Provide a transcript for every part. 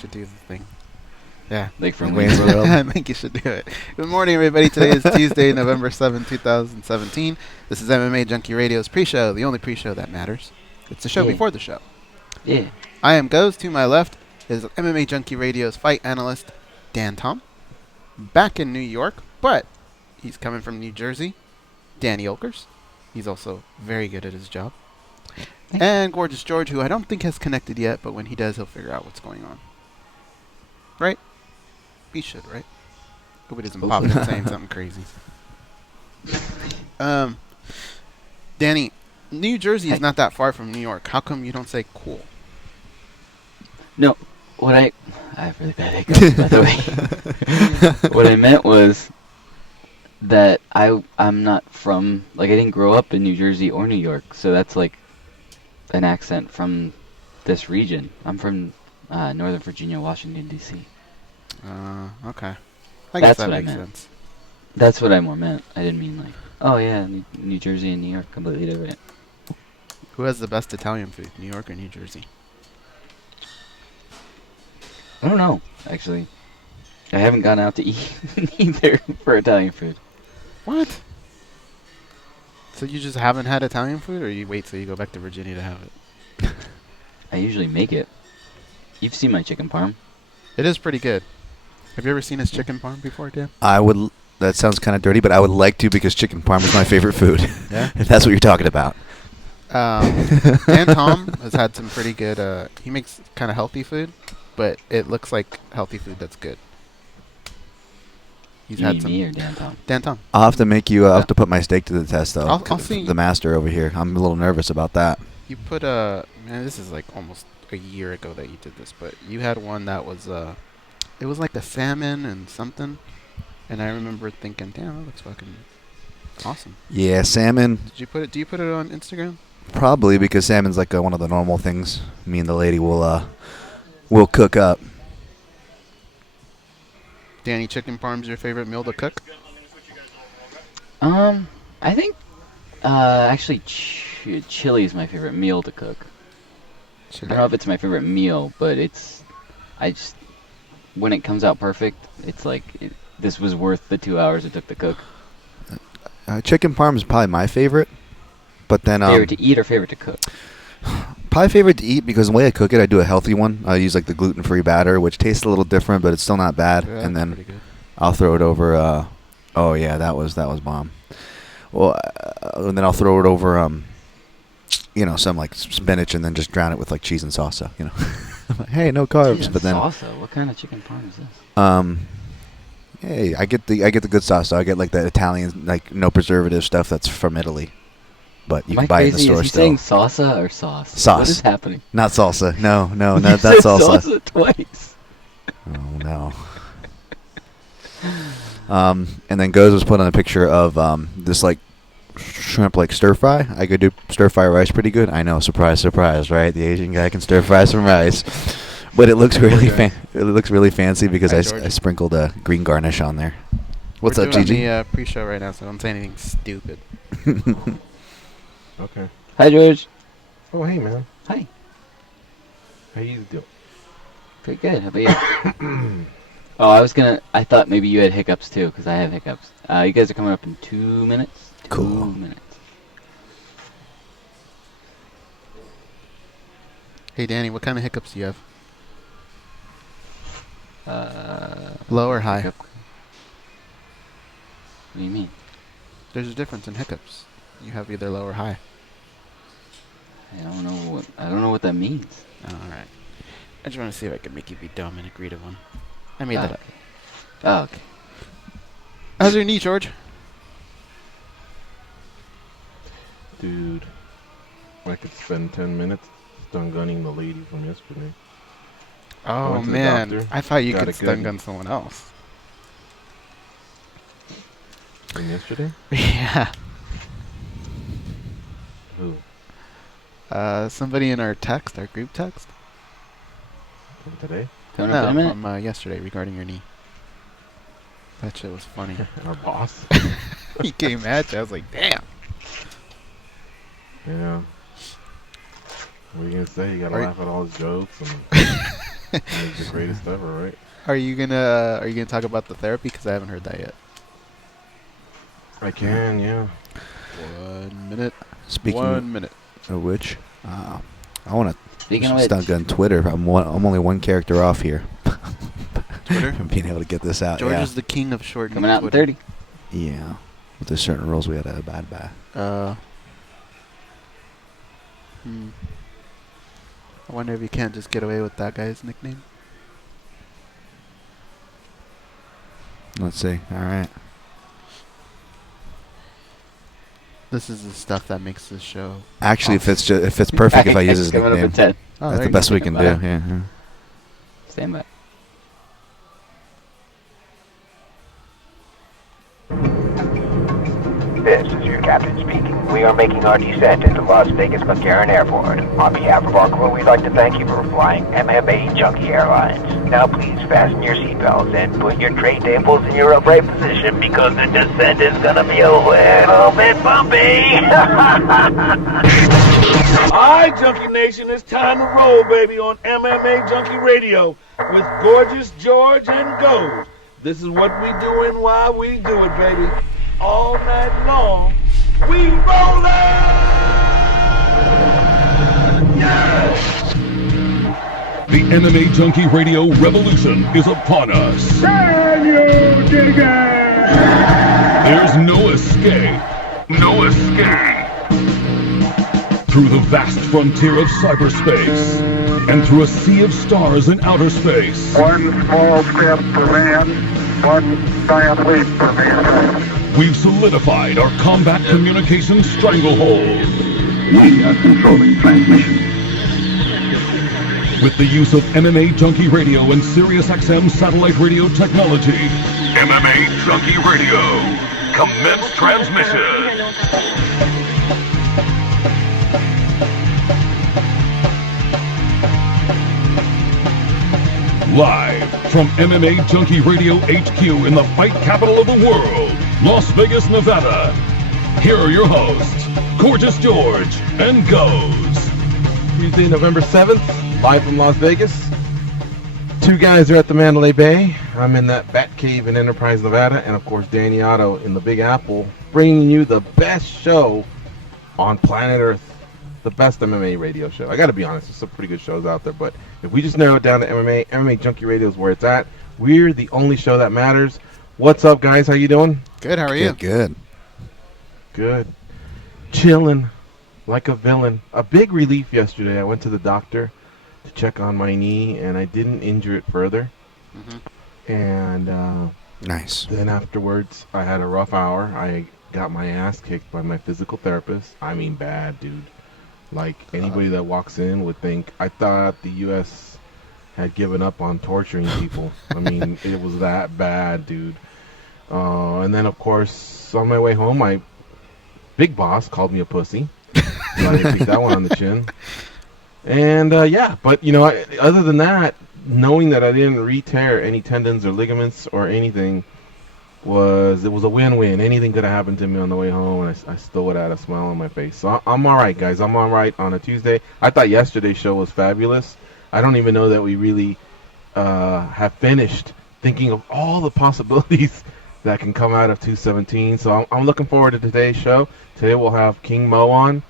Should do the thing. Yeah. Like from Wayne's Wayne's World. I think you should do it. Good morning, everybody. Today is Tuesday, November 7th, 2017. This is MMA Junkie Radio's pre-show, the only pre-show that matters. It's the show Yeah. before the show. Yeah. I am Goes. To my left is MMA Junkie Radio's fight analyst, Dan Tom. Back in New York, but he's coming from New Jersey, Danny Olkers. He's also very good at his job. Thanks. And Gorgeous George, who I don't think has connected yet, but when he does, he'll figure out what's going on. Right? He should, right? Hope he doesn't pop Hopefully. in saying something crazy. Danny, New Jersey is Hey. not that far from New York. How come you don't say cool? No, I have really bad hiccups, by the way. What I meant was that I'm not from, I didn't grow up in New Jersey or New York, so that's like an accent from this region. I'm from Northern Virginia, Washington, D.C. Okay. I guess That's that what I makes meant. sense. That's what I more meant. I didn't mean oh yeah, New Jersey and New York, completely different. Who has the best Italian food, New York or New Jersey? I don't know, actually. I haven't gone out to eat either for Italian food. What? So you just haven't had Italian food, or you wait till you go back to Virginia to have it? I usually make it. You've seen my chicken parm. It is pretty good. Have you ever seen his chicken parm before, Dan? That sounds kind of dirty, but I would like to because chicken parm is my favorite food. Yeah? If that's what you're talking about. Dan Tom has had some pretty good, he makes kind of healthy food, but it looks like healthy food that's good. He's You had mean some. me or Dan Tom? Dan Tom. I'll have to I'll have to put my steak to the test, though. I'll see. The master over here. I'm a little nervous about that. You put man, this is like almost a year ago that you did this, but you had one that was it was like a salmon and something, and I remember thinking, damn, that looks fucking awesome. Yeah, salmon, Did you put it? Do you put it on Instagram? probably because salmon's like one of the normal things me and the lady will cook up. Danny, chicken parm's your favorite meal to cook? I think actually chili is my favorite meal to cook. I don't know if it's my favorite meal, but when it comes out perfect, it's like this was worth the 2 hours it took to cook. Chicken parm is probably my favorite, but then Favorite to eat or favorite to cook? probably favorite to eat because the way I cook it, I do a healthy one. I use like the gluten-free batter, which tastes a little different, but it's still not bad. Yeah, And then pretty good. I'll throw it over. Oh yeah, that was bomb. Well, and then I'll throw it over. Some like spinach, and then just drown it with like cheese and salsa. I'm like, hey, no carbs. Cheese and But then, salsa. What kind of chicken parm is this? hey, I get the good sauce. So I get like the Italian, like no preservative stuff that's from Italy. But you Am I can buy it in the crazy? store Is he still. saying salsa or sauce? Sauce. What is happening? Not salsa. No, You that's said salsa. salsa twice. Oh no. And then Goes was put on a picture of this like shrimp like stir fry. I could do stir fry rice pretty good. I know, surprise, surprise, right? The Asian guy can stir fry some rice, but it looks really it looks really fancy because Hi, I George. sprinkled a green garnish on there. What's We're up, doing Gigi? the pre-show right now, so don't say anything stupid. Okay. Hi, George. Oh, hey, man. Hi. How you doing? Pretty good. How about you? I thought maybe you had hiccups too, because I have hiccups. You guys are coming up in 2 minutes. Cool. 2 minutes. Hey, Danny, what kind of hiccups do you have? Low Low or high? Hiccup. What do you mean? There's a difference in hiccups. You have either low or high. I don't know what that means. Oh, all right. I just want to see if I can make you be dumb and agree to one. I made that up. Oh, okay. How's your knee, George? Dude, I could spend 10 minutes stun gunning the lady from yesterday. Oh, went to the man. doctor, I thought you got could a stun good- gun someone else. From yesterday? Yeah. Who? Somebody in our group text? From today? Coming up in a minute. From yesterday regarding your knee. That shit was funny. Our boss? He came at you. I was like, damn. Yeah. What are you gonna say? You gotta Are you- laugh at all his jokes and It's the greatest ever, right? Are you gonna talk about the therapy? Because I haven't heard that yet. I can, yeah. 1 minute. Speaking 1 minute. of which, I want to Speaking of which, stunt gun Twitter. I'm only one character off here. Twitter? From being able to get this out. George yeah. is the king of short. coming out in Twitter. 30. Yeah. But there's certain rules we got to abide by. I wonder if you can't just get away with that guy's nickname. Let's see. All right. This is the stuff that makes this show. Actually, if it's perfect if I use his Coming up nickname. at 10. Oh, That's there the you best go. we can do. Wow. Yeah. Stand by. This is your captain speaking. We are making our descent into Las Vegas McCarran Airport. On behalf of our crew, we'd like to thank you for flying MMAjunkie Airlines. Now please fasten your seatbelts and put your tray tables in your upright position because the descent is gonna be a little bit bumpy. Alright, Junkie Nation, it's time to roll, baby, on MMA Junkie Radio with Gorgeous George and Gold. This is what we do and why we do it, baby. All night long, we rollin'! Yes! The MMA Junkie Radio revolution is upon us. Can you dig it? There's no escape. No escape. Through the vast frontier of cyberspace and through a sea of stars in outer space. One small step for man, one giant leap for mankind. We've solidified our combat communications stranglehold. We are controlling transmission. With the use of MMA Junkie Radio and SiriusXM satellite radio technology. MMA Junkie Radio. Commence transmission. Live from MMA Junkie Radio HQ in the fight capital of the world, Las Vegas, Nevada. Here are your hosts, Gorgeous George and Goes. Tuesday, November 7th, live from Las Vegas. Two guys are at the Mandalay Bay. I'm in that Bat Cave in Enterprise, Nevada. And of course, Danny Otto in the Big Apple, bringing you the best show on planet Earth. The best MMA radio show. I gotta be honest, there's some pretty good shows out there, but if we just narrow it down to MMA Junkie Radio is where it's at. We're the only show that matters. What's up, guys? How you doing? Good. How are you? Good. Good. Chilling like a villain. A big relief yesterday. I went to the doctor to check on my knee, and I didn't injure it further. And Nice. then afterwards, I had a rough hour. I got my ass kicked by my physical therapist. I mean, bad, dude. Like, anybody that walks in would think, I thought the U.S. had given up on torturing people. I mean, it was that bad, dude. And then, of course, on my way home, my big boss called me a pussy. So I didn't take that one on the chin. And, yeah, but, you know, other than that, knowing that I didn't re-tear any tendons or ligaments or anything, it was a win-win. Anything could have happened to me on the way home, and I still would have had a smile on my face. So I'm all right, guys. I'm all right on a Tuesday. I thought yesterday's show was fabulous. I don't even know that we really have finished thinking of all the possibilities that can come out of 217. So I'm looking forward to today's show. Today we'll have King Mo on.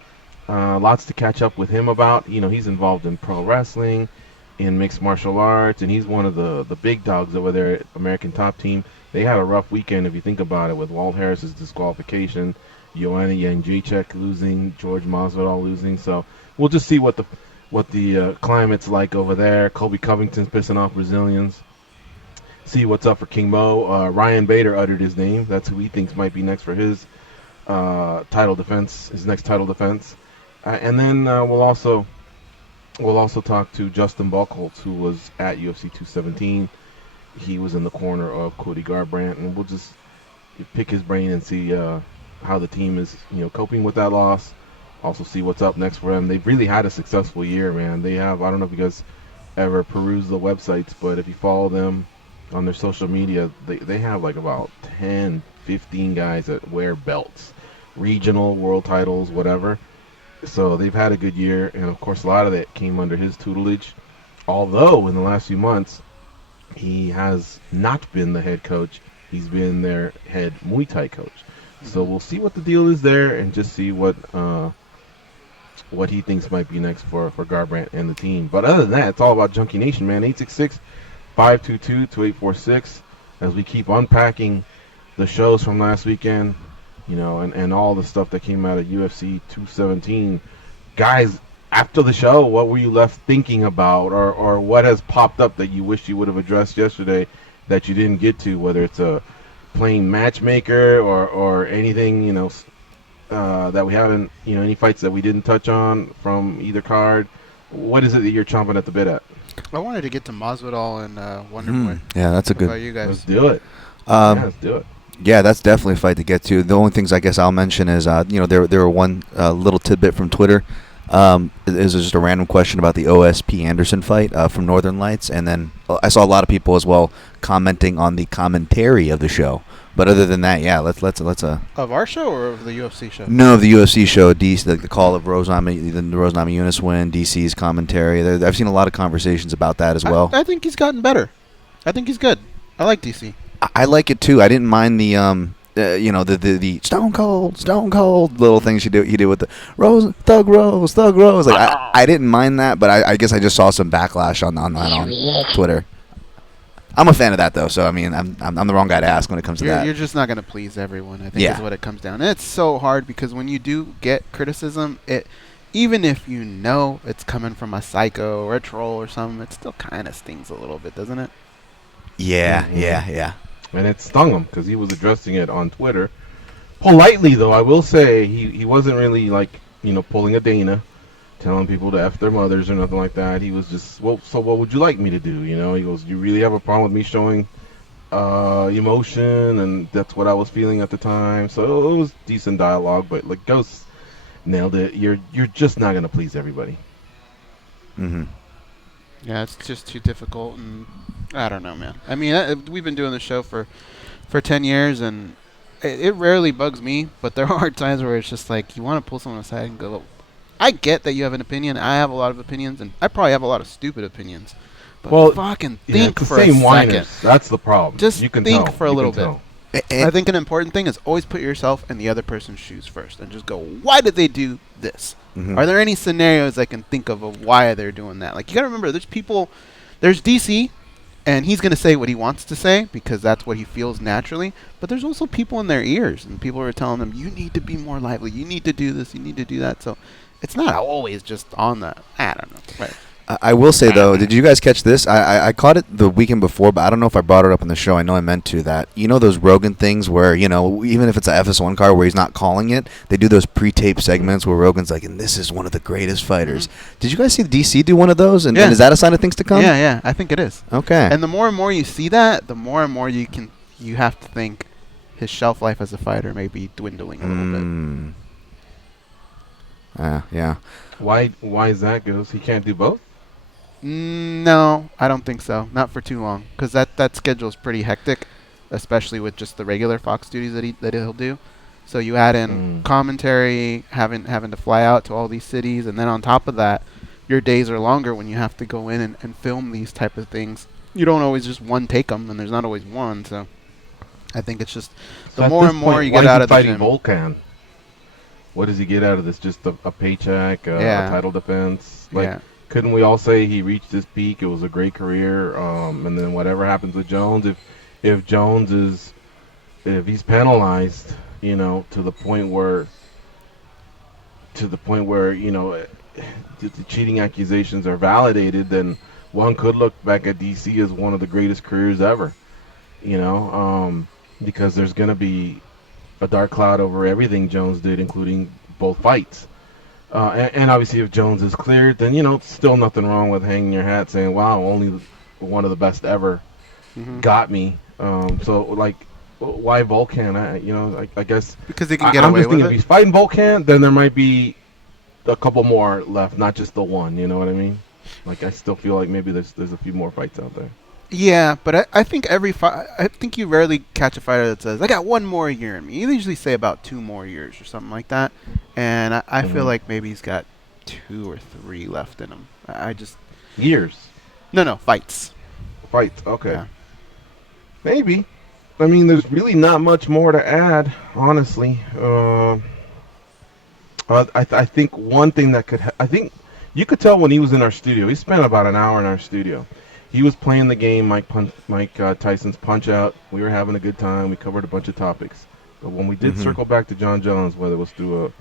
Lots to catch up with him about. You know, he's involved in pro wrestling, in mixed martial arts, and he's one of the big dogs over there at American Top Team. They had a rough weekend, if you think about it, with Walt Harris's disqualification, Joanna Jędrzejczyk losing, George Masvidal losing. So we'll just see what the climate's like over there. Colby Covington's pissing off Brazilians. See what's up for King Mo. Ryan Bader uttered his name. That's who he thinks might be next for his title defense, his next title defense. And then we'll also talk to Justin Buchholz, who was at UFC 217. He was in the corner of Cody Garbrandt, and we'll just pick his brain and see how the team is, coping with that loss. Also see what's up next for them. They've really had a successful year, man. They have, I don't know if you guys ever peruse the websites, but if you follow them on their social media, they have like about 10, 15 guys that wear belts, regional, world titles, whatever. So they've had a good year, and of course a lot of that came under his tutelage. although in the last few months he has not been the head coach, he's been their head Muay Thai coach. So we'll see what the deal is there, and just see what he thinks might be next for Garbrandt and the team. But other than that, it's all about Junkie Nation, man. 866-522-2846. As we keep unpacking the shows from last weekend, and all the stuff that came out of UFC 217. Guys, after the show, what were you left thinking about, or what has popped up that you wish you would have addressed yesterday that you didn't get to, whether it's a plain matchmaker or anything, that we haven't, any fights that we didn't touch on from either card? What is it that you're chomping at the bit at? I wanted to get to Masvidal and Wonderboy. Yeah, that's a What good. about you guys? Let's do it. Let's do it. Yeah, that's definitely a fight to get to. The only things I guess I'll mention is, there were one little tidbit from Twitter. It was just a random question about the OSP Anderson fight from Northern Lights, and then I saw a lot of people as well commenting on the commentary of the show. But other than that, yeah, let's Of our show or of the UFC show? No, of the UFC show, DC, the call of the Rose Namajunas win, DC's commentary. I've seen a lot of conversations about that as well. I think he's gotten better. I think he's good. I like DC. I like it too. I didn't mind the the Stone Cold little things he did with the Thug Rose. Like I didn't mind that, but I guess I just saw some backlash on Twitter. I'm a fan of that though, so I mean I'm the wrong guy to ask when it comes to that. You're just not going to please everyone, I think is what it comes down. And it's so hard because when you do get criticism, even if you know it's coming from a psycho or a troll or something, it still kind of stings a little bit, doesn't it? Yeah. And it stung him because he was addressing it on Twitter politely, though. I will say he wasn't really pulling a Dana, telling people to F their mothers or nothing like that. He was just, well, so what would you like me to do? He goes, you really have a problem with me showing emotion? And that's what I was feeling at the time. So it was decent dialogue, but like Ghost nailed it. You're just not going to please everybody. Mm-hmm. Yeah, it's just too difficult, and I don't know, man. I mean, we've been doing the show for 10 years, and it rarely bugs me, but there are times where it's just like you want to pull someone aside and go, I get that you have an opinion. I have a lot of opinions, and I probably have a lot of stupid opinions. But fucking think for a second. Whiners. That's the problem. Just you can think tell. for a little bit. Tell. I think an important thing is always put yourself in the other person's shoes first, and just go, why did they do this? Mm-hmm. Are there any scenarios I can think of why they're doing that? Like, you got to remember, there's DC, and he's going to say what he wants to say because that's what he feels naturally. But there's also people in their ears, and people are telling them, you need to be more lively. You need to do this. You need to do that. So it's not always just on the, I don't know. Right. I will say, though, did you guys catch this? I caught it the weekend before, but I don't know if I brought it up on the show. I know I meant to. That, those Rogan things where, even if it's a FS1 card where he's not calling it, they do those pre-tape segments where Rogan's like, and this is one of the greatest fighters. Mm-hmm. Did you guys see DC do one of those? And is that a sign of things to come? Yeah, I think it is. Okay. And the more and more you see that, the more and more you have to think his shelf life as a fighter may be dwindling a little bit. Yeah. Why is that, Goes? He can't do both? No, I don't think so. Not for too long, because that schedule is pretty hectic, especially with just the regular Fox duties that he'll do. So you add in commentary, having to fly out to all these cities, and then on top of that, your days are longer when you have to go in and film these type of things. You don't always just one take them, and there's not always one. So I think it's just the more and more you get out of the gym. Volkan? What does he get out of this? Just a paycheck, a title defense? Couldn't we all say he reached his peak? It was a great career, and then whatever happens with Jones, if Jones if he's penalized, to the point where the cheating accusations are validated, then one could look back at DC as one of the greatest careers ever, because there's gonna be a dark cloud over everything Jones did, including both fights. And obviously, if Jones is cleared, then, still nothing wrong with hanging your hat saying, wow, only one of the best ever got me. So, why Volkan? I guess because he can get away with it. If he's fighting Volkan, then there might be a couple more left, not just the one. You know what I mean? I still feel like maybe there's a few more fights out there. Yeah, but I think I think you rarely catch a fighter that says, I got one more year in me. You usually say about 2 more years or something like that. And I feel like maybe he's got 2 or 3 left in him. Years. No, fights. Fights. Okay. Yeah. Maybe. I mean, there's really not much more to add, honestly. I think one thing that I think you could tell when he was in our studio. He spent about an hour in our studio. He was playing the game, Mike Tyson's Punch Out. We were having a good time. We covered a bunch of topics. But when we did circle back to John Jones, whether it was through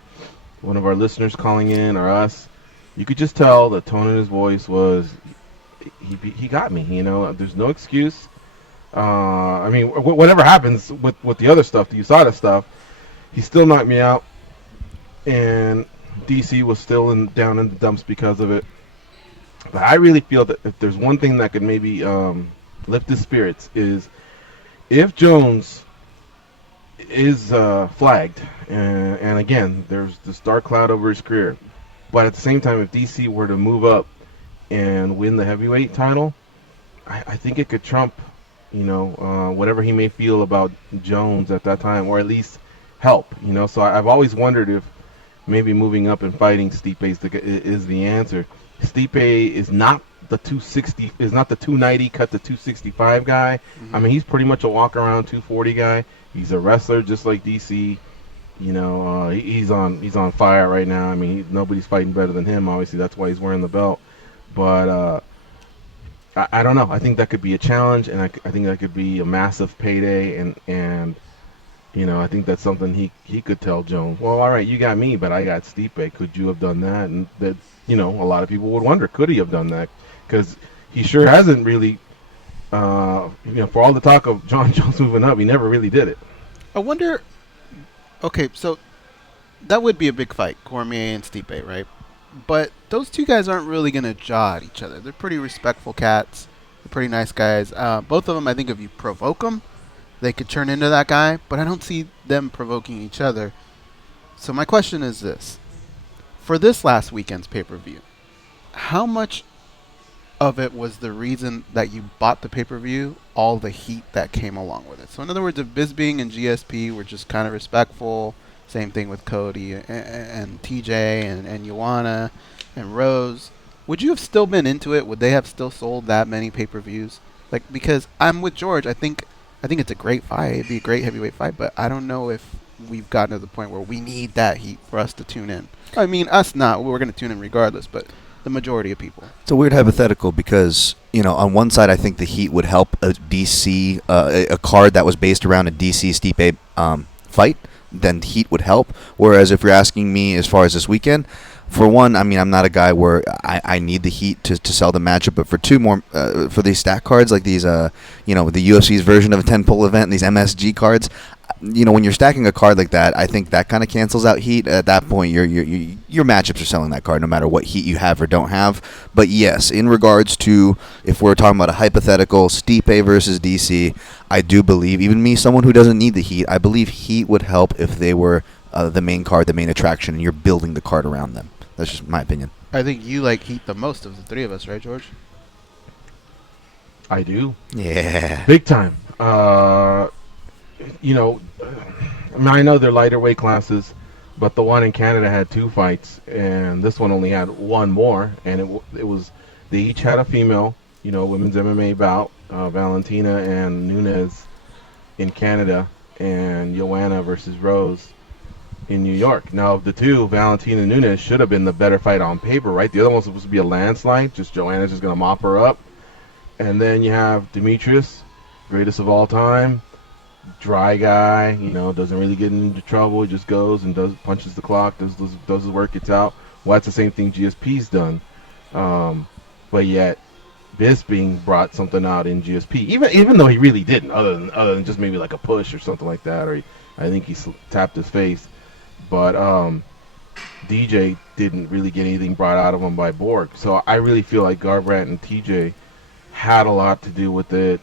one of our listeners calling in or us, you could just tell the tone in his voice was, he got me. You know, there's no excuse. I mean, whatever happens with the other stuff, the USADA stuff, he still knocked me out. And DC was still down in the dumps because of it. But I really feel that if there's one thing that could maybe lift his spirits is if Jones is flagged, and again, there's this dark cloud over his career. But at the same time, if DC were to move up and win the heavyweight title, I think it could trump, whatever he may feel about Jones at that time, or at least help. So I've always wondered if maybe moving up and fighting Stipe is the answer. Stipe is not the 260, is not the 290 cut to 265 guy. Mm-hmm. I mean, he's pretty much a walk around 240 guy. He's a wrestler just like DC. He's on fire right now. I mean, nobody's fighting better than him. Obviously, that's why he's wearing the belt. But I don't know. I think that could be a challenge, and I think that could be a massive payday. And I think that's something he could tell Jones. Well, all right, you got me, but I got Stipe. Could you have done that? And that, a lot of people would wonder, could he have done that? Because he sure hasn't really, for all the talk of John Jones moving up, he never really did it. I wonder, okay, so that would be a big fight, Cormier and Stipe, right? But those two guys aren't really going to jaw at each other. They're pretty respectful cats. They're pretty nice guys. Both of them, I think if you provoke them, they could turn into that guy, but I don't see them provoking each other. So my question is this. For this last weekend's pay-per-view, how much of it was the reason that you bought the pay-per-view, all the heat that came along with it? So in other words, if Bisping and GSP were just kind of respectful, same thing with Cody and TJ and Joanna and Rose, would you have still been into it? Would they have still sold that many pay-per-views? Because I'm with George, I think it's a great fight. It'd be a great heavyweight fight, but I don't know if we've gotten to the point where we need that heat for us to tune in. I mean, us not. We're going to tune in regardless, but the majority of people. It's a weird hypothetical because, on one side, I think the heat would help a DC, a card that was based around a DC Stipe fight, then heat would help. Whereas if you're asking me as far as this weekend, for one, I mean, I'm not a guy where I need the heat to sell the matchup, but for two more, for these stack cards, like these, the UFC's version of a 10-pull event, these MSG cards, when you're stacking a card like that, I think that kind of cancels out heat. At that point, your matchups are selling that card no matter what heat you have or don't have. But yes, in regards to if we're talking about a hypothetical Stipe versus DC, I do believe, even me, someone who doesn't need the heat, I believe heat would help if they were the main card, the main attraction, and you're building the card around them. That's just my opinion. I think you like heat the most of the three of us, right, George? I do. Yeah. Big time. I know they're lighter weight classes, but the one in Canada had 2 fights, and this one only had 1 more, and it was they each had a female, women's MMA bout, Valentina and Nunes in Canada, and Joanna versus Rose in New York. Now, of the two, Valentina and Nunes should have been the better fight on paper, right? The other one was supposed to be a landslide, just Joanna's just going to mop her up. And then you have Demetrius, greatest of all time, dry guy, doesn't really get into trouble. He just goes and punches the clock, does his work, gets out. Well, that's the same thing GSP's done. But yet, Bisping brought something out in GSP, even though he really didn't, other than just maybe like a push or something like that, or I think he tapped his face. But DJ didn't really get anything brought out of him by Borg. So I really feel like Garbrandt and TJ had a lot to do with it.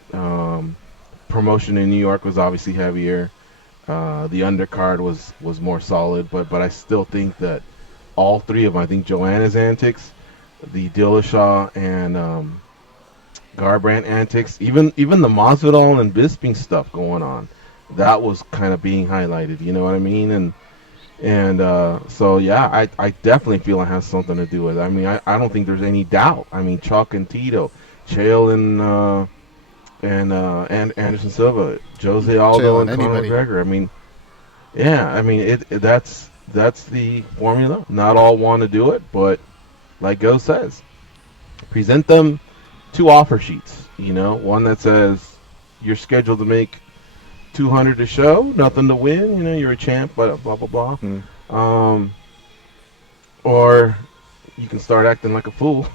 Promotion in New York was obviously heavier. The undercard was more solid, but I still think that all three of them, I think Joanna's antics, the Dillashaw and Garbrandt antics, even the Masvidal and Bisping stuff going on, that was kind of being highlighted. You know what I mean? And so I definitely feel it has something to do with it. I mean, I don't think there's any doubt. I mean, Chuck and Tito, Chael and Anderson Silva, Jose Aldo, and Conor McGregor. I mean, yeah, I mean that's the formula. Not all want to do it, but like Go says, present them 2 offer sheets. One that says you're scheduled to make 200 to show, nothing to win. You're a champ, blah blah blah. Or you can start acting like a fool,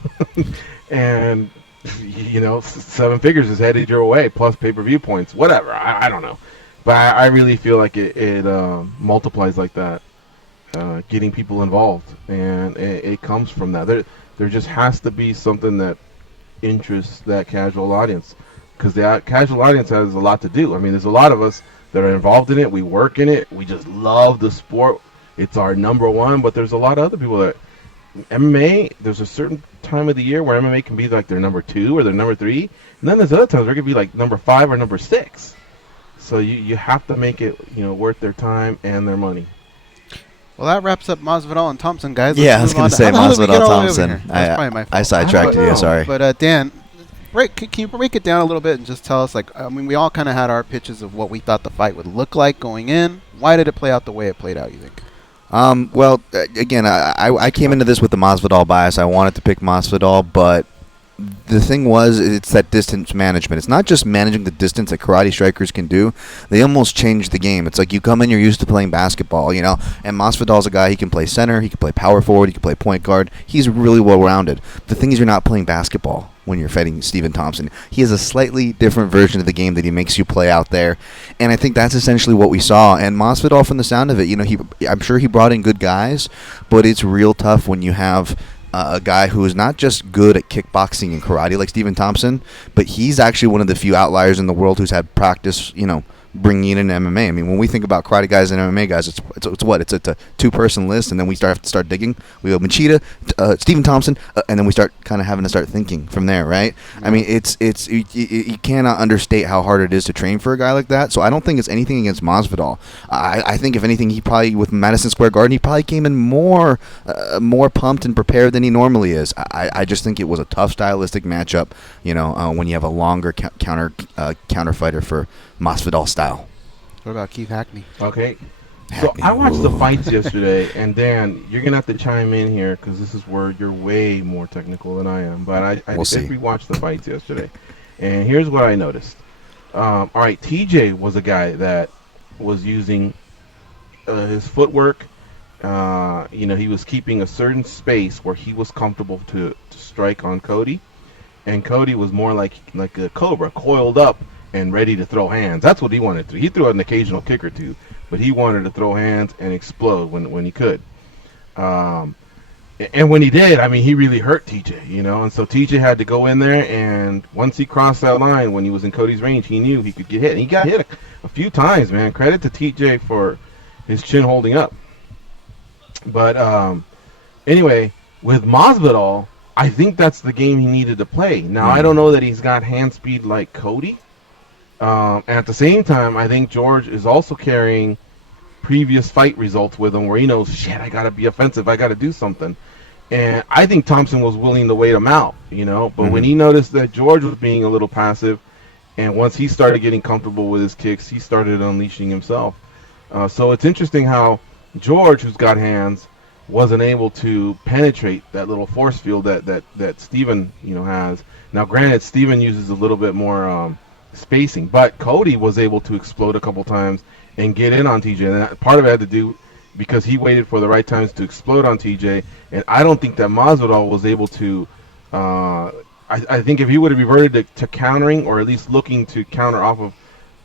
and 7 figures is headed your way plus pay-per-view points. Whatever, I don't know, but I really feel like it multiplies like that, getting people involved, and it comes from that. There just has to be something that interests that casual audience, because the casual audience has a lot to do. I mean, there's a lot of us that are involved in it. We work in it. We just love the sport. It's our number one. But there's a lot of other people that MMA. There's a certain time of the year where MMA can be like their number 2 or their number 3, and then there's other times where it could be like number 5 or number 6. So you have to make it worth their time and their money. Well, that wraps up Masvidal and Thompson, guys. Yeah, I was going to say Masvidal Thompson. I sidetracked you. Sorry. But Dan, can you break it down a little bit and just tell us, we all kind of had our pitches of what we thought the fight would look like going in. Why did it play out the way it played out, you think? Well, again, I came into this with the Masvidal bias. I wanted to pick Masvidal, but the thing was, it's that distance management. It's not just managing the distance that karate strikers can do. They almost changed the game. It's like you come in, you're used to playing basketball, and Masvidal's a guy, he can play center, he can play power forward, he can play point guard. He's really well-rounded. The thing is, you're not playing basketball when you're fighting Stephen Thompson. He has a slightly different version of the game that he makes you play out there, and I think that's essentially what we saw. And Masvidal, from the sound of it, I'm sure he brought in good guys, but it's real tough when you have a guy who is not just good at kickboxing and karate like Stephen Thompson, but he's actually one of the few outliers in the world who's had practice, bringing in MMA. I mean, when we think about karate guys and MMA guys, it's what? It's a 2-person list, and then we have to start digging. We go Machida, Stephen Thompson, and then we start kind of having to start thinking from there, right? Mm-hmm. I mean, you cannot understate how hard it is to train for a guy like that. So I don't think it's anything against Masvidal. I think if anything, he probably, with Madison Square Garden, he probably came in more pumped and prepared than he normally is. I just think it was a tough stylistic matchup. When you have a longer counter fighter for Masvidal style. What about Keith Hackney? Okay. So I watched the fights yesterday, and Dan, you're going to have to chime in here because this is where you're way more technical than I am. But I did rewatch the fights yesterday, and here's what I noticed. All right, TJ was a guy that was using his footwork. He was keeping a certain space where he was comfortable to strike on Cody, and Cody was more like a cobra, coiled up and ready to throw hands. That's what he wanted to do. He threw an occasional kick or two, but he wanted to throw hands and explode when he could. And when he did, I mean, he really hurt TJ, and so TJ had to go in there, and once he crossed that line, when he was in Cody's range, he knew he could get hit. And he got hit a few times, man. Credit to TJ for his chin holding up. But anyway, with Masvidal, I think that's the game he needed to play. Now, I don't know that he's got hand speed like Cody. At the same time, I think George is also carrying previous fight results with him where he knows, shit, I got to be offensive. I got to do something. And I think Thompson was willing to wait him out, But when he noticed that George was being a little passive, and once he started getting comfortable with his kicks, he started unleashing himself. So it's interesting how George, who's got hands, wasn't able to penetrate that little force field that Steven, has. Now, granted, Steven uses a little bit more spacing, but Cody was able to explode a couple times and get in on TJ, and that, part of it had to do because he waited for the right times to explode on TJ, and I don't think that Masvidal was able to I think if he would have reverted to countering, or at least looking to counter off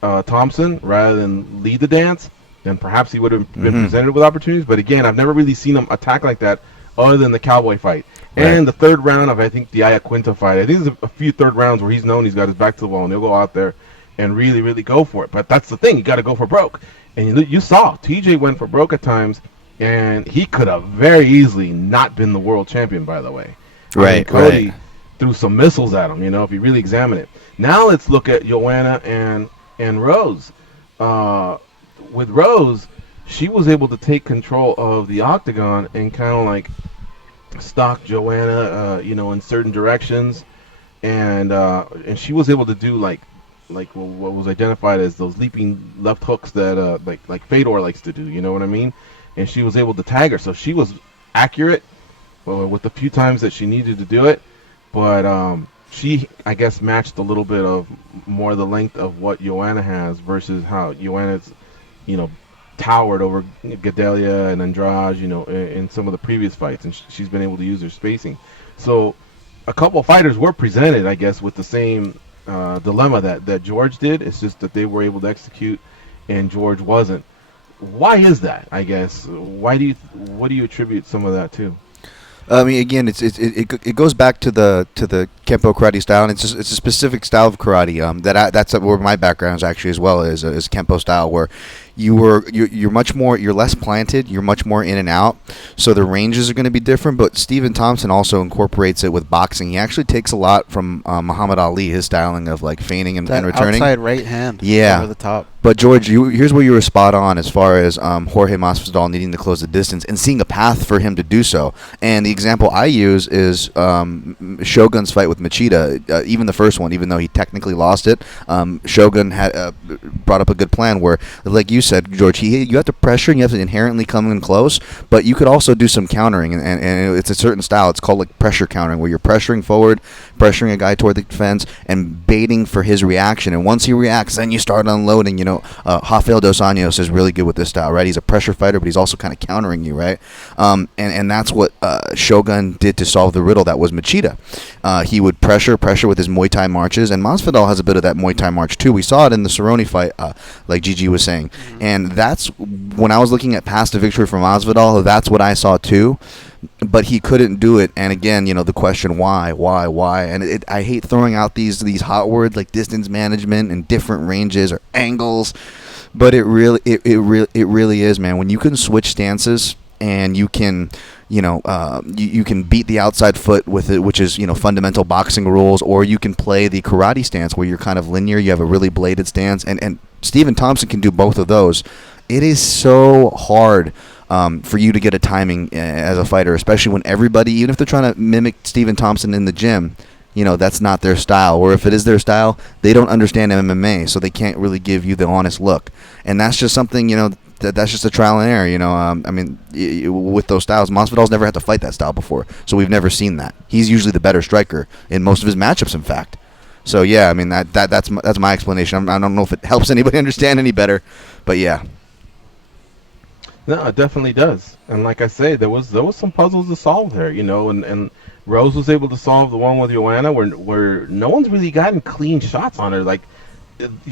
of Thompson rather than lead the dance, then perhaps he would have been presented with opportunities. But again, I've never really seen him attack like that other than the Cowboy fight. Right. And the third round of, I think, the Iaquinta fight. I think there's a few third rounds where he's known he's got his back to the wall, and he'll go out there and really, really go for it. But that's the thing. You got to go for broke. And you saw TJ went for broke at times, and he could have very easily not been the world champion, by the way. Right, I mean, Cody threw some missiles at him, if you really examine it. Now let's look at Joanna and Rose. With Rose, she was able to take control of the octagon and kind of like stalk Joanna, in certain directions. and she was able to do like what was identified as those leaping left hooks that like Fedor likes to do. You know what I mean? And she was able to tag her, so she was accurate with the few times that she needed to do it. But she, I guess, matched a little bit of more the length of what Joanna has versus how Joanna's, towered over Gadelia and Andrade, in some of the previous fights, and she's been able to use her spacing. So a couple of fighters were presented, I guess, with the same dilemma that George did. It's just that they were able to execute, and George wasn't. Why is that? I guess. What do you attribute some of that to? I mean, again, it goes back to the Kempo karate style, and it's a specific style of karate. That's where my background is actually as well is Kempo style, where you're much more, you're less planted, you're much more in and out, so the ranges are going to be different. But Stephen Thompson also incorporates it with boxing. He actually takes a lot from Muhammad Ali, his styling of like feigning and returning. Outside right hand, over the top. But George, here's where you were spot on as far as Jorge Masvidal needing to close the distance and seeing a path for him to do so. And the example I use is Shogun's fight with Machida. Even the first one, even though he technically lost it, Shogun had brought up a good plan where, like you said, George, you have to pressure and you have to inherently come in close, but you could also do some countering, and it's a certain style. It's called like pressure countering, where you're pressuring forward, pressuring a guy toward the fence, and baiting for his reaction. And once he reacts, then you start unloading. Rafael Dos Anjos is really good with this style, right? He's a pressure fighter, but he's also kind of countering you, right? And that's what Shogun did to solve the riddle that was Machida. He would pressure with his Muay Thai marches, and Masvidal has a bit of that Muay Thai march too. We saw it in the Cerrone fight, like Gigi was saying. And that's when I was looking at past the victory from Masvidal, that's what I saw too. But he couldn't do it, and again, the question why, and I hate throwing out these hot words like distance management and different ranges or angles, but it really is, man. When you can switch stances and you can, you can beat the outside foot with it, which is fundamental boxing rules, or you can play the karate stance where you're kind of linear, you have a really bladed stance, and Stephen Thompson can do both of those. It is so hard for you to get a timing as a fighter, especially when everybody, even if they're trying to mimic Stephen Thompson in the gym, that's not their style. Or if it is their style, they don't understand MMA, so they can't really give you the honest look. And that's just something, that's just a trial and error. With those styles, Masvidal's never had to fight that style before, so we've never seen that. He's usually the better striker in most of his matchups, in fact. So yeah, that's my explanation. I don't know if it helps anybody understand any better, but yeah. No, it definitely does. And like I say, there was some puzzles to solve there, and Rose was able to solve the one with Joanna where no one's really gotten clean shots on her. Like,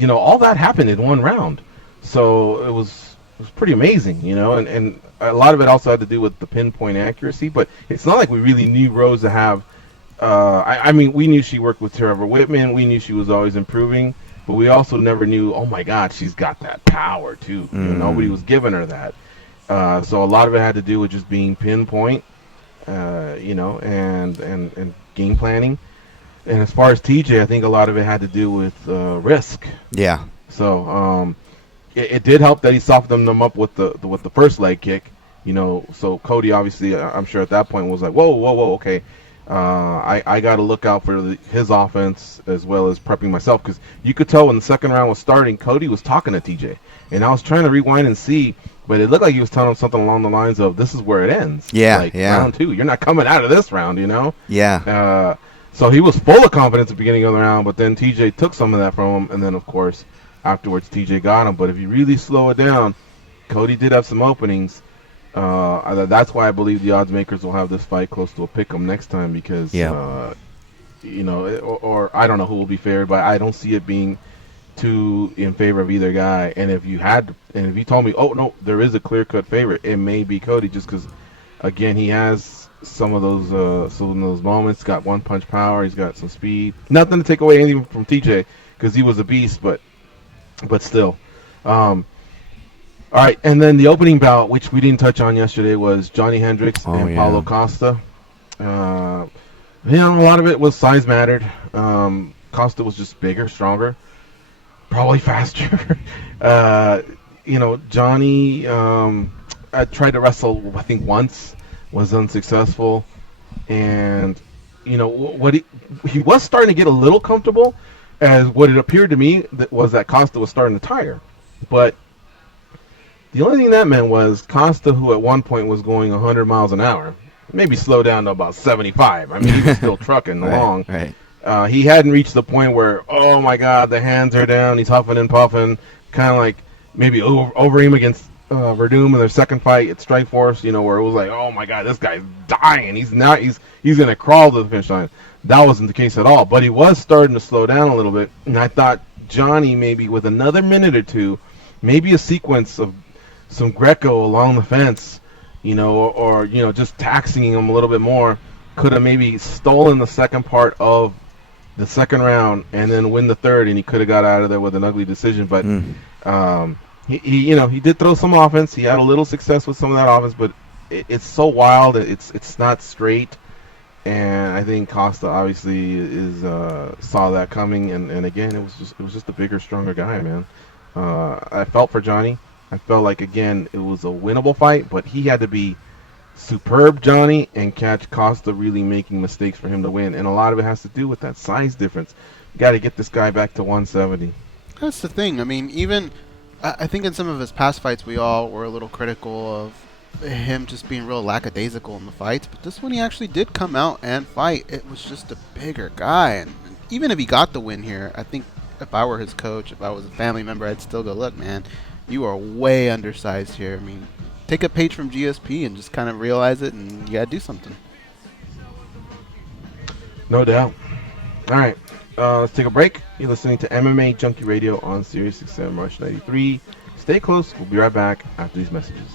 all that happened in one round. So it was pretty amazing, and a lot of it also had to do with the pinpoint accuracy, but it's not like we really knew Rose to have we knew she worked with Trevor Whitman, we knew she was always improving, but we also never knew, oh my God, she's got that power too. Nobody was giving her that. So a lot of it had to do with just being pinpoint, and game planning. And as far as TJ, I think a lot of it had to do with risk. Yeah. So it did help that he softened them up with the first leg kick. So Cody obviously, I'm sure at that point was like, whoa, okay. I got to look out for his offense as well as prepping myself, because you could tell when the second round was starting, Cody was talking to TJ, and I was trying to rewind and see, but it looked like he was telling him something along the lines of, "This is where it ends." Yeah, Round 2, you're not coming out of this round, Yeah. So he was full of confidence at the beginning of the round, but then TJ took some of that from him, and then of course afterwards TJ got him. But if you really slow it down, Cody did have some openings. That's why I believe the odds makers will have this fight close to a pick'em next time, because or I don't know who will be favored, but I don't see it being too in favor of either guy. And if you told me, oh no, there is a clear-cut favorite, it may be Cody, just because again he has some of those moments. Got one punch power, he's got some speed. Nothing to take away anything from TJ, because he was a beast, but still. All right, and then the opening bout, which we didn't touch on yesterday, was Johnny Hendrix and Paulo Costa. A lot of it was size mattered. Costa was just bigger, stronger, probably faster. Johnny tried to wrestle, I think, once, was unsuccessful, and what he was starting to get a little comfortable, as what it appeared to me was that Costa was starting to tire. But the only thing that meant was Costa, who at one point was going 100 miles an hour, maybe slow down to about 75. I mean, he was still trucking along. Right. He hadn't reached the point where, oh my God, the hands are down. He's huffing and puffing, kind of like maybe over him against Verdum in their second fight at Strikeforce. Where it was like, oh my God, this guy's dying. He's gonna crawl to the finish line. That wasn't the case at all. But he was starting to slow down a little bit, and I thought Johnny maybe with another minute or two, maybe a sequence of some Greco along the fence, or just taxing him a little bit more, could have maybe stolen the second part of the second round and then win the third, and he could have got out of there with an ugly decision. But he did throw some offense. He had a little success with some of that offense, but it's so wild. It's not straight, and I think Costa obviously saw that coming. And again, it was just a bigger, stronger guy, man. I felt for Johnny. I felt like, again, it was a winnable fight, but he had to be superb Johnny and catch Costa really making mistakes for him to win. And a lot of it has to do with that size difference. You got to get this guy back to 170. That's the thing. I mean, even I think in some of his past fights, we all were a little critical of him just being real lackadaisical in the fights. But this one, he actually did come out and fight. It was just a bigger guy. And even if he got the win here, I think if I were his coach, if I was a family member, I'd still go, look, man, you are way undersized here. I mean, take a page from GSP and just kind of realize it, and you got to do something. No doubt. All right. Let's take a break. You're listening to MMA Junkie Radio on Sirius XM March 93. Stay close. We'll be right back after these messages.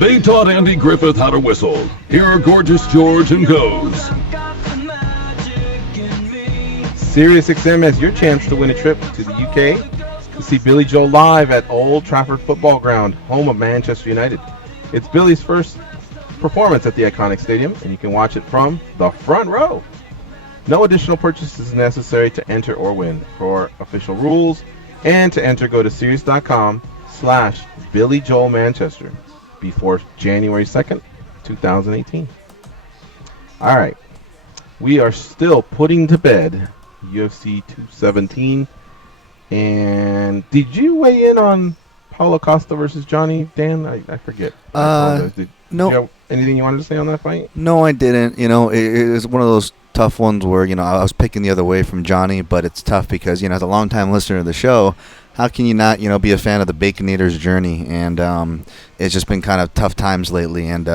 They taught Andy Griffith how to whistle. Here are Gorgeous George and Goes. SiriusXM has your chance to win a trip to the UK to see Billy Joel live at Old Trafford Football Ground, home of Manchester United. It's Billy's first performance at the iconic stadium, and you can watch it from the front row. No additional purchase is necessary to enter or win. For official rules and to enter, go to sirius.com/BillyJoelManchester before January 2nd, 2018. All right. We are still putting to bed UFC 217. And did you weigh in on Paulo Costa versus Johnny, Dan? I forget. No. Did you have anything you wanted to say on that fight? No, I didn't. You know, it was one of those tough ones where, you know, I was picking the other way from Johnny, but it's tough because, you know, as a longtime listener of the show, how can you not, you know, be a fan of the Baconator's journey? And it's just been kind of tough times lately. And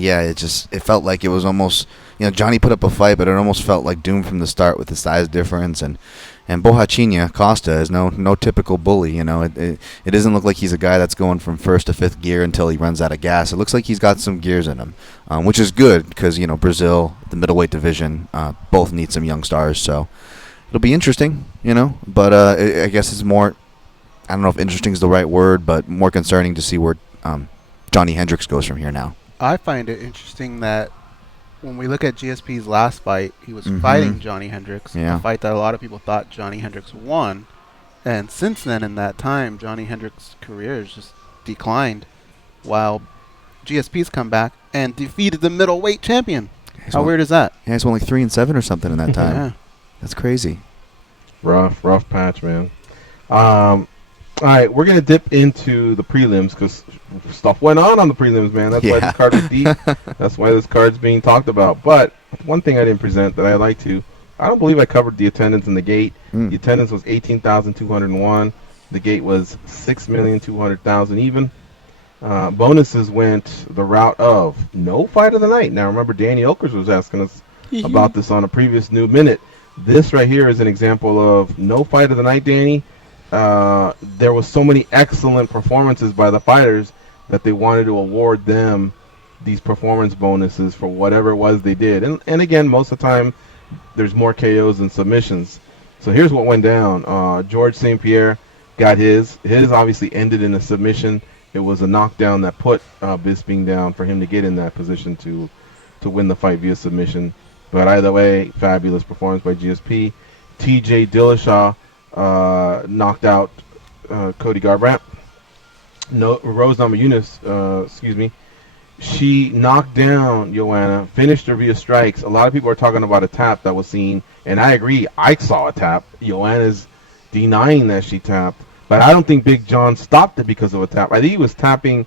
yeah, it felt like it was almost, you know, Johnny put up a fight, but it almost felt like doomed from the start with the size difference. And Bohachinia, Costa, is no typical bully. You know, it doesn't look like he's a guy that's going from first to fifth gear until he runs out of gas. It looks like he's got some gears in him, which is good because, you know, Brazil, the middleweight division, both need some young stars. So it'll be interesting, you know. But I guess it's more, I don't know if interesting is the right word, but more concerning to see where Johnny Hendrix goes from here now. I find it interesting that when we look at GSP's last fight, he was fighting Johnny Hendrix, a fight that a lot of people thought Johnny Hendrix won. And since then, in that time, Johnny Hendrix's career has just declined, while GSP's come back and defeated the middleweight champion. How weird is that? Yeah, he's only 3-7 or something in that time. Yeah. That's crazy. Rough patch, man. All right, we're going to dip into the prelims because stuff went on the prelims, man. That's why this card is deep. That's why this card's being talked about. But one thing I didn't present that I like to, I don't believe I covered the attendance in the gate. The attendance was 18,201. The gate was 6,200,000 even. Bonuses went the route of no fight of the night. Now, remember, Danny Okers was asking us about this on a previous New Minute. This right here is an example of no fight of the night, Danny. There was so many excellent performances by the fighters that they wanted to award them these performance bonuses for whatever it was they did. And again, most of the time, there's more KOs than submissions. So here's what went down. George St. Pierre got his. His obviously ended in a submission. It was a knockdown that put Bisping down for him to get in that position to win the fight via submission. But either way, fabulous performance by GSP. TJ Dillashaw knocked out Cody Garbrandt. Rose Namajunas, she knocked down Joanna, finished her via strikes. A lot of people are talking about a tap that was seen, and I agree. I saw a tap. Joanna's denying that she tapped, but I don't think Big John stopped it because of a tap. I think he was tapping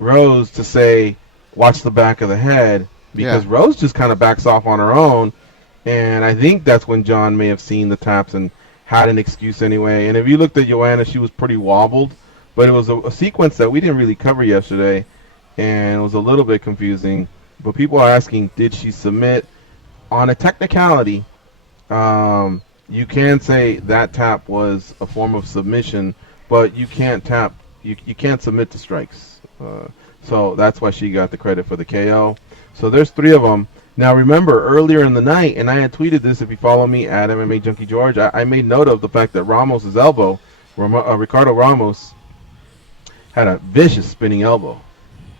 Rose to say, watch the back of the head, because Rose just kind of backs off on her own, and I think that's when John may have seen the taps and had an excuse anyway. And if you looked at Joanna, she was pretty wobbled, but it was a sequence that we didn't really cover yesterday, and it was a little bit confusing. But people are asking, did she submit? On a technicality, you can say that tap was a form of submission, but you can't tap, you can't submit to strikes. So that's why she got the credit for the KO. So there's three of them. Now remember, earlier in the night, and I had tweeted this, if you follow me at MMA Junkie George, I made note of the fact that Ramos' elbow, Ricardo Ramos, had a vicious spinning elbow.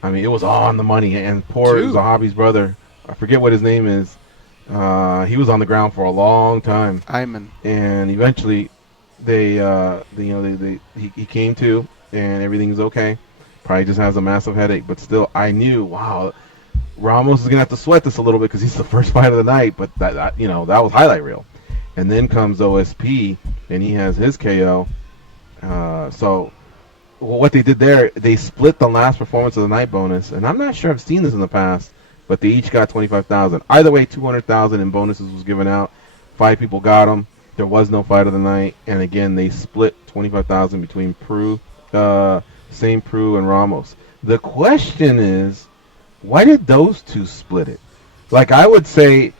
I mean, it was on the money, and poor Zahabi's brother, I forget what his name is, he was on the ground for a long time. Ayman. And eventually, he came to, and everything's okay. Probably just has a massive headache, but still, I knew, wow, Ramos is gonna have to sweat this a little bit because he's the first fight of the night. But that was highlight reel. And then comes OSP, and he has his KO. So what they did there, they split the last performance of the night bonus, and I'm not sure I've seen this in the past, but they each got 25,000. Either way, 200,000 in bonuses was given out. 5 people got them. There was no fight of the night, and again they split 25,000 between St. Preux and Ramos. The question is, why did those two split it? Like, I would say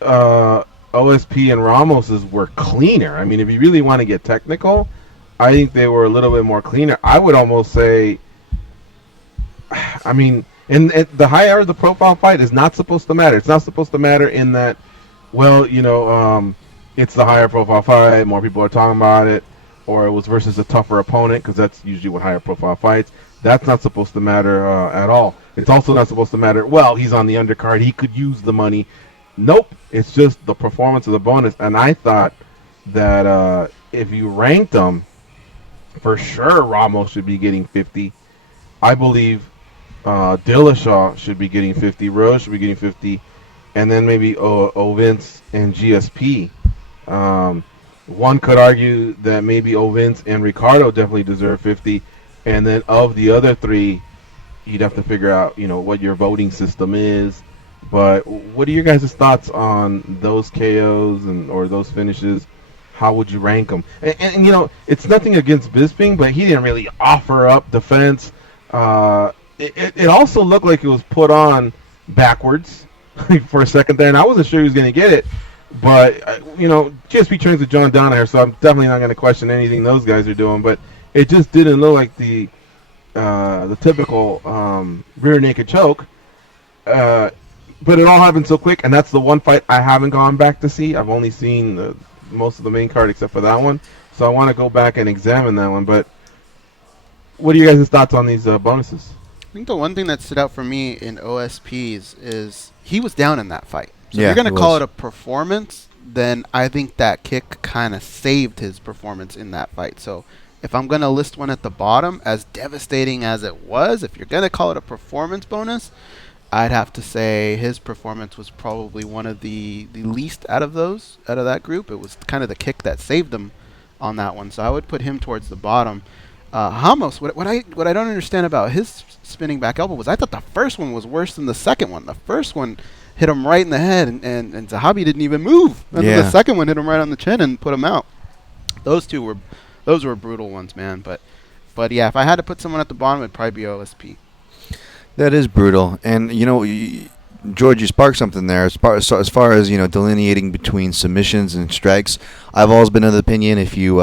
OSP and Ramos's were cleaner. I mean, if you really want to get technical, I think they were a little bit more cleaner. I would almost say, I mean, And the higher the profile fight is not supposed to matter. It's not supposed to matter in that, well, it's the higher profile fight, more people are talking about it, or it was versus a tougher opponent, because that's usually what higher profile fights. That's not supposed to matter at all. It's also not supposed to matter, well, he's on the undercard, he could use the money. Nope, it's just the performance of the bonus. And I thought that if you ranked them, for sure Ramos should be getting 50. I believe Dillashaw should be getting 50. Rose should be getting 50. And then maybe Ovince and GSP. One could argue that maybe Ovince and Ricardo definitely deserve 50. And then of the other three, you'd have to figure out, what your voting system is. But what are your guys' thoughts on those KOs or those finishes? How would you rank them? And it's nothing against Bisping, but he didn't really offer up defense. It also looked like it was put on backwards for a second there, and I wasn't sure he was going to get it. But, GSP trains with John Danaher, so I'm definitely not going to question anything those guys are doing. But it just didn't look like the typical rear naked choke. But it all happened so quick, and that's the one fight I haven't gone back to see. I've only seen most of the main card except for that one. So I want to go back and examine that one. But what are you guys' thoughts on these bonuses? I think the one thing that stood out for me in OSPs is he was down in that fight. So Yeah, if you're going he to call was. it a performance, then I think that kick kind of saved his performance in that fight. So if I'm going to list one at the bottom, as devastating as it was, if you're going to call it a performance bonus, I'd have to say his performance was probably one of the least out of that group. It was kind of the kick that saved him on that one. So I would put him towards the bottom. Ramos, what I don't understand about his spinning back elbow was I thought the first one was worse than the second one. The first one hit him right in the head, and Zahabi didn't even move. And then the second one hit him right on the chin and put him out. Those were brutal ones, man. But yeah, if I had to put someone at the bottom, it'd probably be OSP. That is brutal. And, George, you sparked something there. As far as delineating between submissions and strikes, I've always been of the opinion if you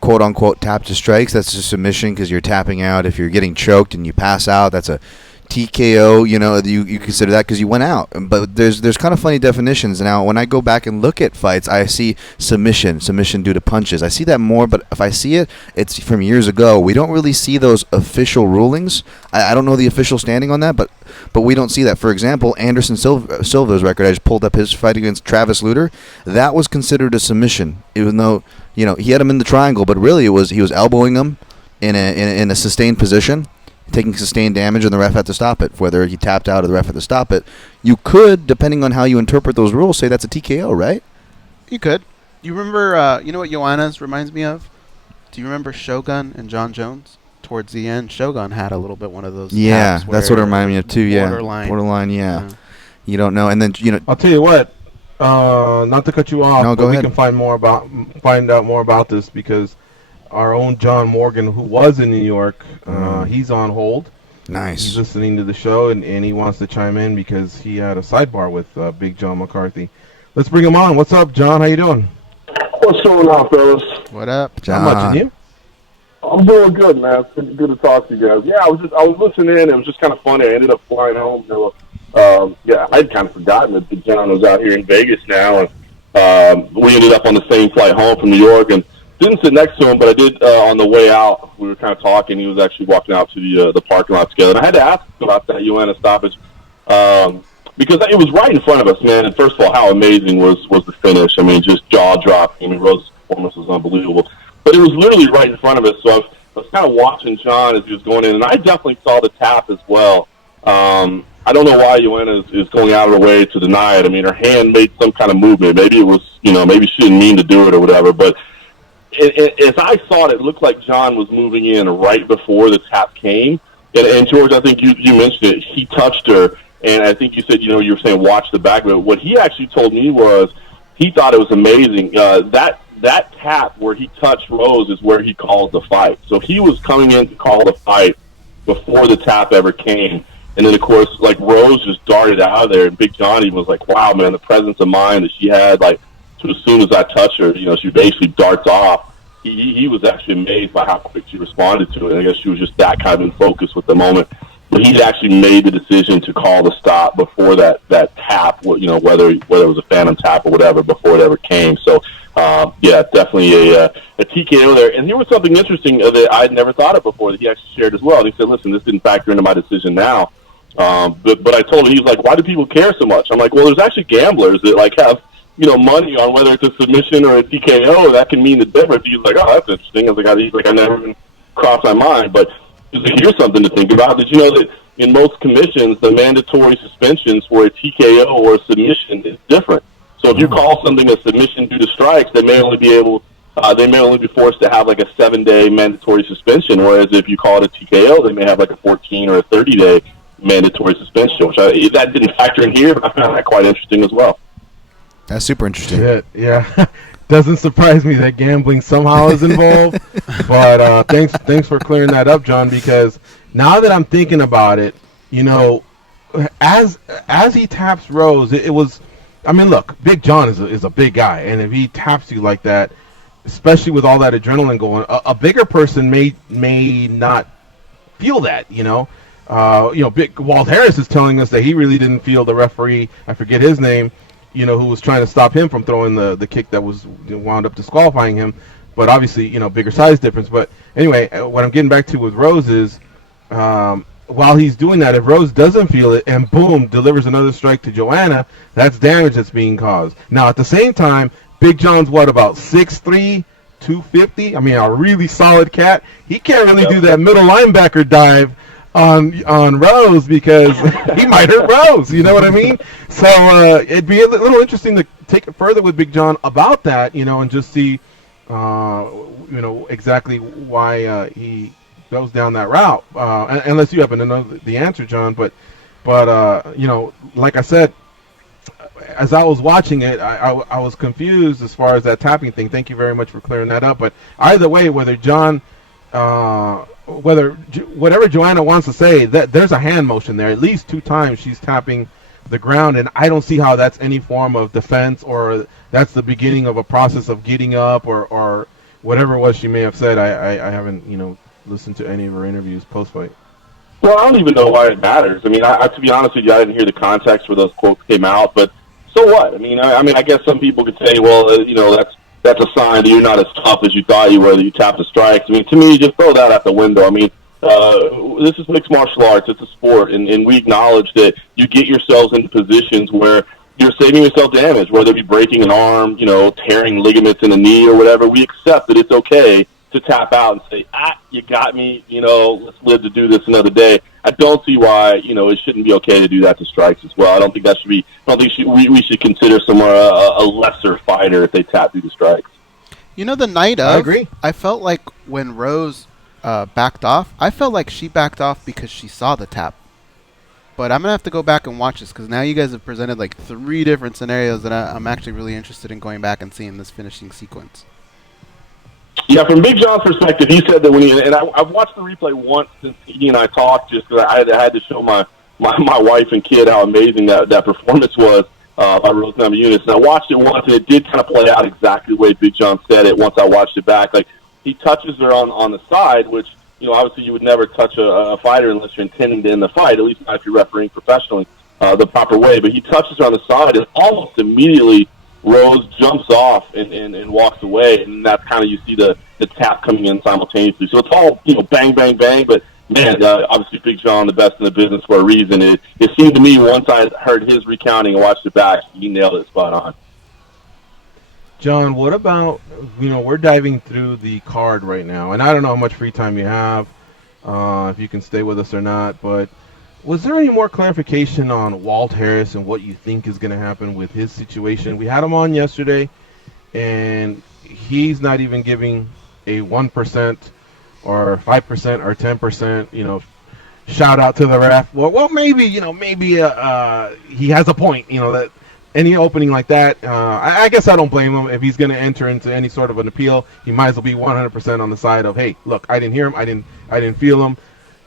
quote unquote tap to strikes, that's a submission because you're tapping out. If you're getting choked and you pass out, that's a TKO. You consider that because you went out. But there's kind of funny definitions. Now, when I go back and look at fights, I see submission due to punches. I see that more, but if I see it, it's from years ago. We don't really see those official rulings. I don't know the official standing on that, but we don't see that. For example, Anderson Silva's record, I just pulled up his fight against Travis Lutter. That was considered a submission, even though he had him in the triangle, but really he was elbowing him in a sustained position, taking sustained damage, and the ref had to stop it. Whether he tapped out or the ref had to stop it, you could, depending on how you interpret those rules, say that's a TKO, right? You could. You remember, you know what Joanna's reminds me of? Do you remember Shogun and John Jones? Towards the end, Shogun had a little bit one of those. Yeah, taps that's what it reminded me of too. Borderline. Yeah. You don't know, and then I'll tell you what. Not to cut you off, No, go but we ahead. can find out more about this because our own John Morgan, who was in New York, he's on hold. Nice. He's listening to the show, and he wants to chime in because he had a sidebar with Big John McCarthy. Let's bring him on. What's up, John? How you doing? What's going on, fellas? What up? John. How much, and you? I'm doing good, man. It's good to talk to you guys. Yeah, I was listening in. It was just kind of funny. I ended up flying home. I'd kind of forgotten that Big John was out here in Vegas now, and we ended up on the same flight home from New York, and didn't sit next to him, but I did on the way out. We were kind of talking. He was actually walking out to the parking lot together, and I had to ask him about that Joanna stoppage because it was right in front of us, man. And first of all, how amazing was the finish? I mean, just jaw dropping. I mean, Rose's performance was unbelievable. But it was literally right in front of us, so I was kind of watching John as he was going in, and I definitely saw the tap as well. I don't know why Joanna is going out of her way to deny it. I mean, her hand made some kind of movement. Maybe it was, maybe she didn't mean to do it or whatever. But as I saw it looked like John was moving in right before the tap came. And George, I think you mentioned it. He touched her, and I think you said, you were saying watch the back of it. What he actually told me was he thought it was amazing. That tap where he touched Rose is where he called the fight. So he was coming in to call the fight before the tap ever came. And then, of course, like Rose just darted out of there, and Big Johnny was like, wow, man, the presence of mind that she had, like, so as soon as I touched her, she basically darts off. He was actually amazed by how quick she responded to it. I guess she was just that kind of in focus with the moment. but he'd actually made the decision to call the stop before that tap, whether it was a phantom tap or whatever, before it ever came. So, yeah, definitely a TKO there. And here was something interesting that I'd never thought of before that he actually shared as well. And he said, listen, this didn't factor into my decision now. But I told him, he's like, why do people care so much? I'm like, well, there's actually gamblers that like have, money on whether it's a submission or a TKO. That can mean the difference. He's like, oh, that's interesting. I was like, I never even crossed my mind. But here's something to think about. Did you know that in most commissions, the mandatory suspensions for a TKO or a submission is different? So if you call something a submission due to strikes, they may only be forced to have like a 7-day mandatory suspension. Whereas if you call it a TKO, they may have like a 14 or a 30-day mandatory suspension. Which that didn't factor in here, but I found that quite interesting as well. That's super interesting. Yeah. Doesn't surprise me that gambling somehow is involved. But thanks for clearing that up, John, because now that I'm thinking about it, as he taps Rose, it was, I mean, look, Big John is a big guy, and if he taps you like that, especially with all that adrenaline going, a bigger person may not feel that, Big Walt Harris is telling us that he really didn't feel the referee, I forget his name, who was trying to stop him from throwing the kick that was wound up disqualifying him. But obviously, bigger size difference. But anyway, what I'm getting back to with Rose is, while he's doing that, if Rose doesn't feel it and boom, delivers another strike to Joanna, that's damage that's being caused. Now, at the same time, Big John's about 6'3", 250? I mean, a really solid cat. He can't really do that middle linebacker dive on Rose because he might hurt Rose, you know what I mean? So it'd be a little interesting to take it further with Big John about that, and just see, exactly why he goes down that route. Unless you happen to know the answer, John, but like I said, as I was watching it, I was confused as far as that tapping thing. Thank you very much for clearing that up. But either way, whether John, whatever Joanna wants to say, that there's a hand motion there. At least 2 times she's tapping the ground, and I don't see how that's any form of defense or that's the beginning of a process of getting up or whatever it was she may have said. I haven't listened to any of her interviews post fight. Well, I don't even know why it matters. I mean, to be honest with you, I didn't hear the context where those quotes came out, but so what? I mean, I guess some people could say, well, that's a sign that you're not as tough as you thought you were, that you tapped the strikes. I mean, to me, just throw that out the window. I mean, this is mixed martial arts. It's a sport, and we acknowledge that you get yourselves into positions where you're saving yourself damage, whether it be breaking an arm, tearing ligaments in a knee or whatever. We accept that it's okay to tap out and say, you got me, let's live to do this another day. I don't see why, it shouldn't be okay to do that to strikes as well. I don't think that should be, we should consider someone a lesser fighter if they tap through the strikes. The night of, I agree. I felt like when Rose backed off, I felt like she backed off because she saw the tap. But I'm going to have to go back and watch this because now you guys have presented like 3 different scenarios that I'm actually really interested in going back and seeing this finishing sequence. Yeah, from Big John's perspective, he said that I've watched the replay once since he and I talked, just because I had to show my wife and kid how amazing that performance was by Rose Namajunas. And I watched it once, and it did kind of play out exactly the way Big John said it once I watched it back. Like, he touches her on the side, which, obviously you would never touch a fighter unless you're intending to end the fight, at least not if you're refereeing professionally the proper way. But he touches her on the side, and almost immediately Rose jumps off and walks away, and that's kind of, you see the tap coming in simultaneously. So it's all, bang, bang, bang, but man, obviously Big John, the best in the business for a reason. It seemed to me once I heard his recounting and watched it back, he nailed it spot on. John, what about, we're diving through the card right now, and I don't know how much free time you have, if you can stay with us or not, but was there any more clarification on Walt Harris and what you think is going to happen with his situation? We had him on yesterday, and he's not even giving a 1% or 5% or 10%, shout out to the ref. Well, maybe he has a point, that any opening like that, I guess I don't blame him. If he's going to enter into any sort of an appeal, he might as well be 100% on the side of, hey, look, I didn't hear him, I didn't feel him.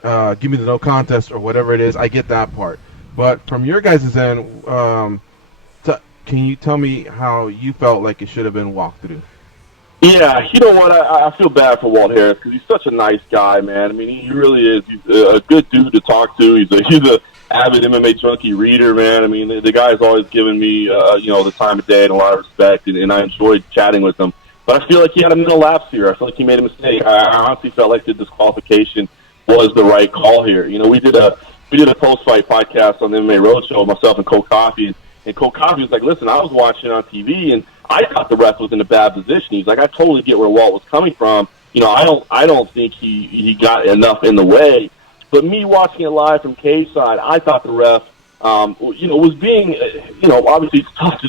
Give me the no contest or whatever it is. I get that part. But from your guys' end, can you tell me how you felt like it should have been walked through? Yeah, you know what? I feel bad for Walt Harris because he's such a nice guy, man. I mean, he really is. He's a good dude to talk to. He's a avid MMA junkie reader, man. I mean, the guy's always given me, the time of day and a lot of respect, and I enjoyed chatting with him. But I feel like he had a mental lapse here. I feel like he made a mistake. I honestly felt like the disqualification was the right call here. You know, we did a post-fight podcast on the MMA Roadshow, myself and Cole Coffey, and Cole Coffey was like, listen, I was watching on TV, and I thought the ref was in a bad position. He's like, I totally get where Walt was coming from. You know, I don't think he got enough in the way. But me watching it live from cage side, I thought the ref, was being, obviously it's tough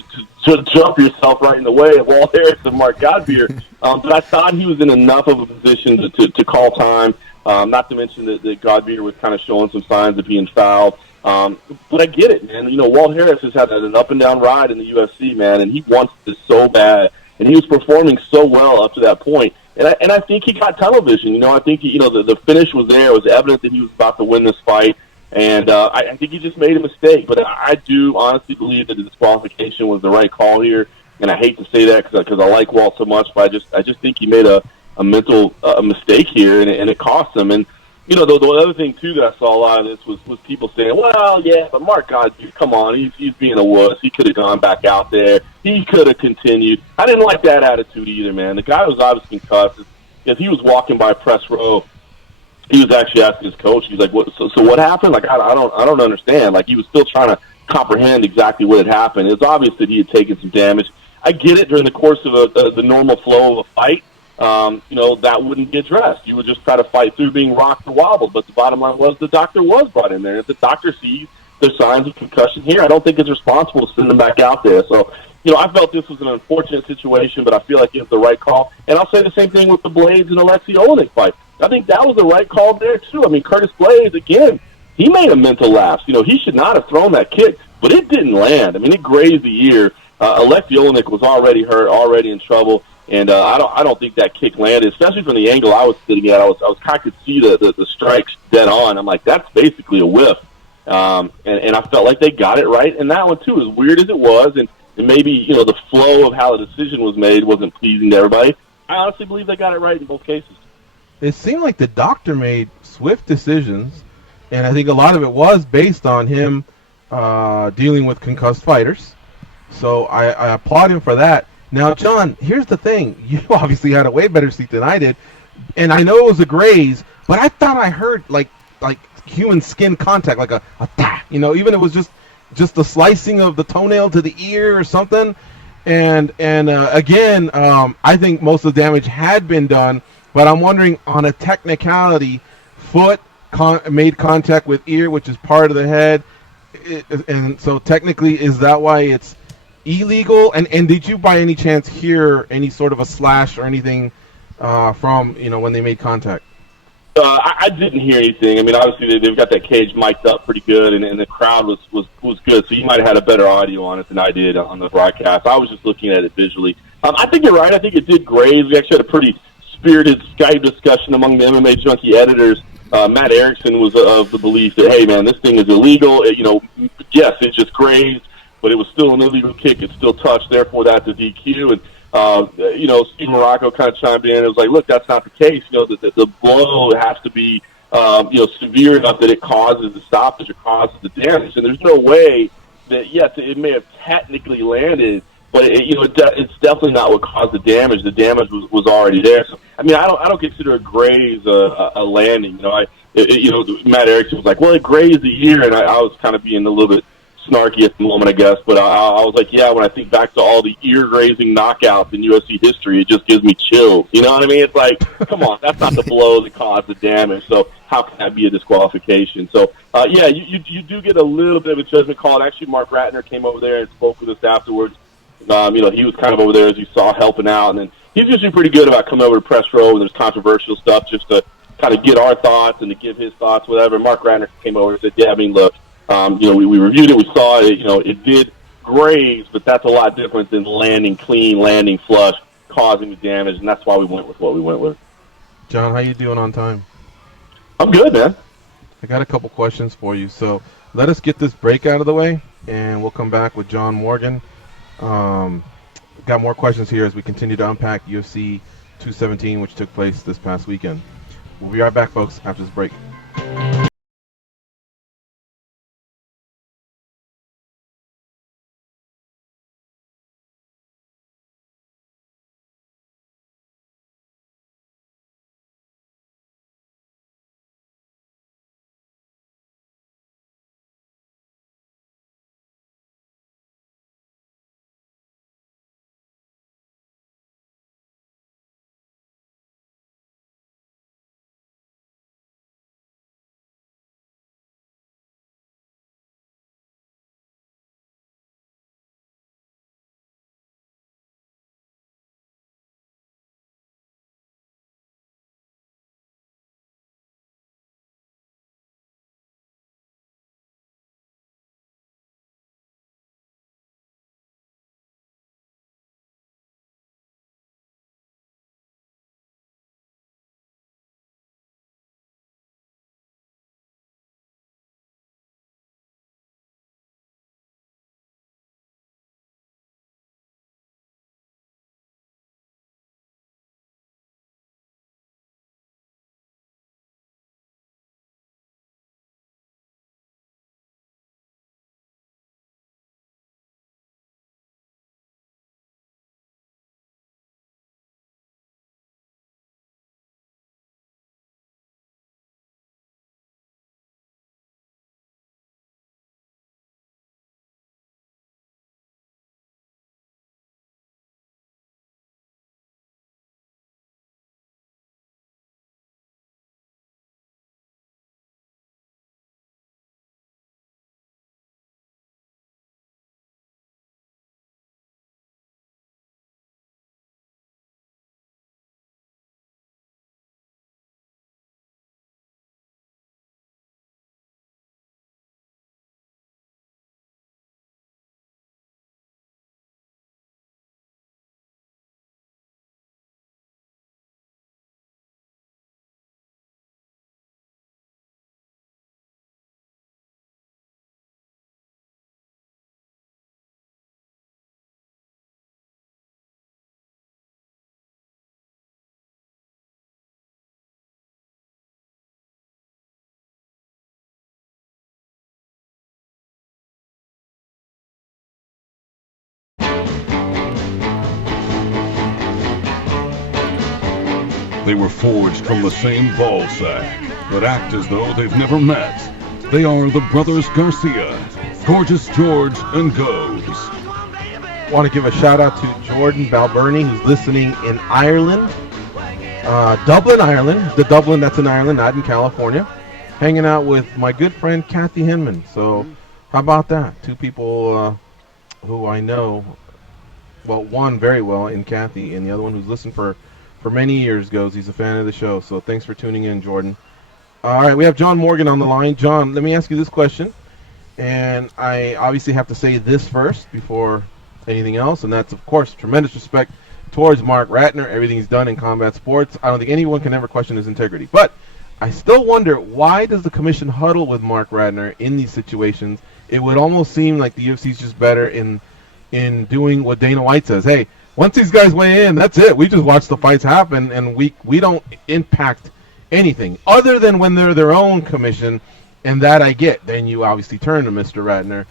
to jump yourself right in the way of Walt Harris and Mark Godbeer. But I thought he was in enough of a position to call time. Not to mention that Godbeer was kind of showing some signs of being fouled. But I get it, man. You know, Walt Harris has had an up and down ride in the UFC, man, and he wants this so bad. And he was performing so well up to that point. And I think he got tunnel vision. You know, I think, the finish was there. It was evident that he was about to win this fight. And I think he just made a mistake. But I do honestly believe that the disqualification was the right call here. And I hate to say that because I like Walt so much, but I just think he made a mental mistake here, and it cost him. And, the other thing, too, that I saw a lot of this was people saying, well, yeah, but Mark Godbeer, come on, he's being a wuss. He could have gone back out there. He could have continued. I didn't like that attitude either, man. The guy was obviously concussed. If he was walking by press row, he was actually asking his coach, he's like, so what happened? Like, I don't understand. Like, he was still trying to comprehend exactly what had happened. It was obvious that he had taken some damage. I get it during the course of the normal flow of a fight. That wouldn't be addressed. You would just try to fight through being rocked or wobbled. But the bottom line was the doctor was brought in there. If the doctor sees there's signs of concussion here, I don't think it's responsible to send them back out there. So, I felt this was an unfortunate situation, but I feel like it's the right call. And I'll say the same thing with the Blades and Alexei Olenek fight. I think that was the right call there, too. I mean, Curtis Blades, again, he made a mental lapse. He should not have thrown that kick, but it didn't land. I mean, it grazed the ear. Alexei Olenek was already hurt, already in trouble. And I don't think that kick landed, especially from the angle I was sitting at. I was kind of could see the strikes dead on. I'm like, that's basically a whiff. And I felt like they got it right. And that one, too, as weird as it was, and maybe, the flow of how the decision was made wasn't pleasing to everybody, I honestly believe they got it right in both cases. It seemed like the doctor made swift decisions, and I think a lot of it was based on him dealing with concussed fighters. So I applaud him for that. Now, John, here's the thing. You obviously had a way better seat than I did, and I know it was a graze, but I thought I heard like human skin contact, like a ta, even it was just the slicing of the toenail to the ear or something. And again, I think most of the damage had been done, but I'm wondering on a technicality, foot made contact with ear, which is part of the head, and so technically, is that why it's illegal? And did you by any chance hear any sort of a slash or anything from when they made contact? I didn't hear anything. I mean, obviously they've got that cage mic'd up pretty good, and the crowd was good. So you might have had a better audio on it than I did on the broadcast. I was just looking at it visually. I think you're right. I think it did graze. We actually had a pretty spirited Skype discussion among the MMA Junkie editors. Matt Erickson was of the belief that, hey man, this thing is illegal. Yes, it just grazed, but it was still an illegal kick. It still touched, therefore that's a DQ. And Steve Morocco kind of chimed in. It was like, look, that's not the case. The blow has to be, severe enough that it causes the stoppage or causes the damage. And there's no way that, yes, it may have technically landed, but it's definitely not what caused the damage. The damage was already there. So, I mean, I don't consider a graze a landing. Matt Erickson was like, well, it grazed the ear, and I was kind of being a little bit snarky at the moment, I guess, but I was like, yeah, when I think back to all the ear-grazing knockouts in UFC history, it just gives me chills. You know what I mean? It's like, come on, that's not the blow that caused the damage, so how can that be a disqualification? So, you do get a little bit of a judgment call, and actually Mark Ratner came over there and spoke with us afterwards. He was kind of over there, as you saw, helping out, and then he's usually pretty good about coming over to press row when there's controversial stuff, just to kind of get our thoughts and to give his thoughts, whatever. Mark Ratner came over and said, yeah, I mean, look, we reviewed it, we saw it, it did graze, but that's a lot different than landing clean, landing flush, causing the damage, and that's why we went with what we went with. John, how you doing on time? I'm good, man. I got a couple questions for you, so let us get this break out of the way, and we'll come back with John Morgan. got more questions here as we continue to unpack UFC 217, which took place this past weekend. We'll be right back, folks, after this break. They were forged from the same ball sack, but act as though they've never met. They are the brothers Garcia, Gorgeous George and Goes. Want to give a shout out to Jordan Balburney, who's listening in Ireland, Dublin, Ireland. The Dublin that's in Ireland, not in California. Hanging out with my good friend Kathy Hinman. So how about that? Two people who I know, well, one very well in Kathy, and the other one who's listened for many years. Goes, he's a fan of the show. So thanks for tuning in, Jordan. All right, we have John Morgan on the line. John, let me ask you this question. And I obviously have to say this first before anything else, and that's, of course, tremendous respect towards Mark Ratner, everything he's done in combat sports. I don't think anyone can ever question his integrity. But I still wonder, why does the commission huddle with Mark Ratner in these situations? It would almost seem like the UFC's just better in doing what Dana White says. Hey, once these guys weigh in, that's it. We just watch the fights happen, and we don't impact anything other than when they're their own commission, and that I get. Then you obviously turn to Mr. Ratner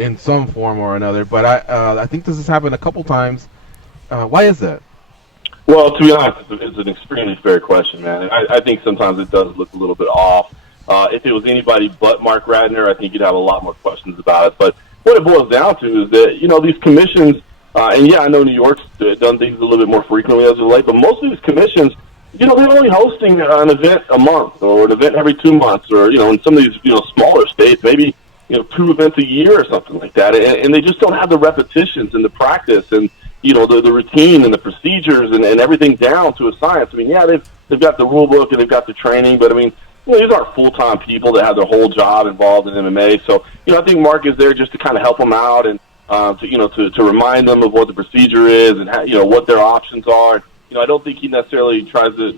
in some form or another. But I think this has happened a couple times. Why is that? Well, to be honest, it's an extremely fair question, man. I think sometimes it does look a little bit off. If it was anybody but Mark Ratner, I think you'd have a lot more questions about it. But what it boils down to is that, these commissions, and yeah, I know New York's done things a little bit more frequently as of late, but most of these commissions, they're only hosting an event a month or an event every 2 months, or, in some of these, smaller states, maybe, 2 events a year or something like that. And they just don't have the repetitions and the practice and, the routine and the procedures and everything down to a science. I mean, yeah, they've got the rule book and they've got the training, but I mean, these aren't full-time people that have their whole job involved in MMA. So, I think Mark is there just to kind of help them out and, to remind them of what the procedure is and how, what their options are. I don't think he necessarily tries to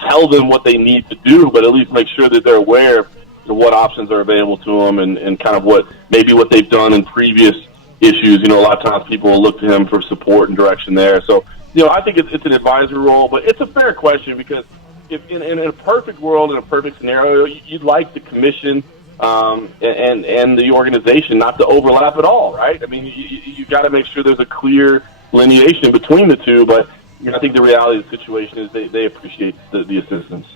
tell them what they need to do, but at least make sure that they're aware of what options are available to them and kind of what they've done in previous, issues, a lot of times people will look to him for support and direction there. So, I think it's an advisory role, but it's a fair question because if in a perfect world, in a perfect scenario, you'd like the commission and the organization not to overlap at all, right? I mean, you got to make sure there's a clear lineation between the two, but I think the reality of the situation is they appreciate the assistance.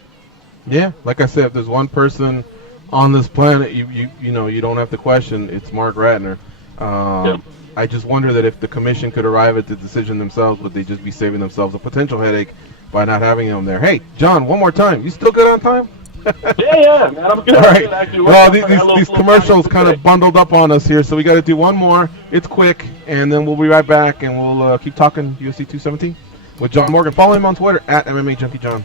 Yeah, like I said, if there's one person on this planet you don't have to question, it's Mark Ratner. I just wonder that if the commission could arrive at the decision themselves, would they just be saving themselves a potential headache by not having him there? Hey, John, one more time. You still good on time? Yeah, man, I'm good. All right. Well, these commercials kind of bundled up on us here, so we got to do one more. It's quick, and then we'll be right back, and we'll keep talking UFC 217 with John Morgan. Follow him on Twitter at MMAJunkieJohn.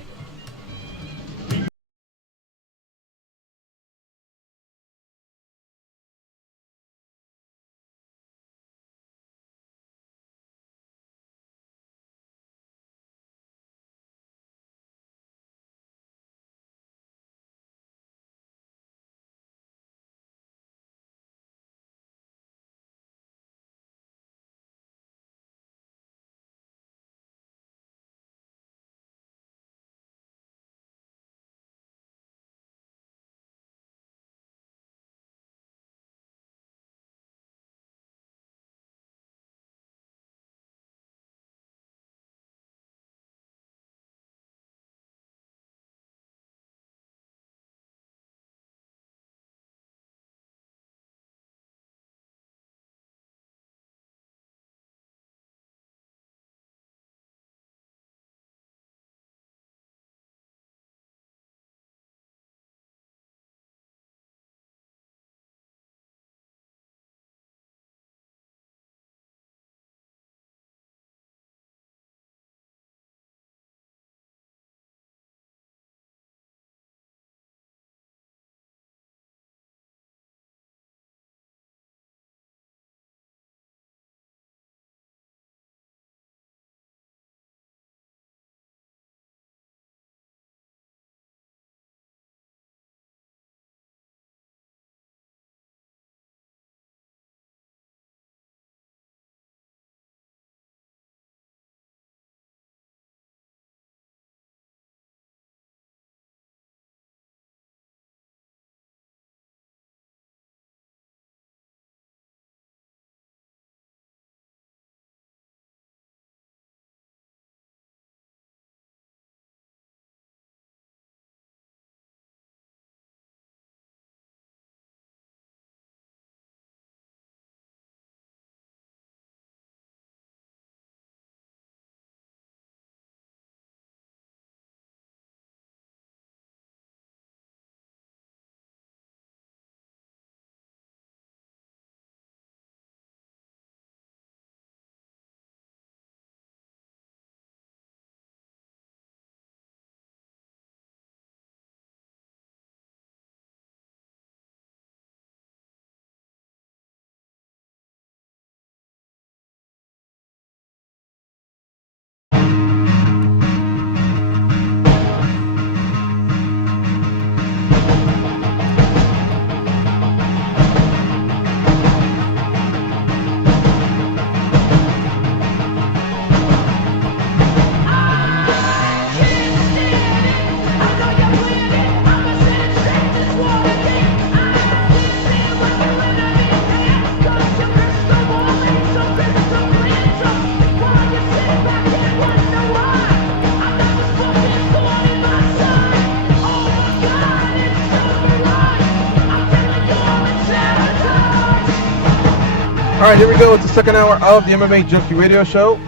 All right, here we go. It's the second hour of the MMA Junkie Radio Show.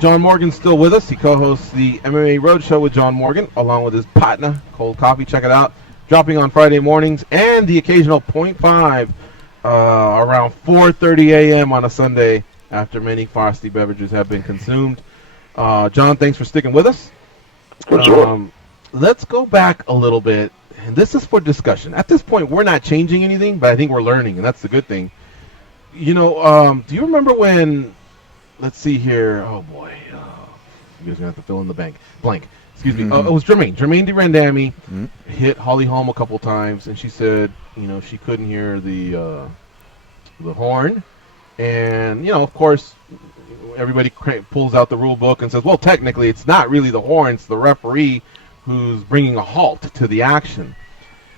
John Morgan's still with us. He co-hosts the MMA Roadshow with John Morgan, along with his partner, Cold Coffee. Check it out. Dropping on Friday mornings and the occasional 0.5 around 4:30 a.m. on a Sunday after many frosty beverages have been consumed. John, thanks for sticking with us. For sure. Let's go back a little bit, and this is for discussion. At this point, we're not changing anything, but I think we're learning, and that's the good thing. You know, do you remember when, let's see here, oh boy, you guys are going to have to fill in the blank. Excuse me. It was Jermaine Durandamy hit Holly Holm a couple times, and she said, you know, she couldn't hear the horn, And, of course, everybody pulls out the rule book and says, well, technically it's not really the horn, it's the referee who's bringing a halt to the action.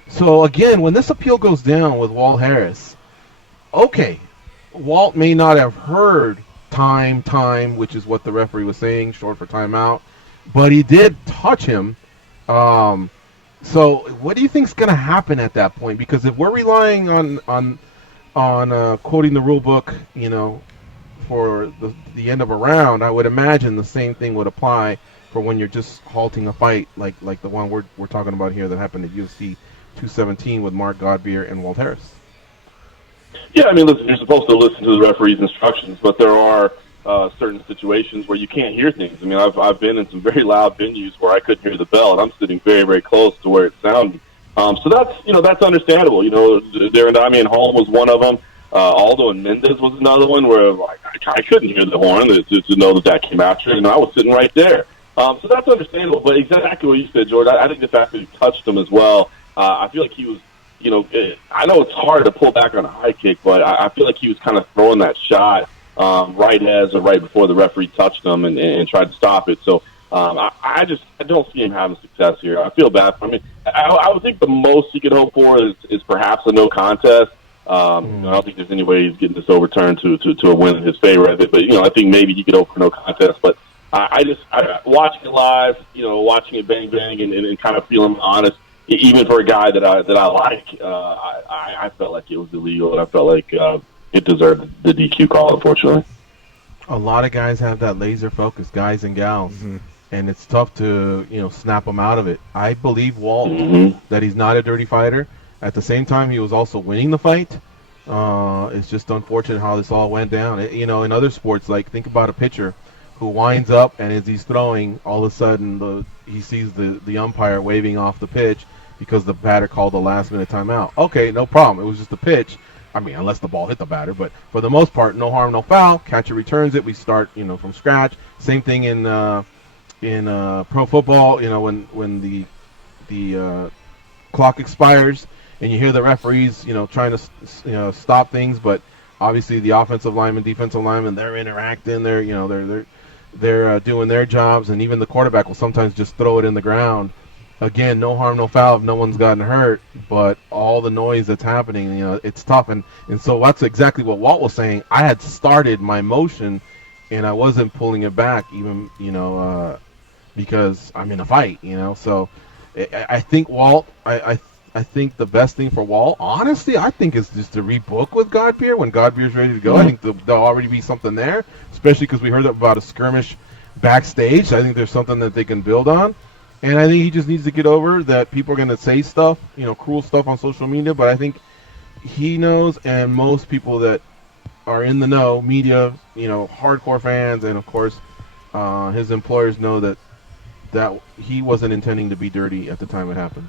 So, again, when this appeal goes down with Walt Harris, okay, Walt may not have heard time, which is what the referee was saying, short for timeout, but he did touch him. So what do you think is going to happen at that point? Because if we're relying on quoting the rule book, for the end of a round, I would imagine the same thing would apply for when you're just halting a fight like the one we're talking about here that happened at UFC 217 with Mark Godbeer and Walt Harris. Yeah, I mean, listen, you're supposed to listen to the referee's instructions, but there are certain situations where you can't hear things. I mean, I've been in some very loud venues where I couldn't hear the bell, and I'm sitting very, very close to where it sounded. So that's understandable. Darren Damian Hall was one of them. Aldo and Mendez was another one where I couldn't hear the horn to know that came after. I was sitting right there. So that's understandable. But exactly what you said, George, I think the fact that he touched him as well, I feel like he was, I know it's hard to pull back on a high kick, but I feel like he was kind of throwing that shot right before the referee touched him and tried to stop it. So I don't see him having success here. I feel bad for him. I would think the most he could hope for is perhaps a no contest. I don't think there's any way he's getting this overturned to a win in his favor. But I think maybe he could hope for no contest. But I watching it live, watching it bang and kind of feeling honest. Even for a guy that I like, I felt like it was illegal, and I felt like it deserved the DQ call. Unfortunately, a lot of guys have that laser focus, guys and gals, and it's tough to snap them out of it. I believe Walt that he's not a dirty fighter. At the same time, he was also winning the fight. It's just unfortunate how this all went down. In other sports, like think about a pitcher who winds up and as he's throwing, all of a sudden he sees the umpire waving off the pitch because the batter called the last-minute timeout. Okay, no problem. It was just a pitch. I mean, unless the ball hit the batter. But for the most part, no harm, no foul. Catcher returns it. We start, from scratch. Same thing in pro football. When the clock expires and you hear the referees, trying to stop things, but obviously the offensive lineman, defensive lineman, they're interacting. They're doing their jobs, and even the quarterback will sometimes just throw it in the ground. Again, no harm, no foul if no one's gotten hurt, but all the noise that's happening, it's tough. And so that's exactly what Walt was saying. I had started my motion, and I wasn't pulling it back even, because I'm in a fight, So I think Walt, I think the best thing for Walt, honestly, I think is just to rebook with Godbeer when Godbeer's ready to go. I think there'll already be something there, especially because we heard about a skirmish backstage. I think there's something that they can build on. And I think he just needs to get over that people are going to say stuff, cruel stuff on social media. But I think he knows, and most people that are in the know, media, hardcore fans, and of course his employers know that he wasn't intending to be dirty at the time it happened.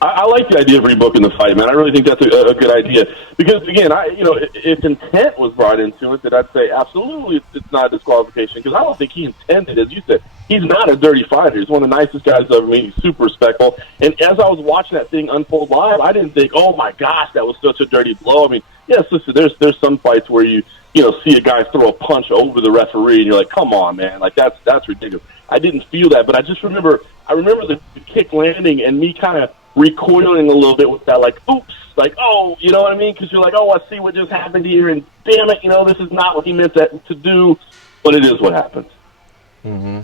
I like the idea of rebooking the fight, man. I really think that's a good idea because, again, if intent was brought into it, then I'd say absolutely it's not a disqualification because I don't think he intended, as you said, he's not a dirty fighter. He's one of the nicest guys I've ever met. He's super respectful. And as I was watching that thing unfold live, I didn't think, oh my gosh, that was such a dirty blow. I mean, yes, listen, there's some fights where you see a guy throw a punch over the referee and you're like, come on, man, like that's ridiculous. I didn't feel that, but I remember the kick landing and me kind of recoiling a little bit with that, like, oops, like, oh, you know what I mean? Because you're like, oh, I see what just happened here, and damn it, this is not what he meant to do, but it is what happened. Mm-hmm.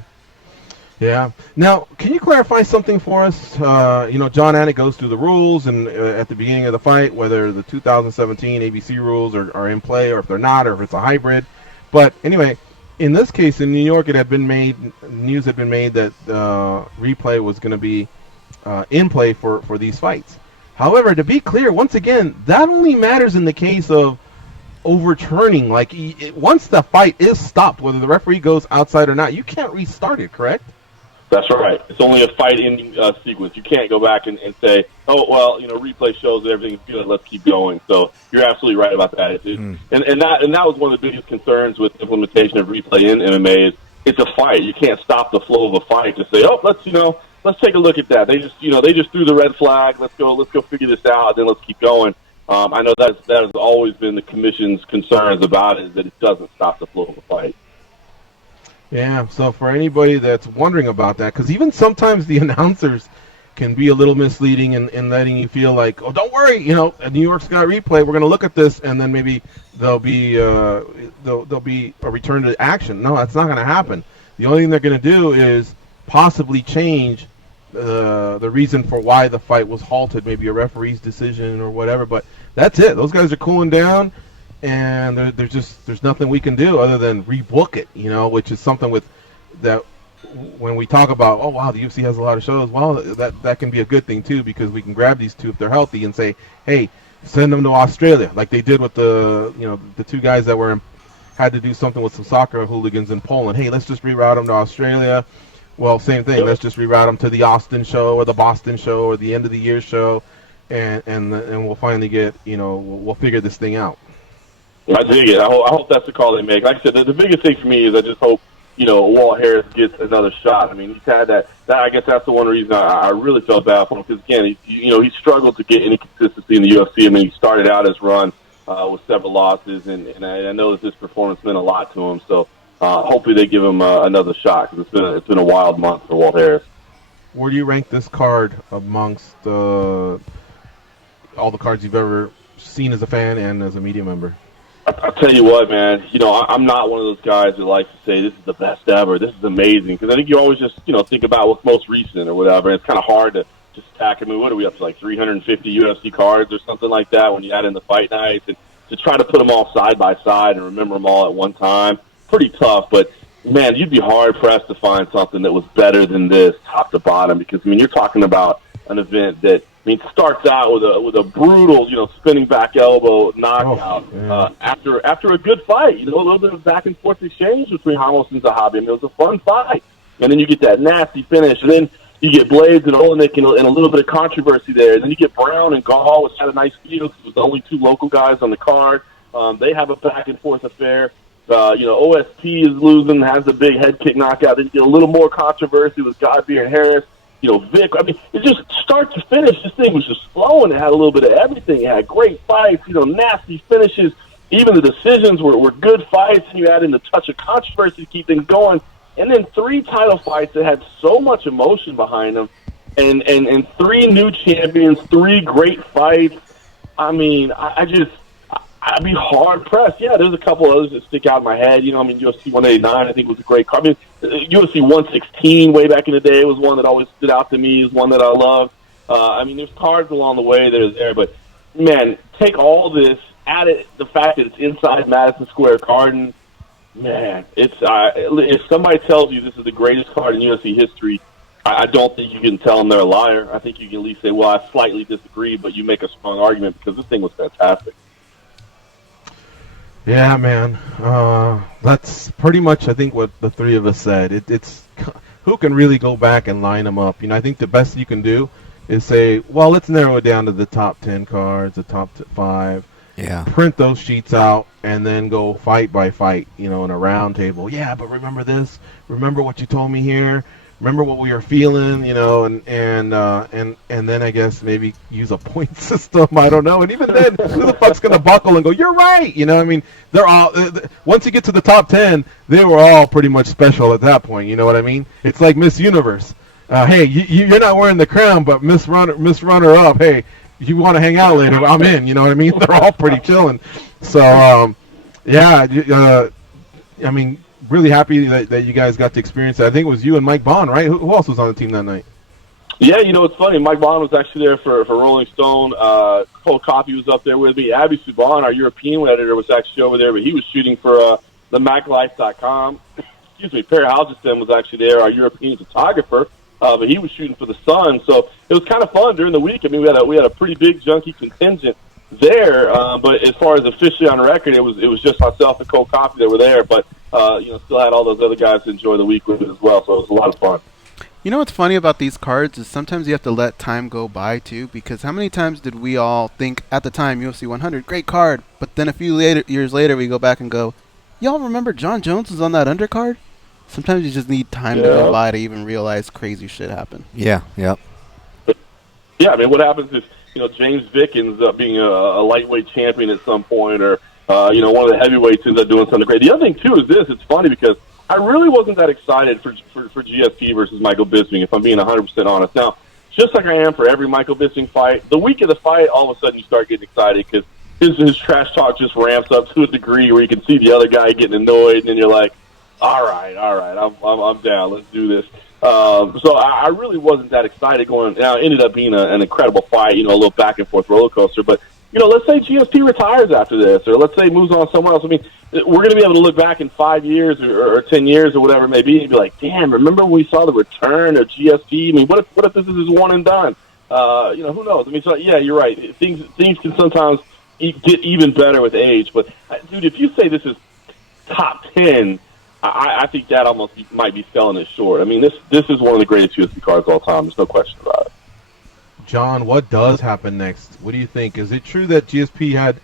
Yeah. Now, can you clarify something for us? John Anik goes through the rules, and at the beginning of the fight, whether the 2017 ABC rules are in play, or if they're not, or if it's a hybrid. But anyway, in this case, in New York, news had been made that replay was going to be in play for these fights. However, to be clear, once again, that only matters in the case of overturning. Like, once the fight is stopped, whether the referee goes outside or not, you can't restart it, correct? That's right. It's only a fight-ending sequence. You can't go back and say, oh, well, replay shows that everything's good, let's keep going. So you're absolutely right about that. And that was one of the biggest concerns with implementation of replay in MMA is it's a fight. You can't stop the flow of a fight to say, oh, let's take a look at that. They just threw the red flag. Let's go figure this out, and then let's keep going. I know that has always been the commission's concerns about it, is that it doesn't stop the flow of the fight. Yeah, so for anybody that's wondering about that, because even sometimes the announcers can be a little misleading in letting you feel like, oh, don't worry, New York's got replay. We're going to look at this, and then maybe there'll be a return to action. No, that's not going to happen. The only thing they're going to do is possibly change the reason for why the fight was halted, maybe a referee's decision or whatever. But that's it. Those guys are cooling down, and there's nothing we can do other than rebook it. Which is something with that. When we talk about, oh wow, the UFC has a lot of shows, well, that can be a good thing too, because we can grab these two if they're healthy and say, hey, send them to Australia, like they did with the two guys that had to do something with some soccer hooligans in Poland. Hey, let's just reroute them to Australia. Well, same thing. Let's just reroute them to the Austin show or the Boston show or the end of the year show, and we'll finally get we'll figure this thing out. I dig it. I hope that's the call they make. Like I said, the biggest thing for me is I just hope Walt Harris gets another shot. I mean, he's had that. I guess that's the one reason I really felt bad for him, because again, he struggled to get any consistency in the UFC. I mean, he started out his run with several losses, and I know that this performance meant a lot to him. So hopefully they give him another shot, because it's been a wild month for Walt Harris. Where do you rank this card amongst all the cards you've ever seen as a fan and as a media member? I'll tell you what, man. I'm not one of those guys that likes to say this is the best ever, this is amazing, because I think you always just think about what's most recent or whatever. And it's kind of hard to just stack. I mean, what are we up to, like 350 UFC cards or something like that when you add in the fight nights, and to try to put them all side by side and remember them all at one time, pretty tough. But man, you'd be hard pressed to find something that was better than this, top to bottom, because I mean, you're talking about an event that starts out with a brutal, spinning back elbow knockout after a good fight. A little bit of back and forth exchange between Ramos and Zahabi. It was a fun fight, and then you get that nasty finish, and then you get Blades and Olenek and a little bit of controversy there. And then you get Brown and Gall, which had a nice field. It was the only two local guys on the card. They have a back and forth affair. OSP is losing, has a big head kick knockout. Then you get a little more controversy with Godbeer and Harris. Vic, I mean, it just start to finish, this thing was just flowing. It had a little bit of everything. It had great fights, nasty finishes. Even the decisions were good fights, and you add in the touch of controversy to keep things going. And then 3 title fights that had so much emotion behind them, and 3 new champions, 3 great fights. I mean, I'd be hard pressed. Yeah, there's a couple others that stick out in my head. UFC 189 I think was a great card. I mean, UFC 116 way back in the day was one that always stood out to me, is one that I loved. There's cards along the way that are there, but man, take all this, add it, the fact that it's inside Madison Square Garden. Man, it's if somebody tells you this is the greatest card in UFC history, I don't think you can tell them they're a liar. I think you can at least say, well, I slightly disagree, but you make a strong argument, because this thing was fantastic. Yeah, man. That's pretty much, I think, what the three of us said. It's who can really go back and line them up. I think the best you can do is say, well, let's narrow it down to the top 10 cards, the top 5. Yeah. Print those sheets out and then go fight by fight, in a round table. Yeah, but remember this. Remember what you told me here. Remember what we were feeling, and then I guess maybe use a point system. I don't know. And even then, who the fuck's gonna buckle and go, you're right? They're all. Once you get to the top 10, they were all pretty much special at that point. You know what I mean? It's like Miss Universe. Hey, you're not wearing the crown, but Miss Runner Up. Hey, you want to hang out later? I'm in. You know what I mean? They're all pretty chilling. So, really happy that you guys got to experience it. I think it was you and Mike Bond, right? Who else was on the team that night? Yeah, it's funny. Mike Bond was actually there for Rolling Stone. Cole Coffey was up there with me. Abby Subban, our European editor, was actually over there, but he was shooting for the MacLife.com. Excuse me. Perry Halgeston was actually there, our European photographer, but he was shooting for the Sun. So it was kind of fun during the week. I mean, we had a pretty big junkie contingent there, but as far as officially on record, it was just myself and Cole Coffey that were there, but still had all those other guys to enjoy the week with it as well, so it was a lot of fun. What's funny about these cards is sometimes you have to let time go by too, because how many times did we all think at the time UFC 100, great card, but then a few years later we go back and go, y'all remember John Jones was on that undercard? Sometimes you just need time to go by to even realize crazy shit happened. Yeah, yep. Yeah, I mean, what happens James Vick ends up being a lightweight champion at some point, or one of the heavyweights ends up doing something great. The other thing too is this: it's funny because I really wasn't that excited for GSP versus Michael Bisping, if I'm being 100% honest. Now, just like I am for every Michael Bisping fight, the week of the fight, all of a sudden you start getting excited because his trash talk just ramps up to a degree where you can see the other guy getting annoyed, and then you're like, all right, I'm down. Let's do this. So I really wasn't that excited going. Now, it ended up being an incredible fight, a little back and forth roller coaster. But let's say GSP retires after this, or let's say moves on somewhere else. I mean, we're going to be able to look back in 5 years or 10 years or whatever it may be and be like, damn, remember when we saw the return of GSP? I mean, what if this is his one and done? Who knows? I mean, so yeah, you're right. Things can sometimes get even better with age. But dude, if you say this is top 10. I think that almost might be selling it short. I mean, this is one of the greatest UFC cards of all time. There's no question about it. John, what does happen next? What do you think? Is it true that GSP had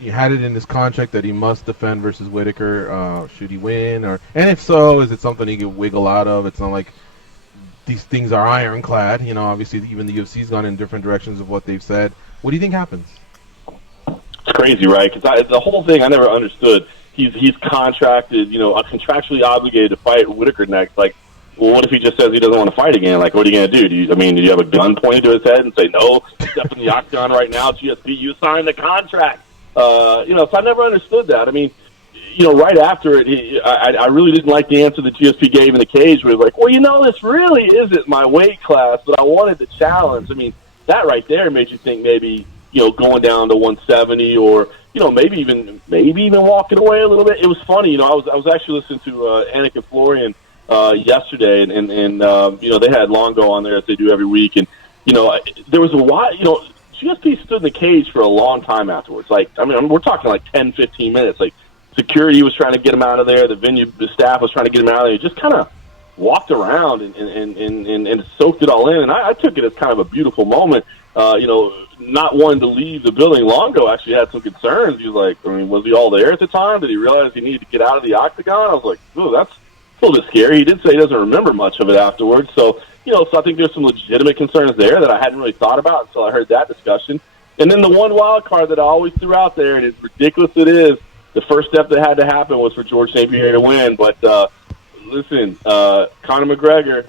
it in his contract that he must defend versus Whitaker should he win? And if so, is it something he could wiggle out of? It's not like these things are ironclad. Obviously even the UFC's gone in different directions of what they've said. What do you think happens? It's crazy, right? Because the whole thing I never understood. He's contracted, contractually obligated to fight Whitaker next. Like, well, what if he just says he doesn't want to fight again? Like, what are you going to do? Do you have a gun pointed to his head and say, no, step in the octagon right now, GSP, you signed the contract? So I never understood that. I mean, right after it, I really didn't like the answer that GSP gave in the cage where he was like, well, this really isn't my weight class, but I wanted the challenge. I mean, that right there made you think maybe, going down to 170 or, maybe even walking away a little bit. It was funny, I was actually listening to Anik and Florian yesterday, and they had Longo on there as they do every week, and there was a while, GSP stood in the cage for a long time afterwards. Like, I mean, we're talking like 10, 15 minutes. Like, security was trying to get him out of there, the staff was trying to get him out of there. He just kind of walked around and soaked it all in, and I took it as kind of a beautiful moment. Not wanting to leave the building. Longo actually had some concerns. He was like, I mean, was he all there at the time? Did he realize he needed to get out of the octagon? I was like, ooh, that's a little bit scary. He did say he doesn't remember much of it afterwards. So, so I think there's some legitimate concerns there that I hadn't really thought about until I heard that discussion. And then the one wild card that I always threw out there, and as ridiculous it is, the first step that had to happen was for George St. Pierre to win. But listen, Conor McGregor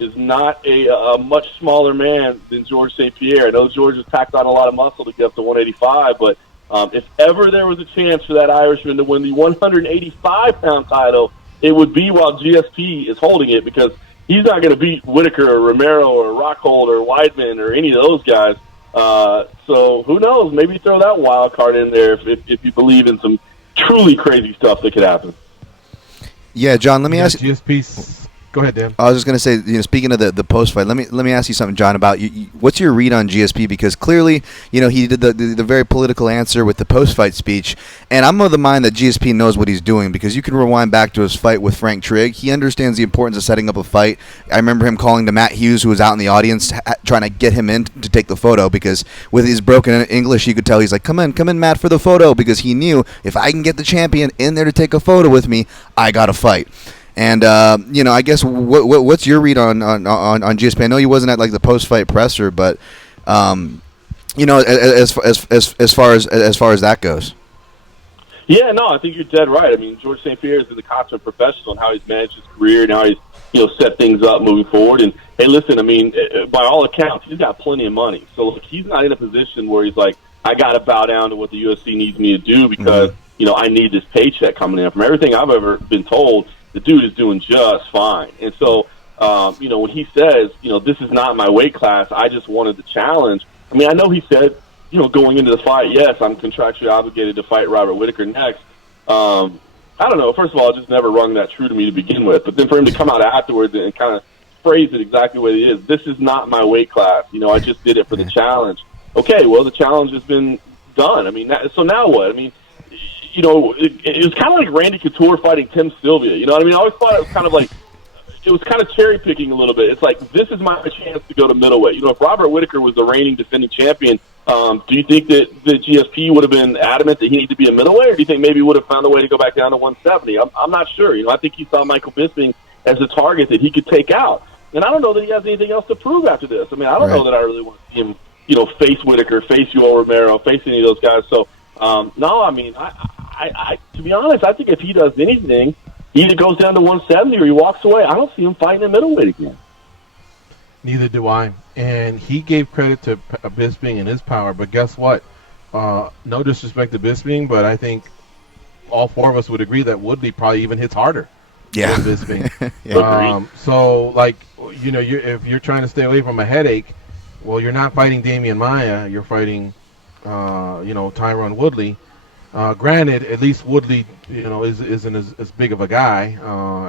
is not a much smaller man than George St. Pierre. I know George has packed on a lot of muscle to get up to 185, but if ever there was a chance for that Irishman to win the 185-pound title, it would be while GSP is holding it, because he's not going to beat Whitaker or Romero or Rockhold or Weidman or any of those guys. So who knows? Maybe throw that wild card in there if you believe in some truly crazy stuff that could happen. Yeah, John, let me ask you. GSP. Go ahead, Dan. I was just going to say, speaking of the post fight, let me ask you something, John, about what's your read on GSP? Because clearly, he did the very political answer with the post fight speech, and I'm of the mind that GSP knows what he's doing, because you can rewind back to his fight with Frank Trigg. He understands the importance of setting up a fight. I remember him calling to Matt Hughes, who was out in the audience, trying to get him in to take the photo, because with his broken English, you could tell he's like, come in, Matt, for the photo, because he knew if I can get the champion in there to take a photo with me, I got to fight. And I guess what's your read on GSP? I know he wasn't at like the post fight presser, but as far as that goes. Yeah, no, I think you're dead right. I mean, George St. Pierre is the consummate professional in how he's managed his career and how he's set things up moving forward. And hey, listen, I mean, by all accounts, he's got plenty of money, so look, he's not in a position where he's like, I got to bow down to what the UFC needs me to do because I need this paycheck coming in. From everything I've ever been told, the dude is doing just fine. And so, when he says, this is not my weight class, I just wanted the challenge. I mean, I know he said, going into the fight, yes, I'm contractually obligated to fight Robert Whitaker next. I don't know. First of all, it just never rung that true to me to begin with. But then for him to come out afterwards and kind of phrase it exactly the way it is, this is not my weight class. I just did it for the challenge. Okay, well, the challenge has been done. I mean, so now what? I mean, it was kind of like Randy Couture fighting Tim Sylvia. You know what I mean? I always thought it was kind of cherry picking a little bit. It's like, this is my chance to go to middleweight. If Robert Whitaker was the reigning defending champion, do you think that the GSP would have been adamant that he needed to be a middleweight, or do you think maybe he would have found a way to go back down to 170? I'm not sure. I think he saw Michael Bisping as a target that he could take out. And I don't know that he has anything else to prove after this. I mean, I don't know that I really want to see him face Whitaker, face Yoel Romero, face any of those guys. So, no, I mean, I to be honest, I think if he does anything, he either goes down to 170 or he walks away. I don't see him fighting in middleweight again. Neither do I. And he gave credit to Bisping and his power, but guess what? No disrespect to Bisping, but I think all four of us would agree that Woodley probably even hits harder than Bisping. So, like, if you're trying to stay away from a headache, well, you're not fighting Damian Maia. You're fighting, Tyron Woodley. Granted, at least Woodley, isn't as big of a guy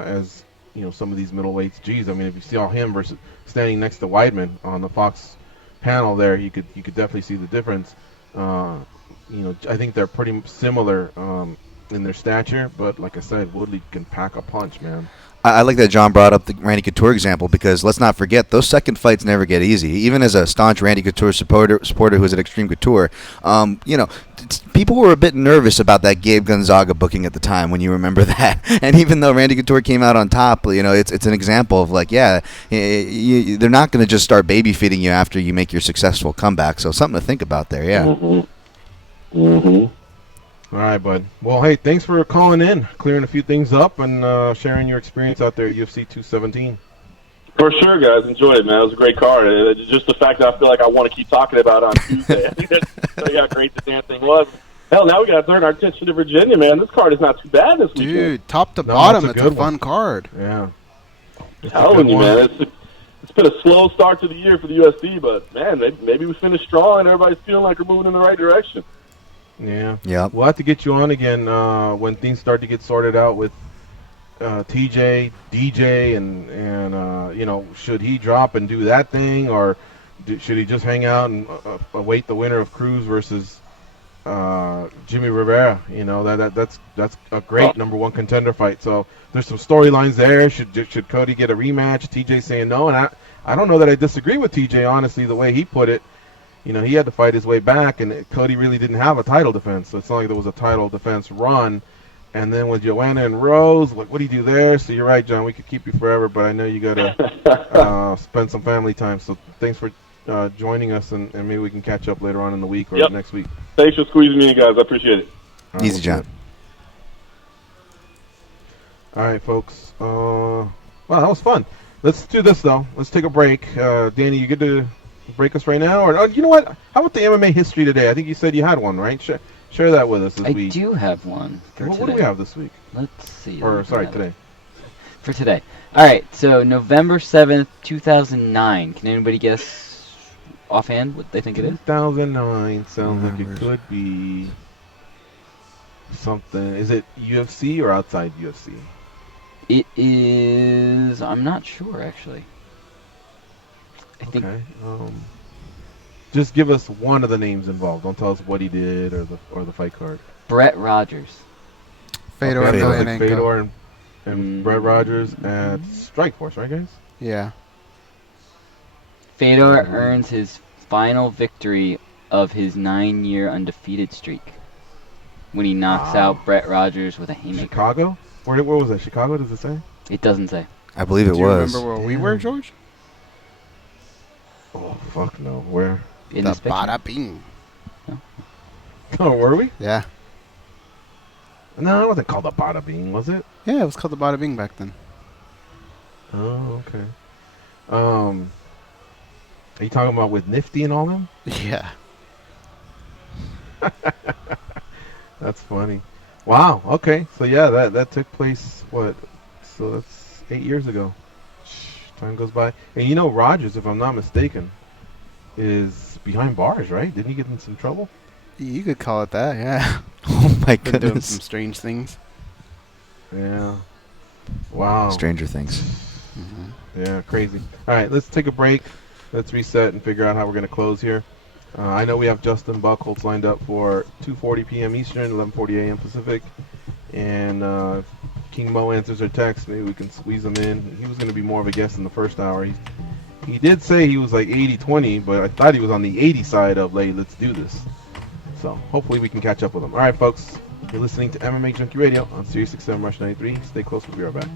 as some of these middleweights. Geez, I mean, if you saw him versus standing next to Weidman on the Fox panel there, you could definitely see the difference. I think they're pretty similar in their stature, but like I said, Woodley can pack a punch, man. I like that John brought up the Randy Couture example because let's not forget those second fights never get easy. Even as a staunch Randy Couture supporter who's at Extreme Couture, people were a bit nervous about that Gabe Gonzaga booking at the time when you remember that. And even though Randy Couture came out on top, it's an example of like, they're not going to just start baby feeding you after you make your successful comeback. So something to think about there, yeah. Mm-hmm. Mm-hmm. All right, bud. Well, hey, thanks for calling in, clearing a few things up, and sharing your experience out there at UFC 217. For sure, guys. Enjoyed it, man. It was a great card. It's just the fact that I feel like I want to keep talking about it on Tuesday. I think that's how great the damn thing was. Hell, now we got to turn our attention to Virginia, man. This card is not too bad this weekend. Dude, top to bottom, it's a fun card. Yeah. Telling you, man. It's been a slow start to the year for the UFC, but, man, maybe we finished strong and everybody's feeling like we're moving in the right direction. Yeah. Yep. We'll have to get you on again when things start to get sorted out with TJ, DJ, and should he drop and do that thing, or should he just hang out and await the winner of Cruz versus Jimmy Rivera? That's a great number one contender fight. So there's some storylines there. Should Cody get a rematch? TJ saying no, and I don't know that I disagree with TJ, honestly, the way he put it. He had to fight his way back, and Cody really didn't have a title defense. So it's not like there was a title defense run. And then with Joanna and Rose, what do you do there? So you're right, John. We could keep you forever, but I know you got to spend some family time. So thanks for joining us, and maybe we can catch up later on in the week or next week. Thanks for squeezing me in, guys. I appreciate it. Easy, John. All right, folks. Well, that was fun. Let's do this, though. Let's take a break. Danny, you good to break us right now? Or you know what? How about the MMA history today? I think you said you had one, right? Share that with us this week. I do have one for today. What do we have this week? Let's see. Today. For today. All right, so November 7th, 2009. Can anybody guess offhand what they think it is? 2009 sounds like it could be something. Is it UFC or outside UFC? It is... I'm not sure, actually. I think... Okay. Just give us one of the names involved. Don't tell us what he did or the fight card. Brett Rogers. Fedor Emelianenko. Emelianenko. Fedor and Brett Rogers at Strikeforce, right, guys? Yeah. Fedor earns his final victory of his 9-year undefeated streak when he knocks out Brett Rogers with a haymaker. Chicago? Where was that? Chicago, does it say? It doesn't say. I believe it Do you was. remember where we were, George? Oh, fuck no. Where? In the this picture. Bada Bing. Oh, were we? Yeah. No, it wasn't called the Bada Bing, was it? Yeah, it was called the Bada Bing back then. Oh, okay. Are you talking about with Nifty and all them? Yeah. That's funny. Wow. Okay. So yeah, that took place. What? So that's 8 years ago. Time goes by. And Rogers, if I'm not mistaken, is behind bars, right? Didn't he get in some trouble? You could call it that, yeah. Oh my Been doing goodness. some strange things. Yeah. Wow. Stranger Things. Mm-hmm. Yeah, crazy. All right, let's take a break. Let's reset and figure out how we're going to close here. I know we have Justin Buchholz lined up for 2:40 p.m. Eastern, 11:40 a.m. Pacific. And King Mo answers our text. Maybe we can squeeze him in. He was going to be more of a guest in the first hour. He did say he was like 80-20, but I thought he was on the 80 side of, like, let's do this. So hopefully we can catch up with him. All right, folks. You're listening to MMA Junkie Radio on Sirius XM Rush 93. Stay close. We'll be right back.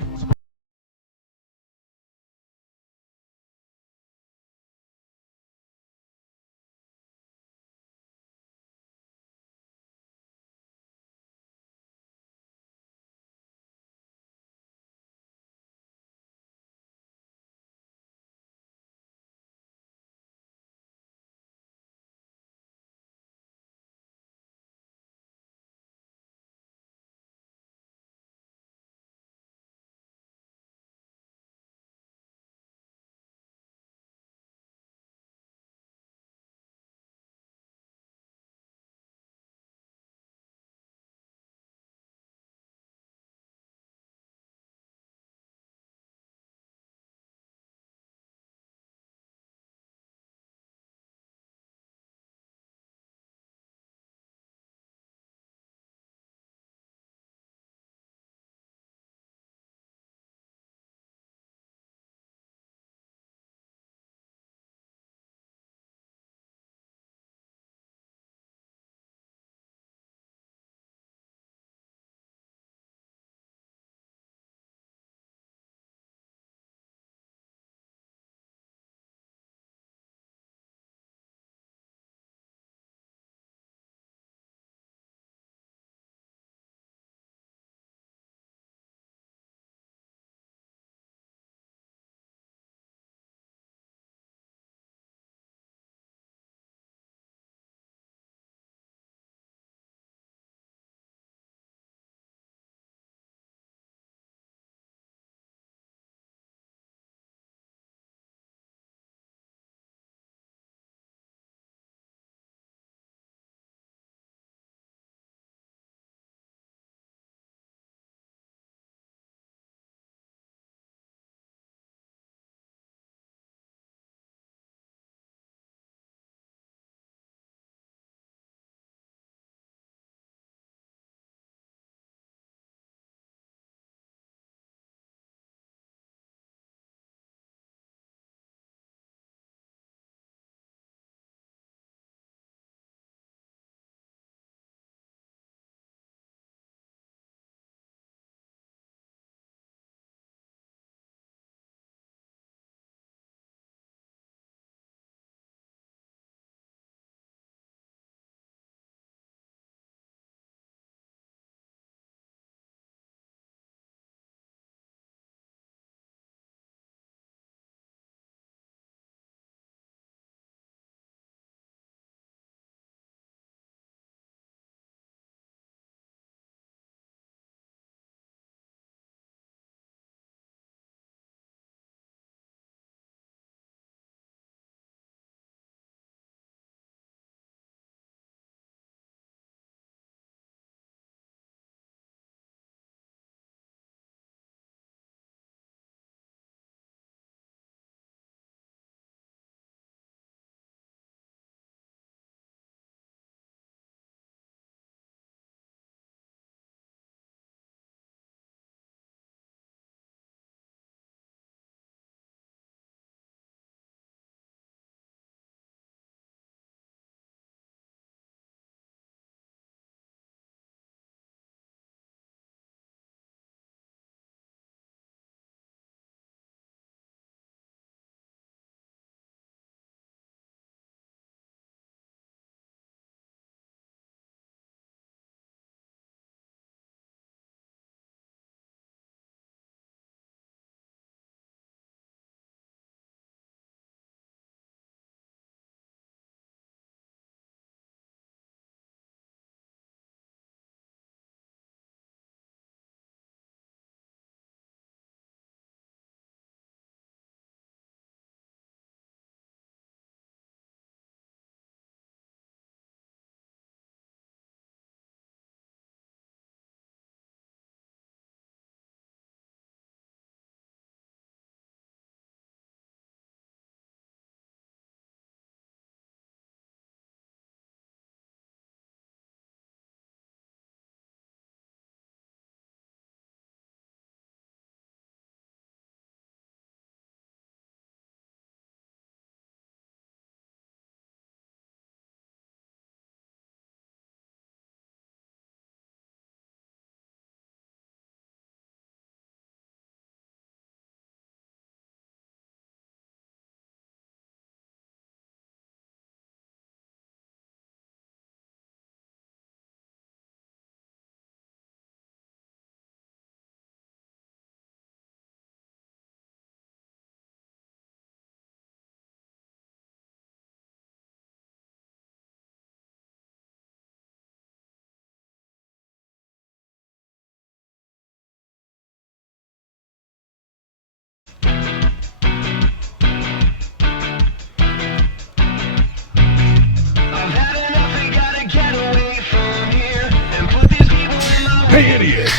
Hey, idiot!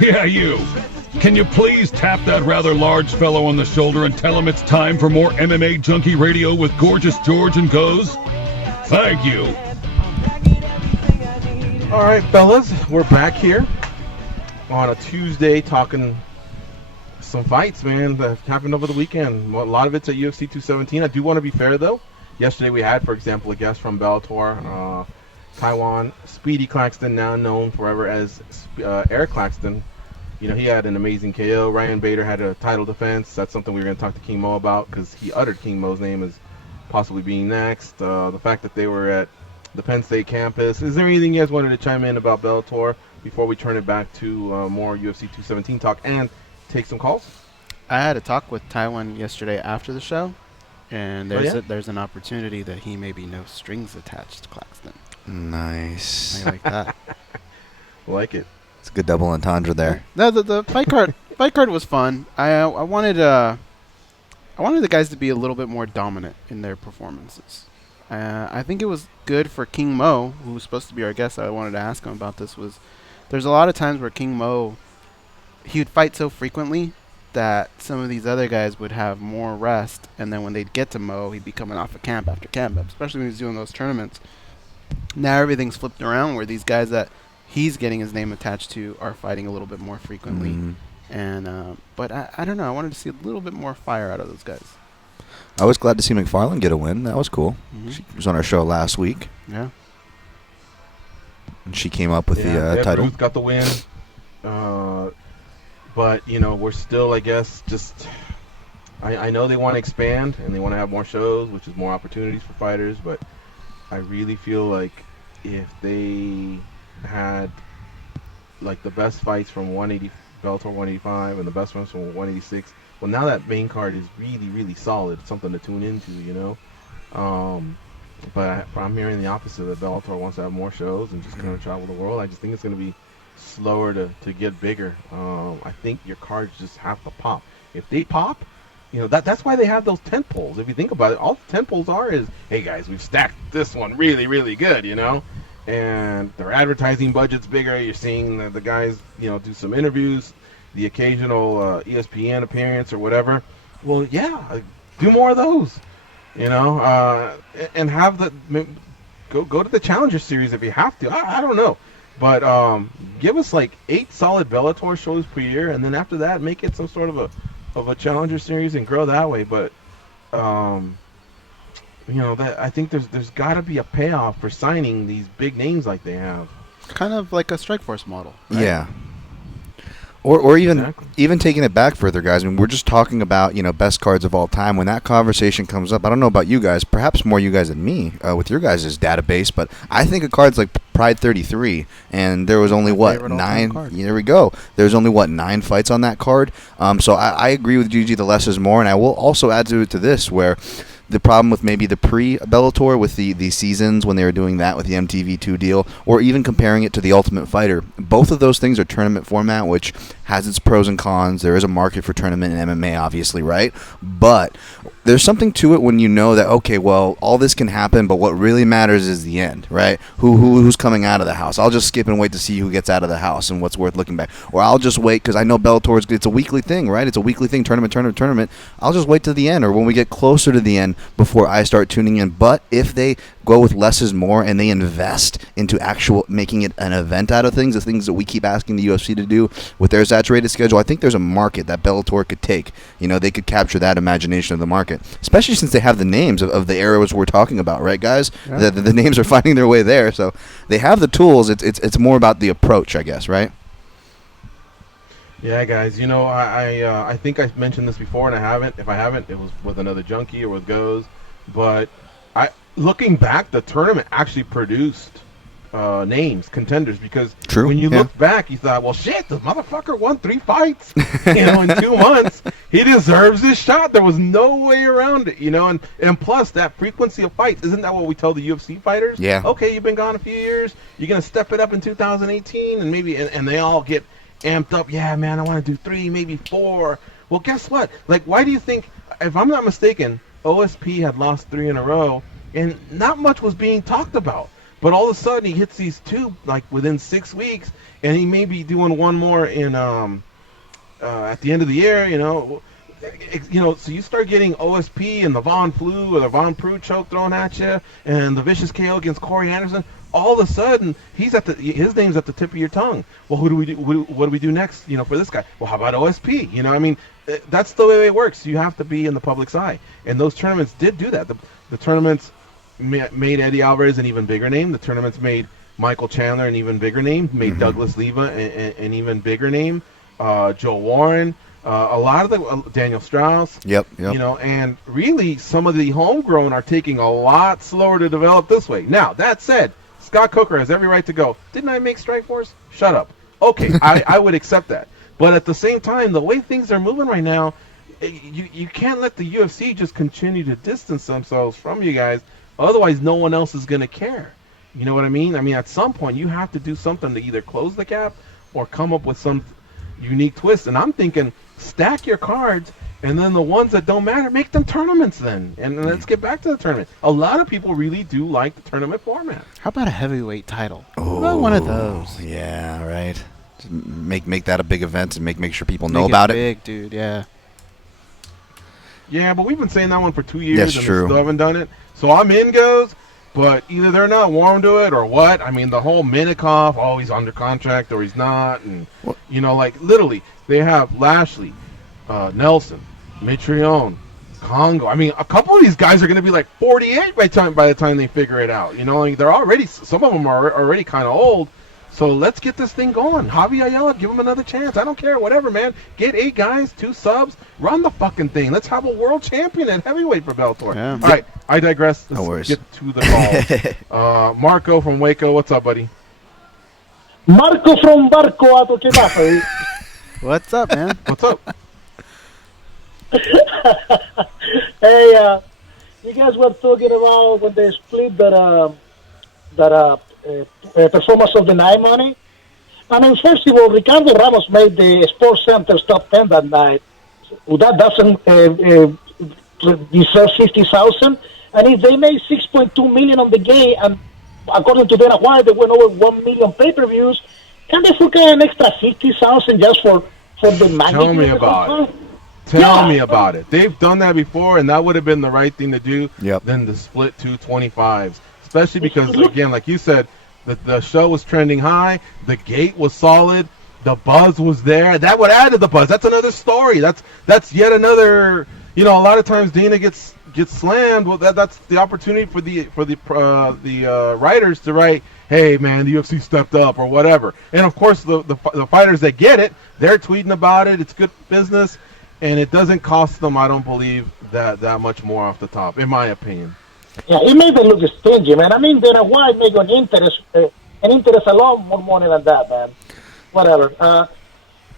Yeah, you. Can you please tap that rather large fellow on the shoulder and tell him it's time for more MMA Junkie Radio with Gorgeous George and Goes? Thank you. All right, fellas, we're back here on a Tuesday talking some fights, man, that happened over the weekend. A lot of it's at UFC 217. I do want to be fair, though. Yesterday we had, for example, a guest from Bellator, Taiwan, Speedy Claxton, now known forever as Eric Claxton. You know, he had an amazing KO. Ryan Bader had a title defense. That's something we were going to talk to King Mo about because he uttered King Mo's name as possibly being next. The fact that they were at the Penn State campus. Is there anything you guys wanted to chime in about Bellator before we turn it back to more UFC 217 talk and take some calls? I had a talk with Taiwan yesterday after the show, and there's there's an opportunity that he may be no strings attached to Claxton. Nice. I like that. Like it. It's a good double entendre there. No, the fight card was fun. I wanted the guys to be a little bit more dominant in their performances. I think it was good for King Mo, who was supposed to be our guest. I wanted to ask him about this. There's a lot of times where King Mo, he would fight so frequently that some of these other guys would have more rest, and then when they'd get to Mo, he'd be coming off of camp after camp, especially when he's doing those tournaments. Now everything's flipped around where these guys that he's getting his name attached to are fighting a little bit more frequently. Mm-hmm. And but I don't know. I wanted to see a little bit more fire out of those guys. I was glad to see McFarlane get a win. That was cool. Mm-hmm. She was on our show last week. Yeah. And she came up with the title. Ruth got the win. But, you know, we're still, I guess, just... I know they want to expand and they want to have more shows, which is more opportunities for fighters, but I really feel like if they had, like, the best fights from Bellator 185 and the best ones from 186, well, now that main card is really, really solid. It's something to tune into, you know? But I'm hearing the opposite, that Bellator wants to have more shows and just kind of travel the world. I just think it's going to be slower to get bigger. I think your cards just have to pop. If they pop, you know, that's why they have those tent poles. If you think about it, all the tent poles are is, hey guys, we've stacked this one really, really good, you know? And their advertising budget's bigger. You're seeing the guys, you know, do some interviews, the occasional ESPN appearance or whatever. Well, yeah, do more of those, you know, and have go to the Challenger Series if you have to. I don't know. But give us like 8 solid Bellator shows per year, and then after that, make it some sort of a Challenger Series and grow that way. But you know, that I think there's got to be a payoff for signing these big names like they have. Kind of like a Strikeforce model. Right? Yeah. Or even Exactly. even taking it back further, guys. I mean, we're just talking about, you know, best cards of all time. When that conversation comes up, I don't know about you guys, perhaps more you guys than me with your guys' database, but I think of cards like Pride 33, and there was only, My favorite all-time 9? card. There we go. There's only, 9 fights on that card? So I agree with Gigi, the less is more, and I will also add to this where the problem with maybe the pre-Bellator with the seasons when they were doing that with the MTV2 deal, or even comparing it to the Ultimate Fighter, both of those things are tournament format, which has its pros and cons. There is a market for tournament in MMA, obviously, right? But there's something to it when you know that, okay, well, all this can happen, but what really matters is the end, right? Who's coming out of the house? I'll just skip and wait to see who gets out of the house and what's worth looking back. Or I'll just wait, because I know Bellator, it's a weekly thing, right? It's a weekly thing, tournament. I'll just wait to the end, or when we get closer to the end before I start tuning in. But if they go with less is more and they invest into actual making it an event out of things, the things that we keep asking the UFC to do with their saturated schedule, I think there's a market that Bellator could take. You know, they could capture that imagination of the market, especially since they have the names of the eras we're talking about, right, guys? Yeah. The names are finding their way there, so they have the tools. It's more about the approach, I guess, right? Yeah, guys. You know, I think I mentioned this before, and I haven't. If I haven't, it was with another junkie or with Goes. But looking back, the tournament actually produced names, contenders, because True, when you yeah. look back, you thought, well, shit, the motherfucker won 3 fights, you know, in 2 months. He deserves this shot. There was no way around it, you know, and plus that frequency of fights, isn't that what we tell the UFC fighters? Yeah. Okay, you've been gone a few years. You're going to step it up in 2018, and maybe, and they all get amped up. Yeah, man, I want to do 3, maybe 4. Well, guess what? Like, why do you think, if I'm not mistaken, OSP had lost 3 in a row, and not much was being talked about. But all of a sudden, he hits these two like within 6 weeks, and he may be doing one more in at the end of the year. So you start getting OSP and the Von Flu or the Von Prue choke thrown at you, and the vicious KO against Corey Anderson. All of a sudden, his name's at the tip of your tongue. Well, who do we do? What do we do next? For this guy. Well, how about OSP? That's the way it works. You have to be in the public's eye, and those tournaments did do that. The tournaments made Eddie Alvarez an even bigger name. The tournaments made Michael Chandler an even bigger name. Made Douglas Leva an even bigger name. Joe Warren. A lot of the Daniel Strauss. Yep. And really, some of the homegrown are taking a lot slower to develop this way. Now, that said, Scott Coker has every right to go, didn't I make Strikeforce? Shut up. Okay, I would accept that. But at the same time, the way things are moving right now, you can't let the UFC just continue to distance themselves from you guys. Otherwise, no one else is going to care. You know what I mean? At some point, you have to do something to either close the gap or come up with some unique twist. And I'm thinking, stack your cards, and then the ones that don't matter, make them tournaments then. And let's get back to the tournament. A lot of people really do like the tournament format. How about a heavyweight title? Oh, Well, one of those. Yeah, right. Just make that a big event and make sure people know Make about it. Big, dude. Yeah. Yeah, but we've been saying that one for 2 years, That's and true. we still haven't done it. So I'm in goes, but either they're not warm to it or what. The whole Minikoff, he's under contract or he's not. And, literally, they have Lashley, Nelson, Mitrione, Congo. A couple of these guys are going to be like 48 by the time they figure it out. They're already, some of them are already kind of old. So let's get this thing going. Javi Ayala, give him another chance. I don't care, whatever, man. Get 8 guys, 2 subs, run the fucking thing. Let's have a world champion at heavyweight for Bellator. Yeah. All right, I digress. Let's No worries. get to the call. Marco from Waco, what's up, buddy? Marco from Barco, che pasa? What's up, man? What's up? Hey, you guys were talking about when they split that performance of the night money. First of all, Ricardo Ramos made the Sports Center's top 10 that night. That doesn't deserve 50,000. And if they made 6.2 million on the game, and according to Dana White, they went over 1 million pay-per-views, can they fork out an extra 50,000 just for the magic? Tell me about it. Tell me about it. They've done that before, and that would have been the right thing to do than to split 225s. Especially because, again, like you said, the show was trending high, the gate was solid, the buzz was there. That would add to the buzz. That's another story. That's yet another. A lot of times Dana gets slammed. Well, that's the opportunity for the writers to write, hey man, the UFC stepped up or whatever. And of course, the fighters that get it, they're tweeting about it. It's good business, and it doesn't cost them, I don't believe, that much more off the top, in my opinion. Yeah, it made them look stingy, man. Dana White make an interest a lot more money than that, man. Whatever.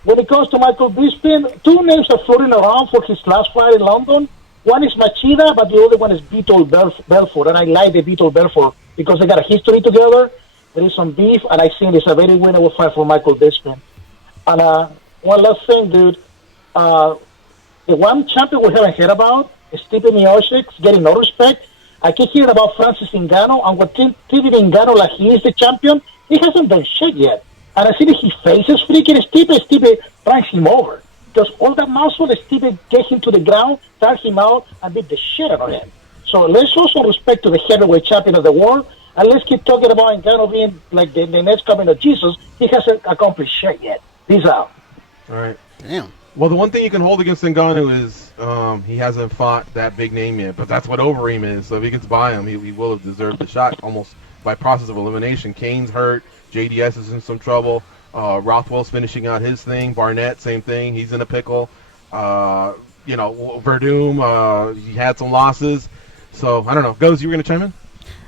When it comes to Michael Bisping, 2 names are floating around for his last fight in London. One is Machida, but the other one is Beetle Belfort. And I like the Beetle Belfort because they got a history together. There is some beef, and I think it's a very winnable fight for Michael Bisping. And one last thing, dude. The one champion we haven't heard about is Stipe Miocic getting no respect. I keep hearing about Francis Ngannou, and what Steve Ngannou, like he is the champion, he hasn't done shit yet. And I see that he faces freaking Stipe runs him over. Because all that muscle, Stipe get him to the ground, tag him out, and beat the shit out of him. So let's show some respect to the heavyweight champion of the world, and let's keep talking about Ngannou being like the next coming of Jesus. He hasn't accomplished shit yet. Peace out. All right. Damn. Well, the one thing you can hold against Ngannou is he hasn't fought that big name yet, but that's what Overeem is. So if he gets by him, he will have deserved the shot almost by process of elimination. Kane's hurt. JDS is in some trouble. Rothwell's finishing out his thing. Barnett, same thing. He's in a pickle. Verdum, he had some losses. So, I don't know. Goes, you were going to chime in?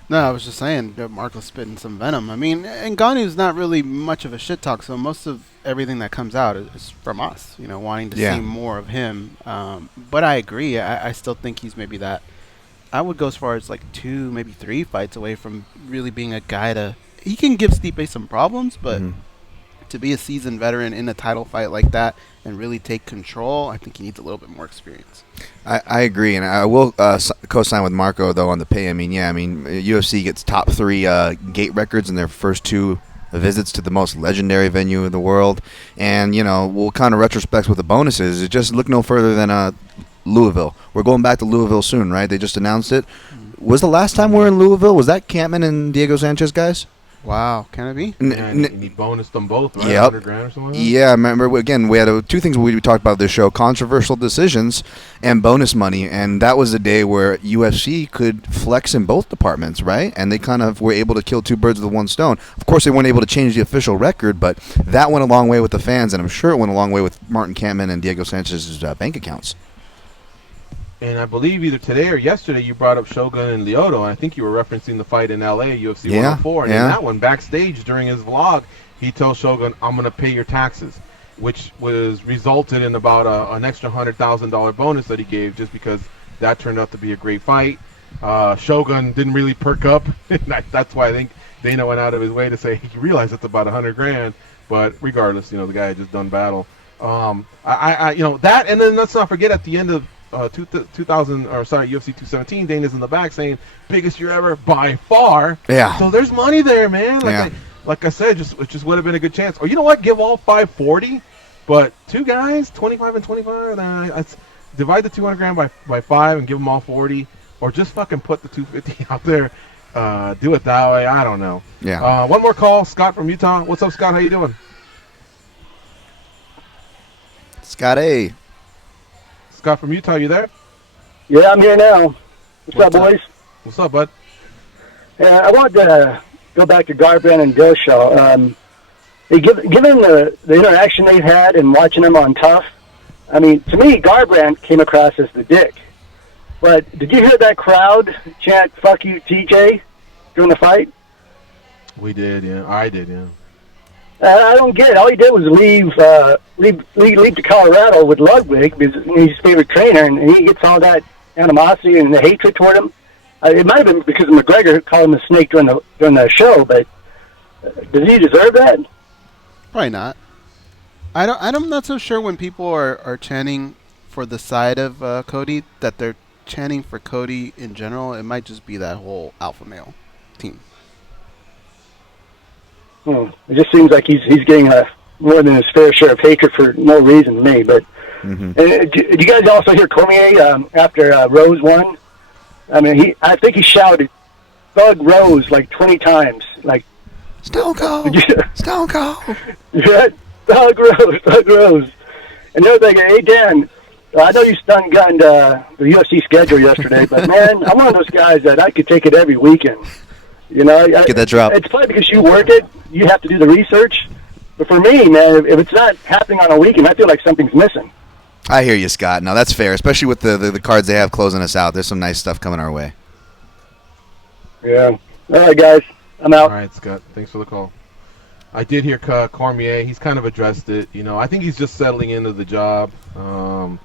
No, I was just saying, Marco's spitting some venom. Ngannou's not really much of a shit talk, so most of everything that comes out is from us, wanting to see more of him. But I agree. I still think he's maybe that. I would go as far as like 2, maybe 3 fights away from really being a guy to. He can give Stipe some problems, but to be a seasoned veteran in a title fight like that and really take control, I think he needs a little bit more experience. I agree, and I will co-sign with Marco, though, on the pay. UFC gets top 3 gate records in their first 2 visits to the most legendary venue in the world. And, we'll kind of retrospect with the bonuses. Just look no further than Louisville. We're going back to Louisville soon, right? They just announced it. Was the last time we were in Louisville, was that Campman and Diego Sanchez guys? Wow, can it be? And he bonused them both, right? Yep. 100 grand or something like that? Yeah, I remember, again, we had 2 things we talked about this show, controversial decisions and bonus money, and that was a day where UFC could flex in both departments, right? And they kind of were able to kill 2 birds with one stone. Of course, they weren't able to change the official record, but that went a long way with the fans, and I'm sure it went a long way with Martin Campman and Diego Sanchez's bank accounts. And I believe either today or yesterday you brought up Shogun and Lyoto, and I think you were referencing the fight in LA, UFC 104. And in that one, backstage during his vlog, he tells Shogun, I'm going to pay your taxes, which was resulted in about an extra $100,000 bonus that he gave just because that turned out to be a great fight. Shogun didn't really perk up. That's why I think Dana went out of his way to say he realized it's about 100 grand. But regardless, the guy had just done battle. That, and then let's not forget at the end of UFC 217, Dana's in the back saying biggest year ever by far. Yeah. So there's money there, man. Like I said, it just would have been a good chance. Or you know what? Give all 540, but 2 guys, 25 and 25. Divide the 200 grand by 5 and give them all 40, or just fucking put the 250 out there. Do it that way. I don't know. Yeah. One more call, Scott from Utah. What's up, Scott? How you doing? Scott A. Scott from Utah, you there? Yeah, I'm here now. What's up, boys? What's up, bud? I wanted to go back to Garbrandt and Dillashaw. Given the interaction they've had and watching them on Tough, to me, Garbrandt came across as the dick. But did you hear that crowd chant, fuck you, TJ, during the fight? We did, yeah. I did, yeah. I don't get it. All he did was leave to Colorado with Ludwig because he's his favorite trainer, and he gets all that animosity and the hatred toward him. It might have been because of McGregor calling him a snake during the show, but does he deserve that? Probably not. I'm not so sure when people are chanting for the side of Cody that they're chanting for Cody in general. It might just be that whole alpha male team. It just seems like he's getting more than his fair share of hatred for no reason to me. But did you guys also hear Cormier after Rose won? I think he shouted "Thug Rose" like 20 times. Like Stone Cold, Stone Cold. Yeah, Thug Rose. And the other thing, hey Dan, I know you stun-gunned the UFC schedule yesterday, but man, I'm one of those guys that I could take it every weekend. Get that drop. It's probably because you work it. You have to do the research. But for me, man, if it's not happening on a weekend, I feel like something's missing. I hear you, Scott. No, that's fair, especially with the cards they have closing us out. There's some nice stuff coming our way. Yeah. All right, guys. I'm out. All right, Scott. Thanks for the call. I did hear Cormier. He's kind of addressed it. I think he's just settling into the job. Go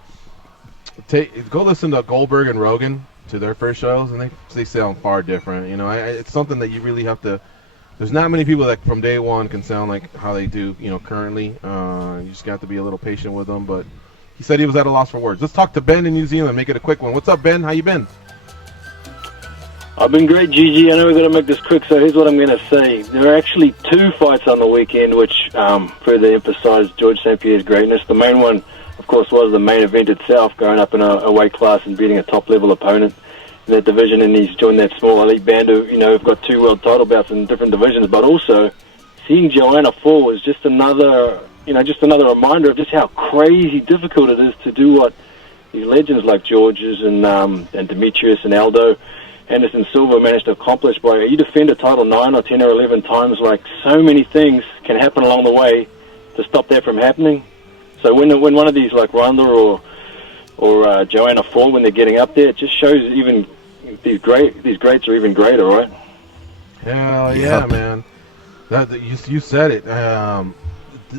listen to Goldberg and Rogan to their first shows, and they sound far different. It's something that you really have to. There's not many people that from day one can sound like how they do, currently. You just got to be a little patient with them. But he said he was at a loss for words. Let's talk to Ben in New Zealand. Make it a quick one. What's up, Ben? How you been? I've been great, Gigi. I know we're going to make this quick, so here's what I'm going to say. There are actually 2 fights on the weekend which further emphasize George St. Pierre's greatness. The main one, of course, was the main event itself, going up in a weight class and beating a top-level opponent in that division, and he's joined that small elite band who, have got 2 world title bouts in different divisions. But also, seeing Joanna fall was just another reminder of just how crazy difficult it is to do what these legends like George's and Demetrius and Aldo, Anderson Silva managed to accomplish. By you defend a title 9 or 10 or 11 times, like so many things can happen along the way to stop that from happening. So when one of these like Ronda or Joanna fall when they're getting up there, it just shows even these greats are even greater, right? Hell yeah, man. You said it.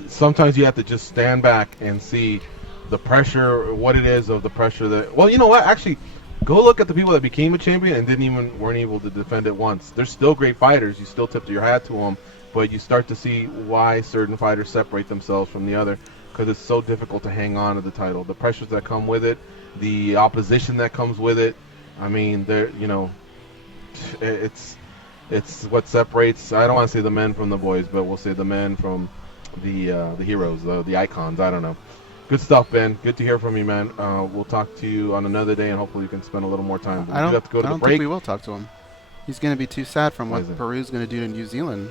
Sometimes you have to just stand back and see the pressure, what it is of the pressure that. Well, you know what? Actually, go look at the people that became a champion and weren't able to defend it once. They're still great fighters. You still tip your hat to them. but you start to see why certain fighters separate themselves from the other, because it's so difficult to hang on to the title. The pressures that come with it, the opposition that comes with it. I mean, it's what separates. I don't want to say the men from the boys, but we'll say the men from the heroes, the icons. I don't know. Good stuff, Ben. Good to hear from you, man. We'll talk to you on another day, and hopefully you can spend a little more time. But I don't, have to go to I the don't break. think we will talk to him. He's going to be too sad from Why what is it? Peru's going to do to New Zealand.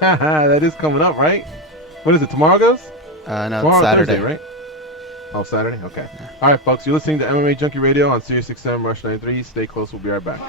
That is coming up, right? What is it? Tomorrow goes? No, Tomorrow, Saturday. Thursday, right? Oh, Saturday? Okay. All right, folks. You're listening to MMA Junkie Radio on Sirius XM Rush 93. Stay close. We'll be right back.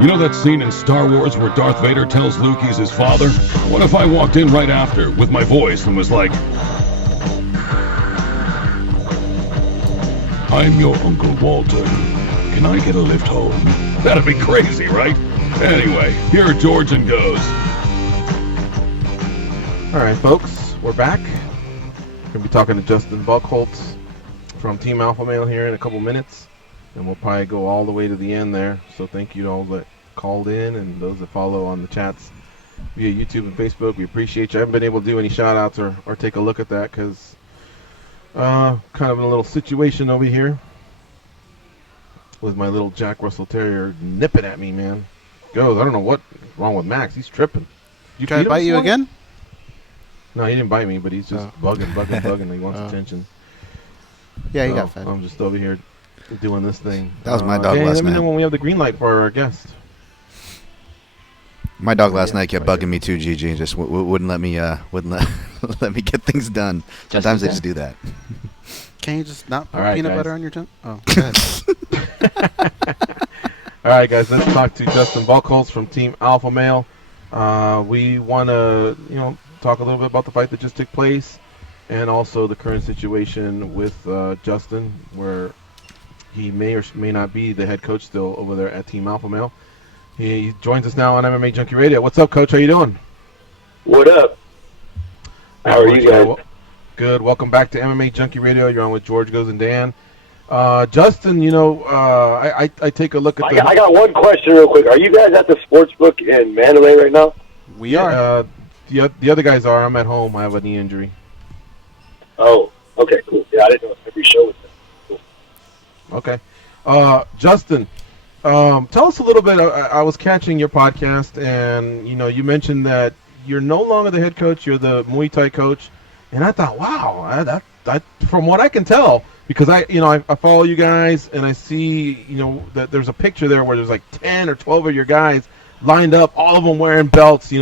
You know that scene in Star Wars where Darth Vader tells Luke he's his father? What if I walked in right after with my voice and was like, I'm your Uncle Walter. Can I get a lift home? That'd be crazy, right? Anyway, here are George and Goes. All right, folks. We're back. We're going to be talking to Justin Buchholz from Team Alpha Male here in a couple minutes. And we'll probably go all the way to the end there. So thank you to all that called in and those that follow on the chats via YouTube and Facebook. We appreciate you. I haven't been able to do any shout-outs or take a look at that because kind of in a little situation over here with my little Jack Russell Terrier nipping at me, man. Goes. I don't know what's wrong with Max. He's tripping. You try to bite you again? No, he didn't bite me, but he's just bugging. He wants attention. Yeah, he got fed. I'm just over here doing this thing. That was my dog hey, last let me night. know when we have the green light for our guest. My dog last night kept bugging me too, GG, and just wouldn't let me let me get things done. Sometimes they just do that. Can you just not put All right, peanut guys. butter on your tongue? Oh, good. All right, guys, let's talk to Justin Buchholz from Team Alpha Male. We want to, talk a little bit about the fight that just took place, and also the current situation with Justin, where he may or may not be the head coach still over there at Team Alpha Male. He joins us now on MMA Junkie Radio. What's up, Coach? How you doing? What up? How are you guys? good? Welcome back to MMA Junkie Radio. You're on with George Goes and Dan. Justin, I take a look at I got one question real quick. Are you guys at the sports book in Mandalay right now? We are. The other guys are. I'm at home. I have a knee injury. Oh, okay, cool. Yeah, I didn't know if every show was there. Cool. Okay. Justin, tell us a little bit. I was catching your podcast, and you mentioned that you're no longer the head coach. You're the Muay Thai coach, and I thought, wow, that from what I can tell, because I follow you guys, and I see that there's a picture there where there's like 10 or 12 of your guys lined up, all of them wearing belts.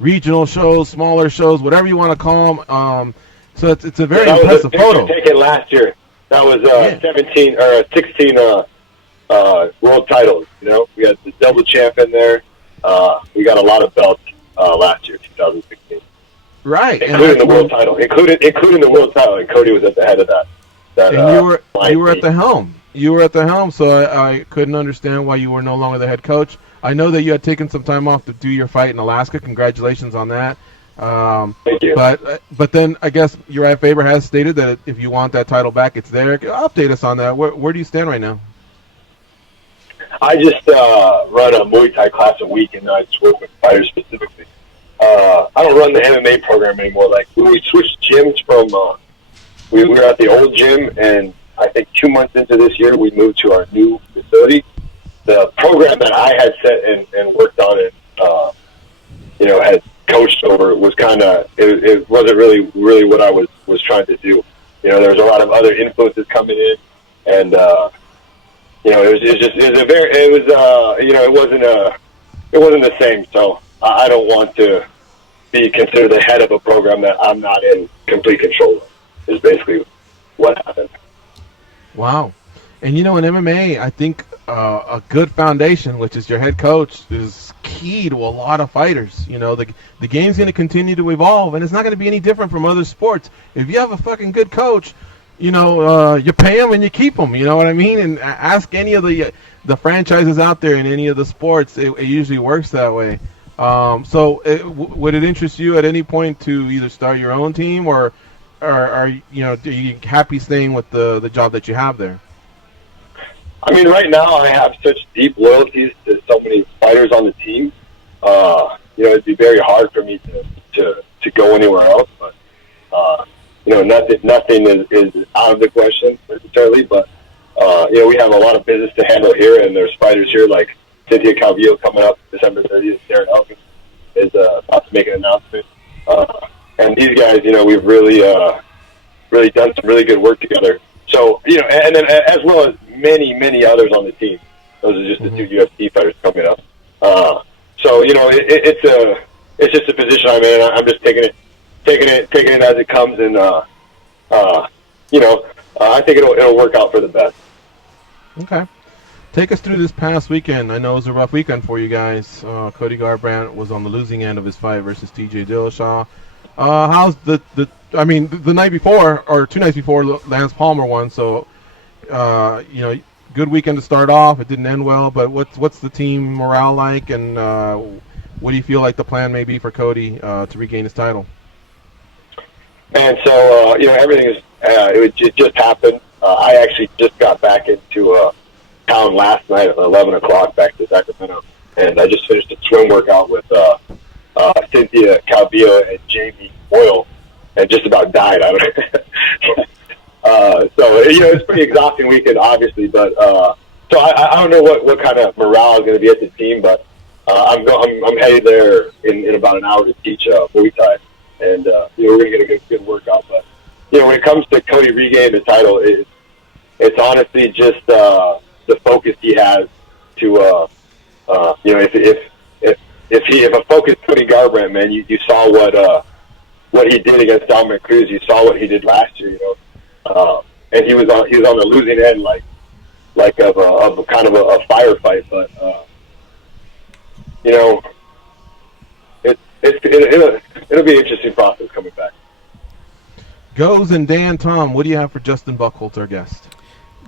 Regional shows, smaller shows, whatever you want to call them. So it's a very impressive photo. Taken last year. That was 17 or 16 world titles. We got the double champ in there. We got a lot of belts last year, 2016. Right, including the world title, including the world title, and Cody was at the head of that. And you were at the helm. You were at the helm, so I couldn't understand why you were no longer the head coach. I know that you had taken some time off to do your fight in Alaska. Congratulations on that. Thank you. But then I guess Uriah Faber has stated that if you want that title back, it's there. Update us on that. Where do you stand right now? I just run a Muay Thai class a week, and I just work with fighters specifically. I don't run the MMA program anymore. Like when we switched gyms from, we were at the old gym, and I think 2 months into this year, we moved to our new facility. The program that I had set and worked on and had coached over was kind of it wasn't really what I was trying to do. There was a lot of other influences coming in, and it wasn't the same. So I don't want to be considered the head of a program that I'm not in complete control of. Is basically what happened. Wow. And in MMA, I think a good foundation, which is your head coach, is key to a lot of fighters. The game's going to continue to evolve, and it's not going to be any different from other sports. If you have a fucking good coach, you pay them and you keep them. You know what I mean? And ask any of the franchises out there in any of the sports. It usually works that way. Would it interest you at any point to either start your own team, or are you happy staying with the job that you have there? I mean, right now I have such deep loyalties to so many fighters on the team. It'd be very hard for me to go anywhere else. But nothing is out of the question necessarily. But we have a lot of business to handle here, and there's fighters here like Cynthia Calvillo coming up December 30th. Darren Elkins is about to make an announcement. And these guys, we've really done some really good work together. So, and then as well as many others on the team. Those are just the two UFC fighters coming up. It's just a position I'm in. I'm just taking it as it comes, and I think it'll work out for the best. Okay. Take us through this past weekend. I know it was a rough weekend for you guys. Cody Garbrandt was on the losing end of his fight versus TJ Dillashaw. How's the night before, or 2 nights before, Lance Palmer won, so good weekend to start off. It didn't end well, but what's the team morale like, and what do you feel like the plan may be for Cody to regain his title? And so everything is it just happened. I actually just got back into town last night at 11 o'clock back to Sacramento, and I just finished a swim workout with Cynthia Calvillo and Jamie Boyle, and just about died. I don't so it's a pretty exhausting weekend, obviously, but so I don't know what kind of morale is going to be at the team, but I'm headed there in about an hour to teach Muay Thai, and we're going to get a good workout. But when it comes to Cody regaining the title, it's honestly just the focus he has to if a focused Cody Garbrandt, man, you saw what he did against Dominic Cruz. You saw what he did last year, and he was on the losing end, like of a kind of a firefight. But it'll be an interesting process coming back. Goes and Dan, Tom, what do you have for Justin Buchholz, our guest?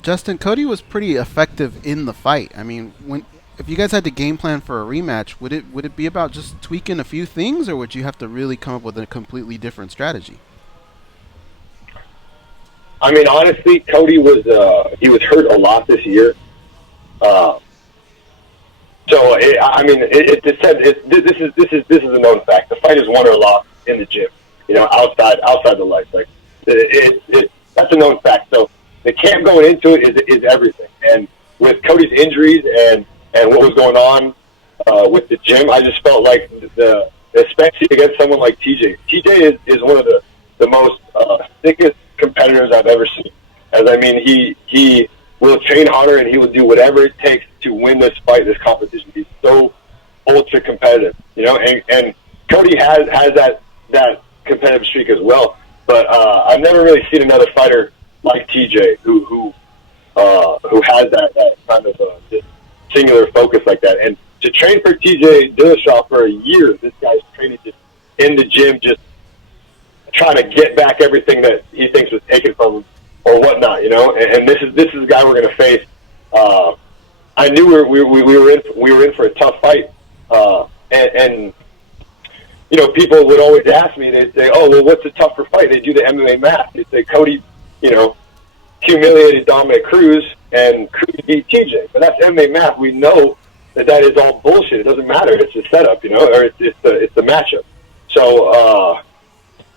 Justin, Cody was pretty effective in the fight. I mean, if you guys had to game plan for a rematch, would it be about just tweaking a few things, or would you have to really come up with a completely different strategy? I mean, honestly, Cody was he was hurt a lot this year. This is a known fact. The fight is won or lost in the gym. You know, outside the lights. Like that's a known fact. So the camp going into it is everything. And with Cody's injuries and what was going on with the gym, I just felt like especially against someone like TJ. TJ is one of the most thickest competitors I've ever seen. As I mean, he will train harder and he will do whatever it takes to win this fight, this competition. He's so ultra competitive, you know. And Cody has that competitive streak as well. But I've never really seen another fighter like TJ who has that kind of just singular focus like that. And to train for TJ Dillashaw for a year, this guy's training just in the gym, just trying to get back everything that he thinks was taken from him or whatnot, you know. And this is the guy we're going to face. I knew we were in for a tough fight, and you know, people would always ask me. They'd say, "Oh, well, what's a tougher fight?" They do the MMA math. They say Cody, you know, humiliated Dominic Cruz and Cruz beat TJ, but that's MMA math. We know that is all bullshit. It doesn't matter. It's the setup, you know, or it's the matchup. So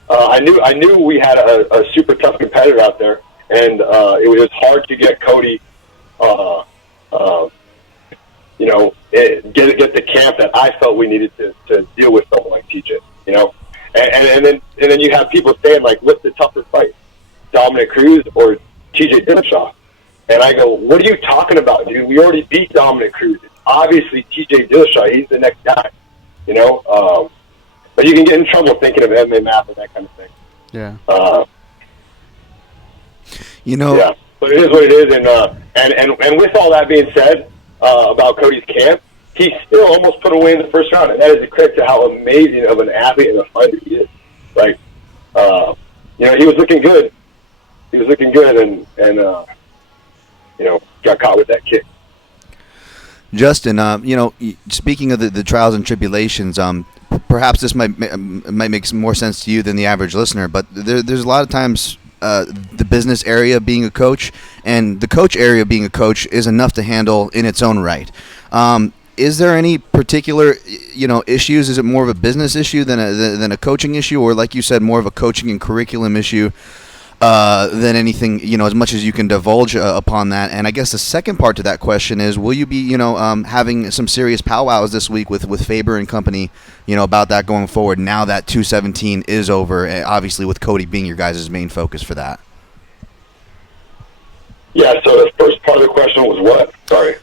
I knew we had a super tough competitor out there, and it was hard to get Cody, you know, get the camp that I felt we needed to deal with someone like TJ, you know, and then you have people saying like, what's the tougher fight, Dominic Cruz or TJ Dillashaw? And I go, what are you talking about, dude? We already beat Dominic Cruz. It's obviously TJ Dillashaw. He's the next guy, you know. But you can get in trouble thinking of MMA math and that kind of thing. Yeah. You know. Yeah, but it is what it is, and with all that being said about Cody's camp, he still almost put away in the first round, and that is a credit to how amazing of an athlete and a fighter he is. Like, you know, he was looking good. He was looking good, and you know, got caught with that kick. Justin, you know, speaking of the trials and tribulations, perhaps this might make more sense to you than the average listener, but there's a lot of times the business area being a coach and the coach area being a coach is enough to handle in its own right. Is there any particular, you know, issues? Is it more of a business issue than a coaching issue, or like you said, more of a coaching and curriculum issue than anything, you know, as much as you can divulge upon that? And I guess the second part to that question is, will you be, you know, having some serious powwows this week with Faber and company, you know, about that going forward now that 217 is over, obviously with Cody being your guys' main focus for that? Yeah, so the first part of the question was what?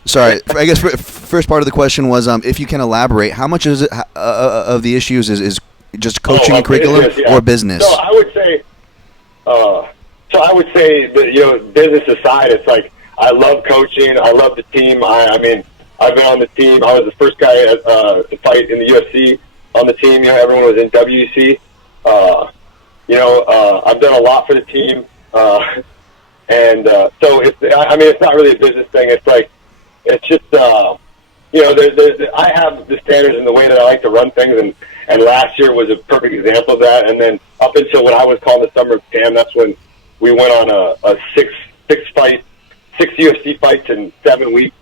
Sorry. I guess first part of the question was if you can elaborate, how much is it of the issues is just coaching and curriculum business, yeah. or business? So I would say that, you know, business aside, it's like I love coaching. I love the team. I mean, I've been on the team. I was the first guy to fight in the UFC on the team. You know, everyone was in WC. You know, I've done a lot for the team. And so it's not really a business thing. It's like, it's just, you know, I have the standards and the way that I like to run things, and last year was a perfect example of that. And then up until what I was calling the summer of Cam, that's when we went on a six UFC fights in 7 weeks.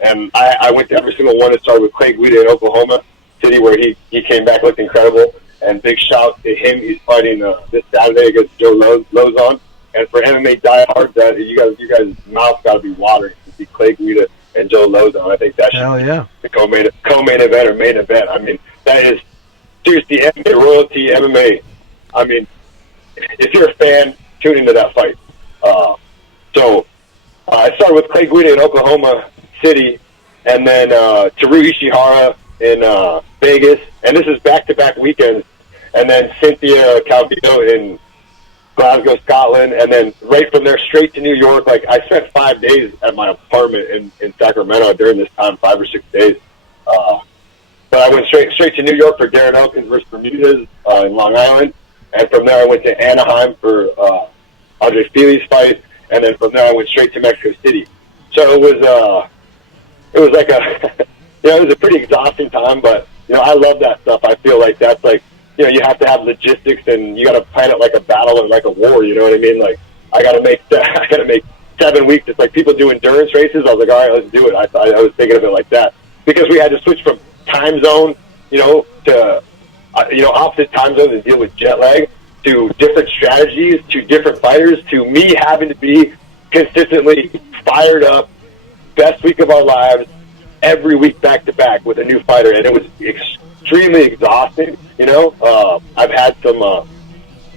And I went to every single one. It started with Clay Guida in Oklahoma City, where he came back, looked incredible. And big shout to him. He's fighting this Saturday against Joe Lozon. And for MMA diehards, that you guys' mouth got to be watering to see Clay Guida and Joe Lozon. I think that should be the co-main event or main event. I mean, that is seriously MMA royalty, MMA. I mean, if you're a fan, tune into that fight. So I started with Clay Guida in Oklahoma City, and then Teru Ishihara in Vegas, and this is back-to-back weekends, and then Cynthia Calvillo in Glasgow, Scotland, and then right from there straight to New York. Like, I spent 5 days at my apartment in Sacramento during this time, 5 or 6 days. But I went straight to New York for Darren Elkins versus Bermudez in Long Island, and from there I went to Anaheim for Andre Fili's fight, and then from there I went straight to Mexico City. So it was like you know, it was a pretty exhausting time, but you know, I love that stuff. I feel like that's like, you know, you have to have logistics, and you got to plan it like a battle or like a war. You know what I mean? Like, I got to make 7 weeks. It's like people do endurance races. I was like, all right, let's do it. I was thinking of it like that because we had to switch from time zone, to opposite time zones and deal with jet lag, to different strategies, to different fighters, to me having to be consistently fired up, best week of our lives, every week back to back with a new fighter, and it was extremely exhausting. I've had some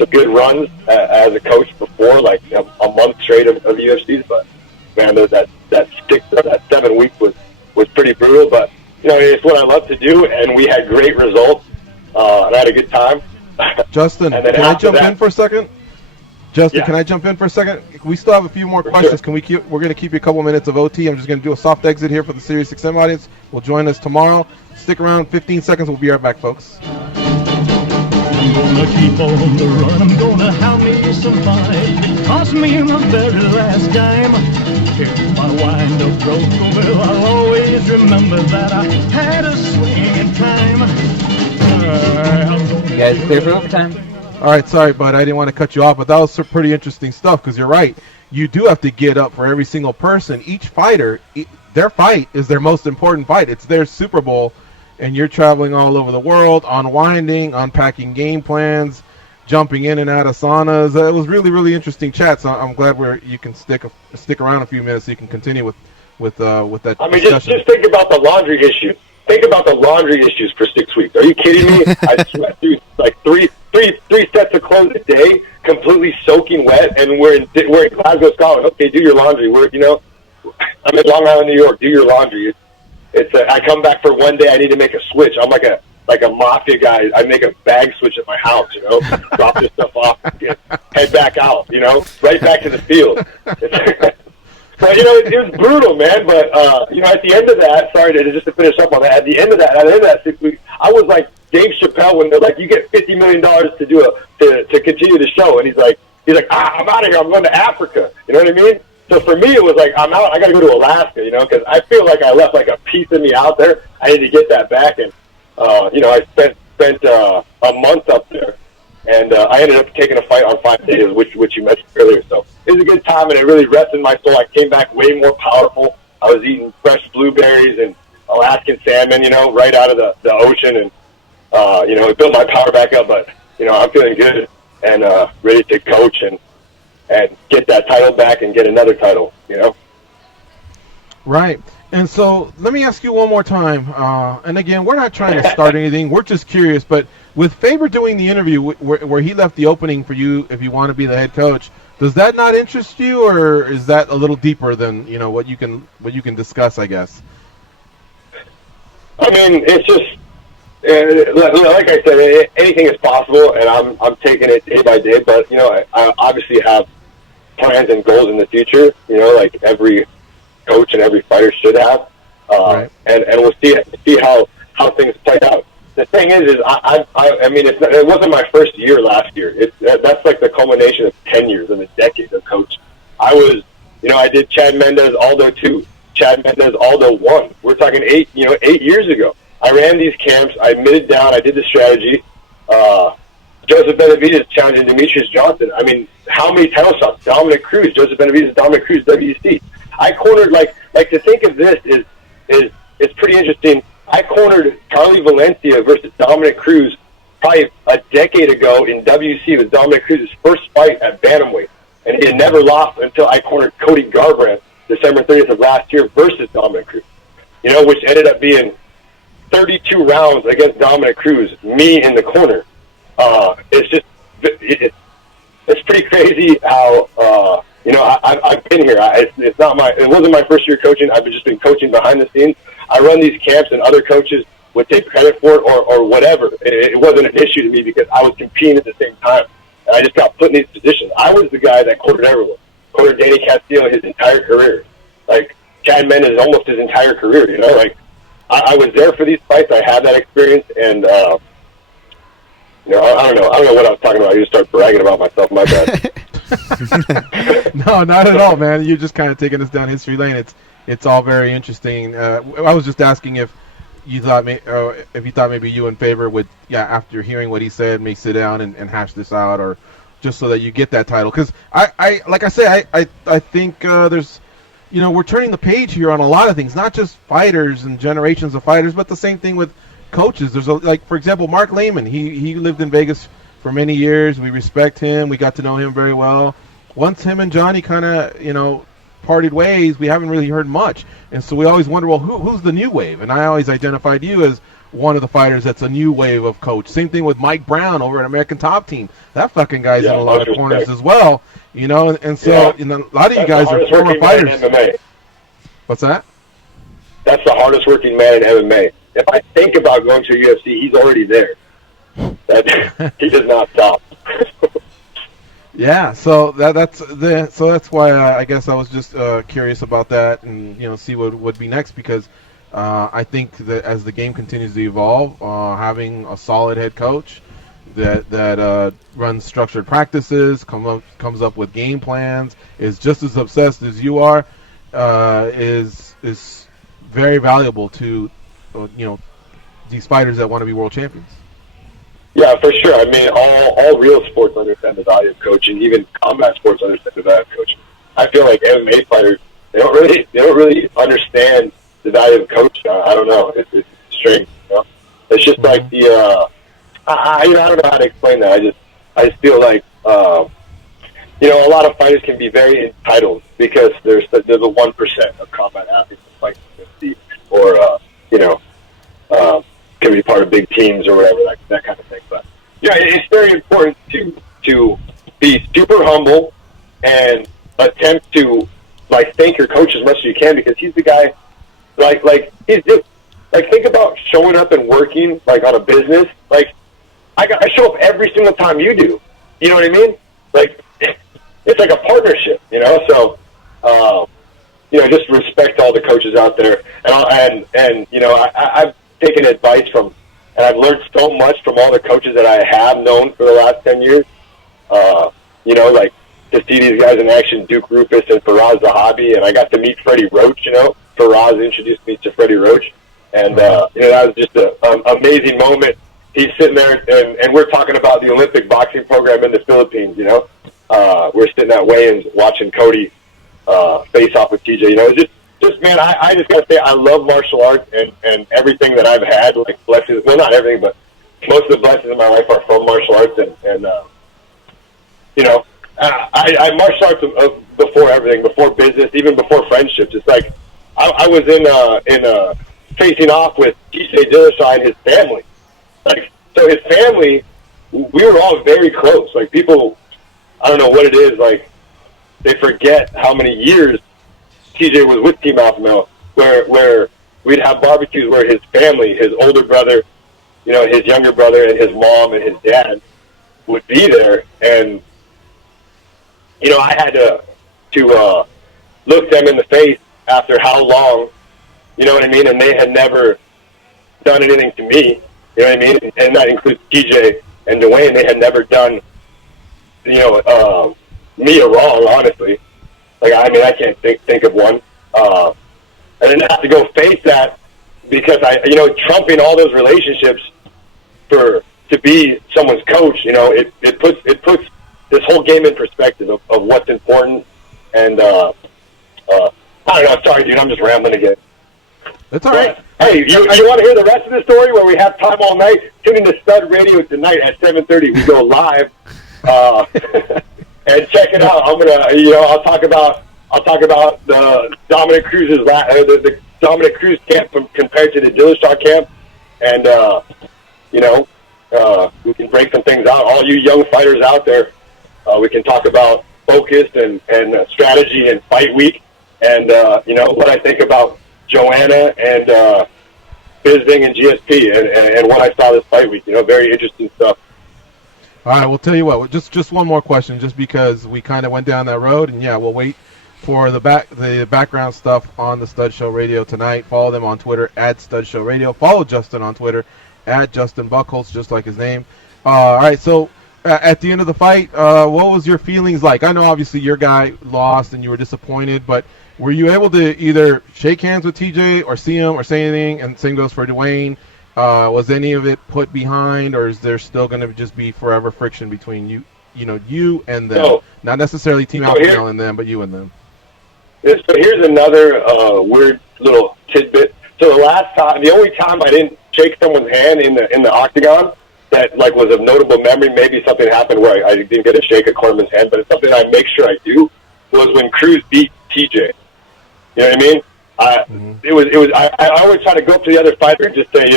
good runs as a coach before, like a month straight of UFCs, but man, that 7 week was pretty brutal. But it's what I love to do, and we had great results. And I had a good time. Justin, can I jump in for a second? Justin, can I jump in for a second? We still have a few more questions. Sure. We're going to keep you a couple minutes of OT. I'm just going to do a soft exit here for the Sirius XM audience. We'll join us tomorrow. Stick around 15 seconds. We'll be right back, folks. I'm gonna keep on the run. I'm gonna have me some fun. It cost me my very last dime. If my wind up broke, well, I'll always remember that I had a swinging time. You guys clear for overtime? All right, sorry, bud. I didn't want to cut you off, but that was some pretty interesting stuff because you're right. You do have to get up for every single person. Each fighter, their fight is their most important fight. It's their Super Bowl, and you're traveling all over the world, unwinding, unpacking game plans, jumping in and out of saunas. It was really, really interesting chat, so I'm glad you can stick around a few minutes so you can continue with that I mean, discussion. just think about the laundry issue. Think about the laundry issues for 6 weeks. Are you kidding me? I sweat through like three sets of clothes a day, completely soaking wet, and we're in Glasgow, Scotland. Okay, do your laundry. I'm in Long Island, New York. Do your laundry. I come back for one day. I need to make a switch. I'm like a mafia guy. I make a bag switch at my house. Drop this stuff off, head back out. Right back to the field. But it was brutal, man. But at the end of that, just to finish up on that. At the end of that 6 weeks, I was like Dave Chappelle when they're like, you get $50 million to continue the show, and he's like, I'm out of here. I'm going to Africa. You know what I mean? So for me, it was like, I'm out. I got to go to Alaska, because I feel like I left like a piece of me out there. I need to get that back, and I spent a month up there, and I ended up taking a fight on 5 days, which you mentioned earlier. So it was a good time, and it really rested my soul. I came back way more powerful. I was eating fresh blueberries and Alaskan salmon, right out of the ocean, and it built my power back up. But I'm feeling good and ready to coach and get that title back and get another title, Right. And so let me ask you one more time. And again, we're not trying to start anything. We're just curious. But with Faber doing the interview where he left the opening for you if you want to be the head coach, does that not interest you, or is that a little deeper than what you can discuss? I guess. I mean, it's just like I said, anything is possible, and I'm taking it day by day. But I obviously have plans and goals in the future, like every coach and every fighter should have, right. and we'll see how things play out. The thing is I mean, it wasn't my first year last year. That's like the culmination of 10 years of a decade of coaching. I did Chad Mendez Aldo 2, Chad Mendez Aldo 1. We're talking 8 years ago. I ran these camps. I admitted down. I did the strategy. Joseph Benavidez challenging Demetrius Johnson. I mean, how many title shots? Dominic Cruz, Joseph Benavidez, Dominic Cruz, WC. I cornered like to think of this is it's pretty interesting. I cornered Carly Valencia versus Dominic Cruz probably a decade ago in WC. It was Dominic Cruz's first fight at bantamweight, and he had never lost until I cornered Cody Garbrandt December 30th of last year versus Dominic Cruz. Which ended up being 32 rounds against Dominic Cruz, me in the corner. It's pretty crazy how I've been here. It wasn't my first year coaching. I've just been coaching behind the scenes. I run these camps, and other coaches would take credit for it or whatever. It wasn't an issue to me because I was competing at the same time, and I just got put in these positions. I was the guy that cornered everyone. Cornered Danny Castillo his entire career, like Chad Mendez almost his entire career. I was there for these fights. I had that experience, and I don't know what I was talking about. I just started bragging about myself. My bad. No, not at all, man. You're just kind of taking us down history lane. It's all very interesting. I was just asking if you thought maybe you and Faber would, after hearing what he said, may sit down and hash this out, or just so that you get that title. Because I like I say, I think there's, we're turning the page here on a lot of things, not just fighters and generations of fighters, but the same thing with coaches. There's like, for example, Mark Lehman. He lived in Vegas for many years. We respect him. We got to know him very well. Once him and Johnny kind of, parted ways, we haven't really heard much. And so we always wonder, well, who's the new wave? And I always identified you as one of the fighters that's a new wave of coach. Same thing with Mike Brown over at American Top Team. That fucking guy's in a lot of corners as well. And so a lot of you guys are former fighters. MMA. What's that? That's the hardest working man in MMA. If I think about going to UFC, he's already there. He does not stop. Yeah, so that's why I guess I was just curious about that, and see what would be next, because I think that as the game continues to evolve, having a solid head coach that runs structured practices, comes up with game plans, is just as obsessed as you are, is very valuable to these fighters that want to be world champions. Yeah, for sure. I mean, all real sports understand the value of coaching. Even combat sports understand the value of coaching. I feel like MMA fighters, they don't really understand the value of coaching. I don't know. It's strange. It's just like the I don't know how to explain that. I just feel like a lot of fighters can be very entitled because there's the 1% of combat athletes that fight 50, or can be part of big teams or whatever, that kind of thing. But yeah, it's very important to be super humble and attempt to thank your coach as much as you can, because he's the guy. He's just think about showing up and working on a business. I show up every single time you do. You know what I mean? It's like a partnership. So just respect all the coaches out there, and I've taken advice from, and I've learned so much from all the coaches that I have known for the last 10 years. To see these guys in action, Duke Rufus and Faraz Zahabi, and I got to meet Freddie Roach. Faraz introduced me to Freddie Roach, and that was just an amazing moment. He's sitting there, and we're talking about the Olympic boxing program in the Philippines. We're sitting at weigh-ins watching Cody face off with TJ. Just man, I just gotta say, I love martial arts and everything that I've had, blessings. Well, not everything, but most of the blessings in my life are from martial arts, and I martial arts before everything, before business, even before friendships. It's like I was in facing off with TJ Dillashaw and his family. So his family, we were all very close. People, I don't know what it is. They forget how many years TJ was with Team Alpha Male, where we'd have barbecues where his family, his older brother, his younger brother, and his mom and his dad would be there, and I had to look them in the face after how long, you know what I mean, and they had never done anything to me, you know what I mean, and that includes TJ and Dwayne. They had never done, me a wrong, honestly. I can't think of one. And then have to go face that because trumping all those relationships to be someone's coach, it puts this whole game in perspective of what's important. And I don't know. Sorry, dude. I'm just rambling again. That's all right. Hey, you want to hear the rest of the story where we have time all night? Tune in to Stud Radio tonight at 7:30. We go live. And check it out. I'm gonna, I'll talk about the Dominic Cruz's the Dominic Cruz camp compared to the Dillashaw camp, and we can break some things out. All you young fighters out there, we can talk about focus and strategy and fight week, and what I think about Joanna and Bisping and GSP, and what I saw this fight week. Very interesting stuff. All right, we'll tell you what. Just one more question, just because we kind of went down that road, and yeah, we'll wait for the background stuff on the Stud Show Radio tonight. Follow them on Twitter at Stud Show Radio. Follow Justin on Twitter at Justin Buchholz, just like his name. All right, so at the end of the fight, what was your feelings like? I know obviously your guy lost and you were disappointed, but were you able to either shake hands with TJ or see him or say anything? And same goes for Dwayne. Was any of it put behind, or is there still going to just be forever friction between you and them, So- not necessarily Team so Alpha here- Male and them, but you and them. So here's another weird little tidbit. So the only time I didn't shake someone's hand in the octagon that like was of notable memory, maybe something happened where I didn't get to shake a Corman's hand, but it's something I make sure I do, was when Cruz beat TJ. You know what I mean? I always try to go up to the other fighter and just say,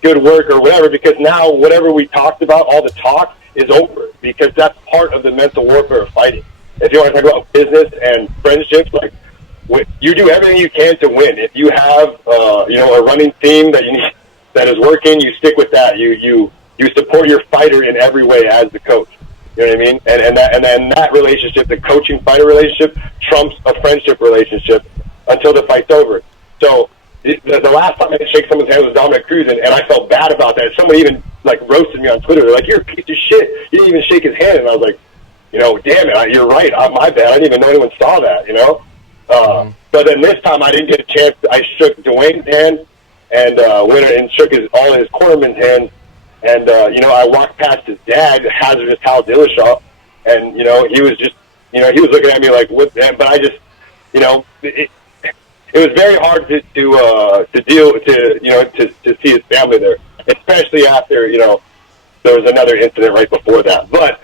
good work or whatever, because now whatever we talked about, all the talk is over, because that's part of the mental warfare of fighting. If you want to talk about business and friendships, like you do everything you can to win. If you have a running team that is working, you stick with that. You support your fighter in every way as the coach. You know what I mean? And then that relationship, the coaching fighter relationship, trumps a friendship relationship until the fight's over. So the last time I shake someone's hand was Dominic Cruz, and I felt bad about that. Someone even like roasted me on Twitter. They're like, "You're a piece of shit. You didn't even shake his hand." And I was like, damn it, you're right. My bad. I didn't even know anyone saw that. But then this time I didn't get a chance. I shook Dwayne's hand and went and shook all his cornerman's hands. And I walked past his dad, Hazardous Hal Dillashaw, and he was just, he was looking at me like, "What?" But I just, it was very hard to deal to see his family there, especially after there was another incident right before that. But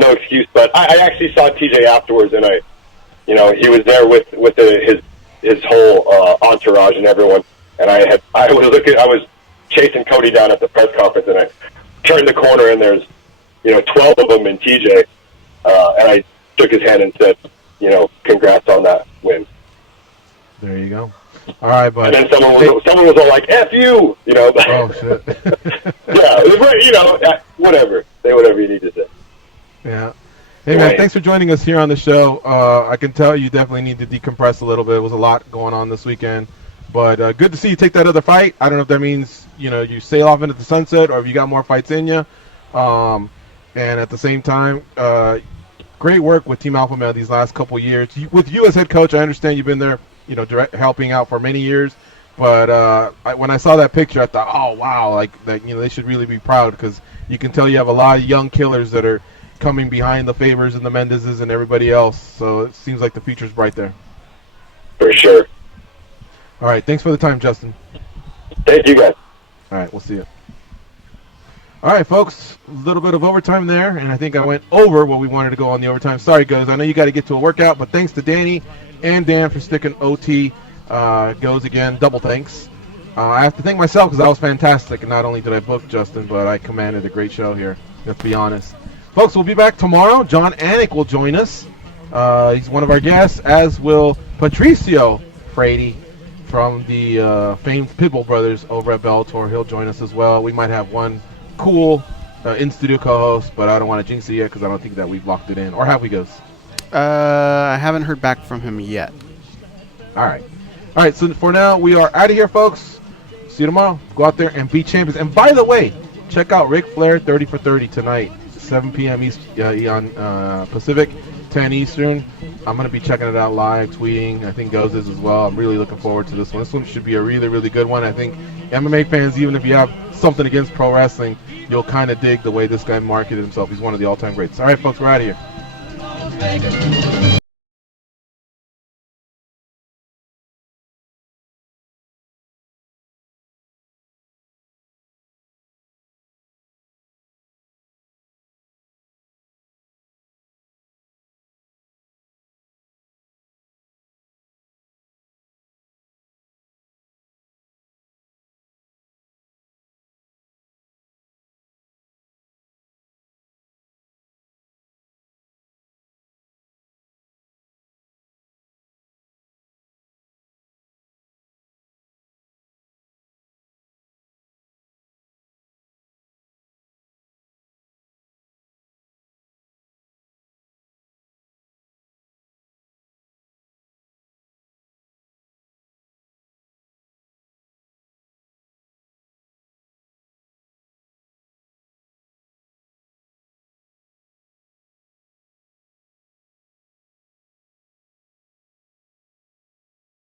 no excuse. But I actually saw TJ afterwards, and he was there with his whole entourage and everyone. And I was chasing Cody down at the press conference, and I turned the corner, and there's 12 of them in TJ, and I shook his hand and said, congrats on that win. There you go. All right, buddy. And then someone was all like, "F you," Oh shit. Yeah, whatever. Say whatever you need to say. Yeah. Hey man, thanks for joining us here on the show. I can tell you definitely need to decompress a little bit. It was a lot going on this weekend, but good to see you take that other fight. I don't know if that means you sail off into the sunset or if you got more fights in you. And at the same time, great work with Team Alpha Male these last couple years. With you as head coach, I understand you've been there, helping out for many years. But when I saw that picture, I thought, oh wow, like that, they should really be proud, because you can tell you have a lot of young killers that are coming behind the Favors and the Mendezes and everybody else. So it seems like the future's bright there. For sure. All right, thanks for the time, Justin. Thank you, guys. All right, we'll see you. All right, folks, a little bit of overtime there, and I think I went over what we wanted to go on the overtime. Sorry, guys, I know you got to get to a workout, but thanks to Danny and Dan for sticking OT. Goes again, double thanks. I have to thank myself because that was fantastic, and not only did I book Justin, but I commanded a great show here, let's be honest. Folks, we'll be back tomorrow. John Anik will join us. He's one of our guests, as will Patricio Frady from the famed Pitbull Brothers over at Bellator. He'll join us as well. We might have one cool in-studio co-host, but I don't want to jinx it yet because I don't think that we've locked it in. Or have we, Ghost? I haven't heard back from him yet. All right, so for now, we are out of here, folks. See you tomorrow. Go out there and be champions. And by the way, check out Ric Flair 30 for 30 tonight, 7 p.m. East, on Pacific, 10 Eastern. I'm going to be checking it out live, tweeting. I think Goes is as well. I'm really looking forward to this one. This one should be a really, really good one. I think MMA fans, even if you have something against pro wrestling, you'll kind of dig the way this guy marketed himself. He's one of the all-time greats. All right, folks, we're out of here.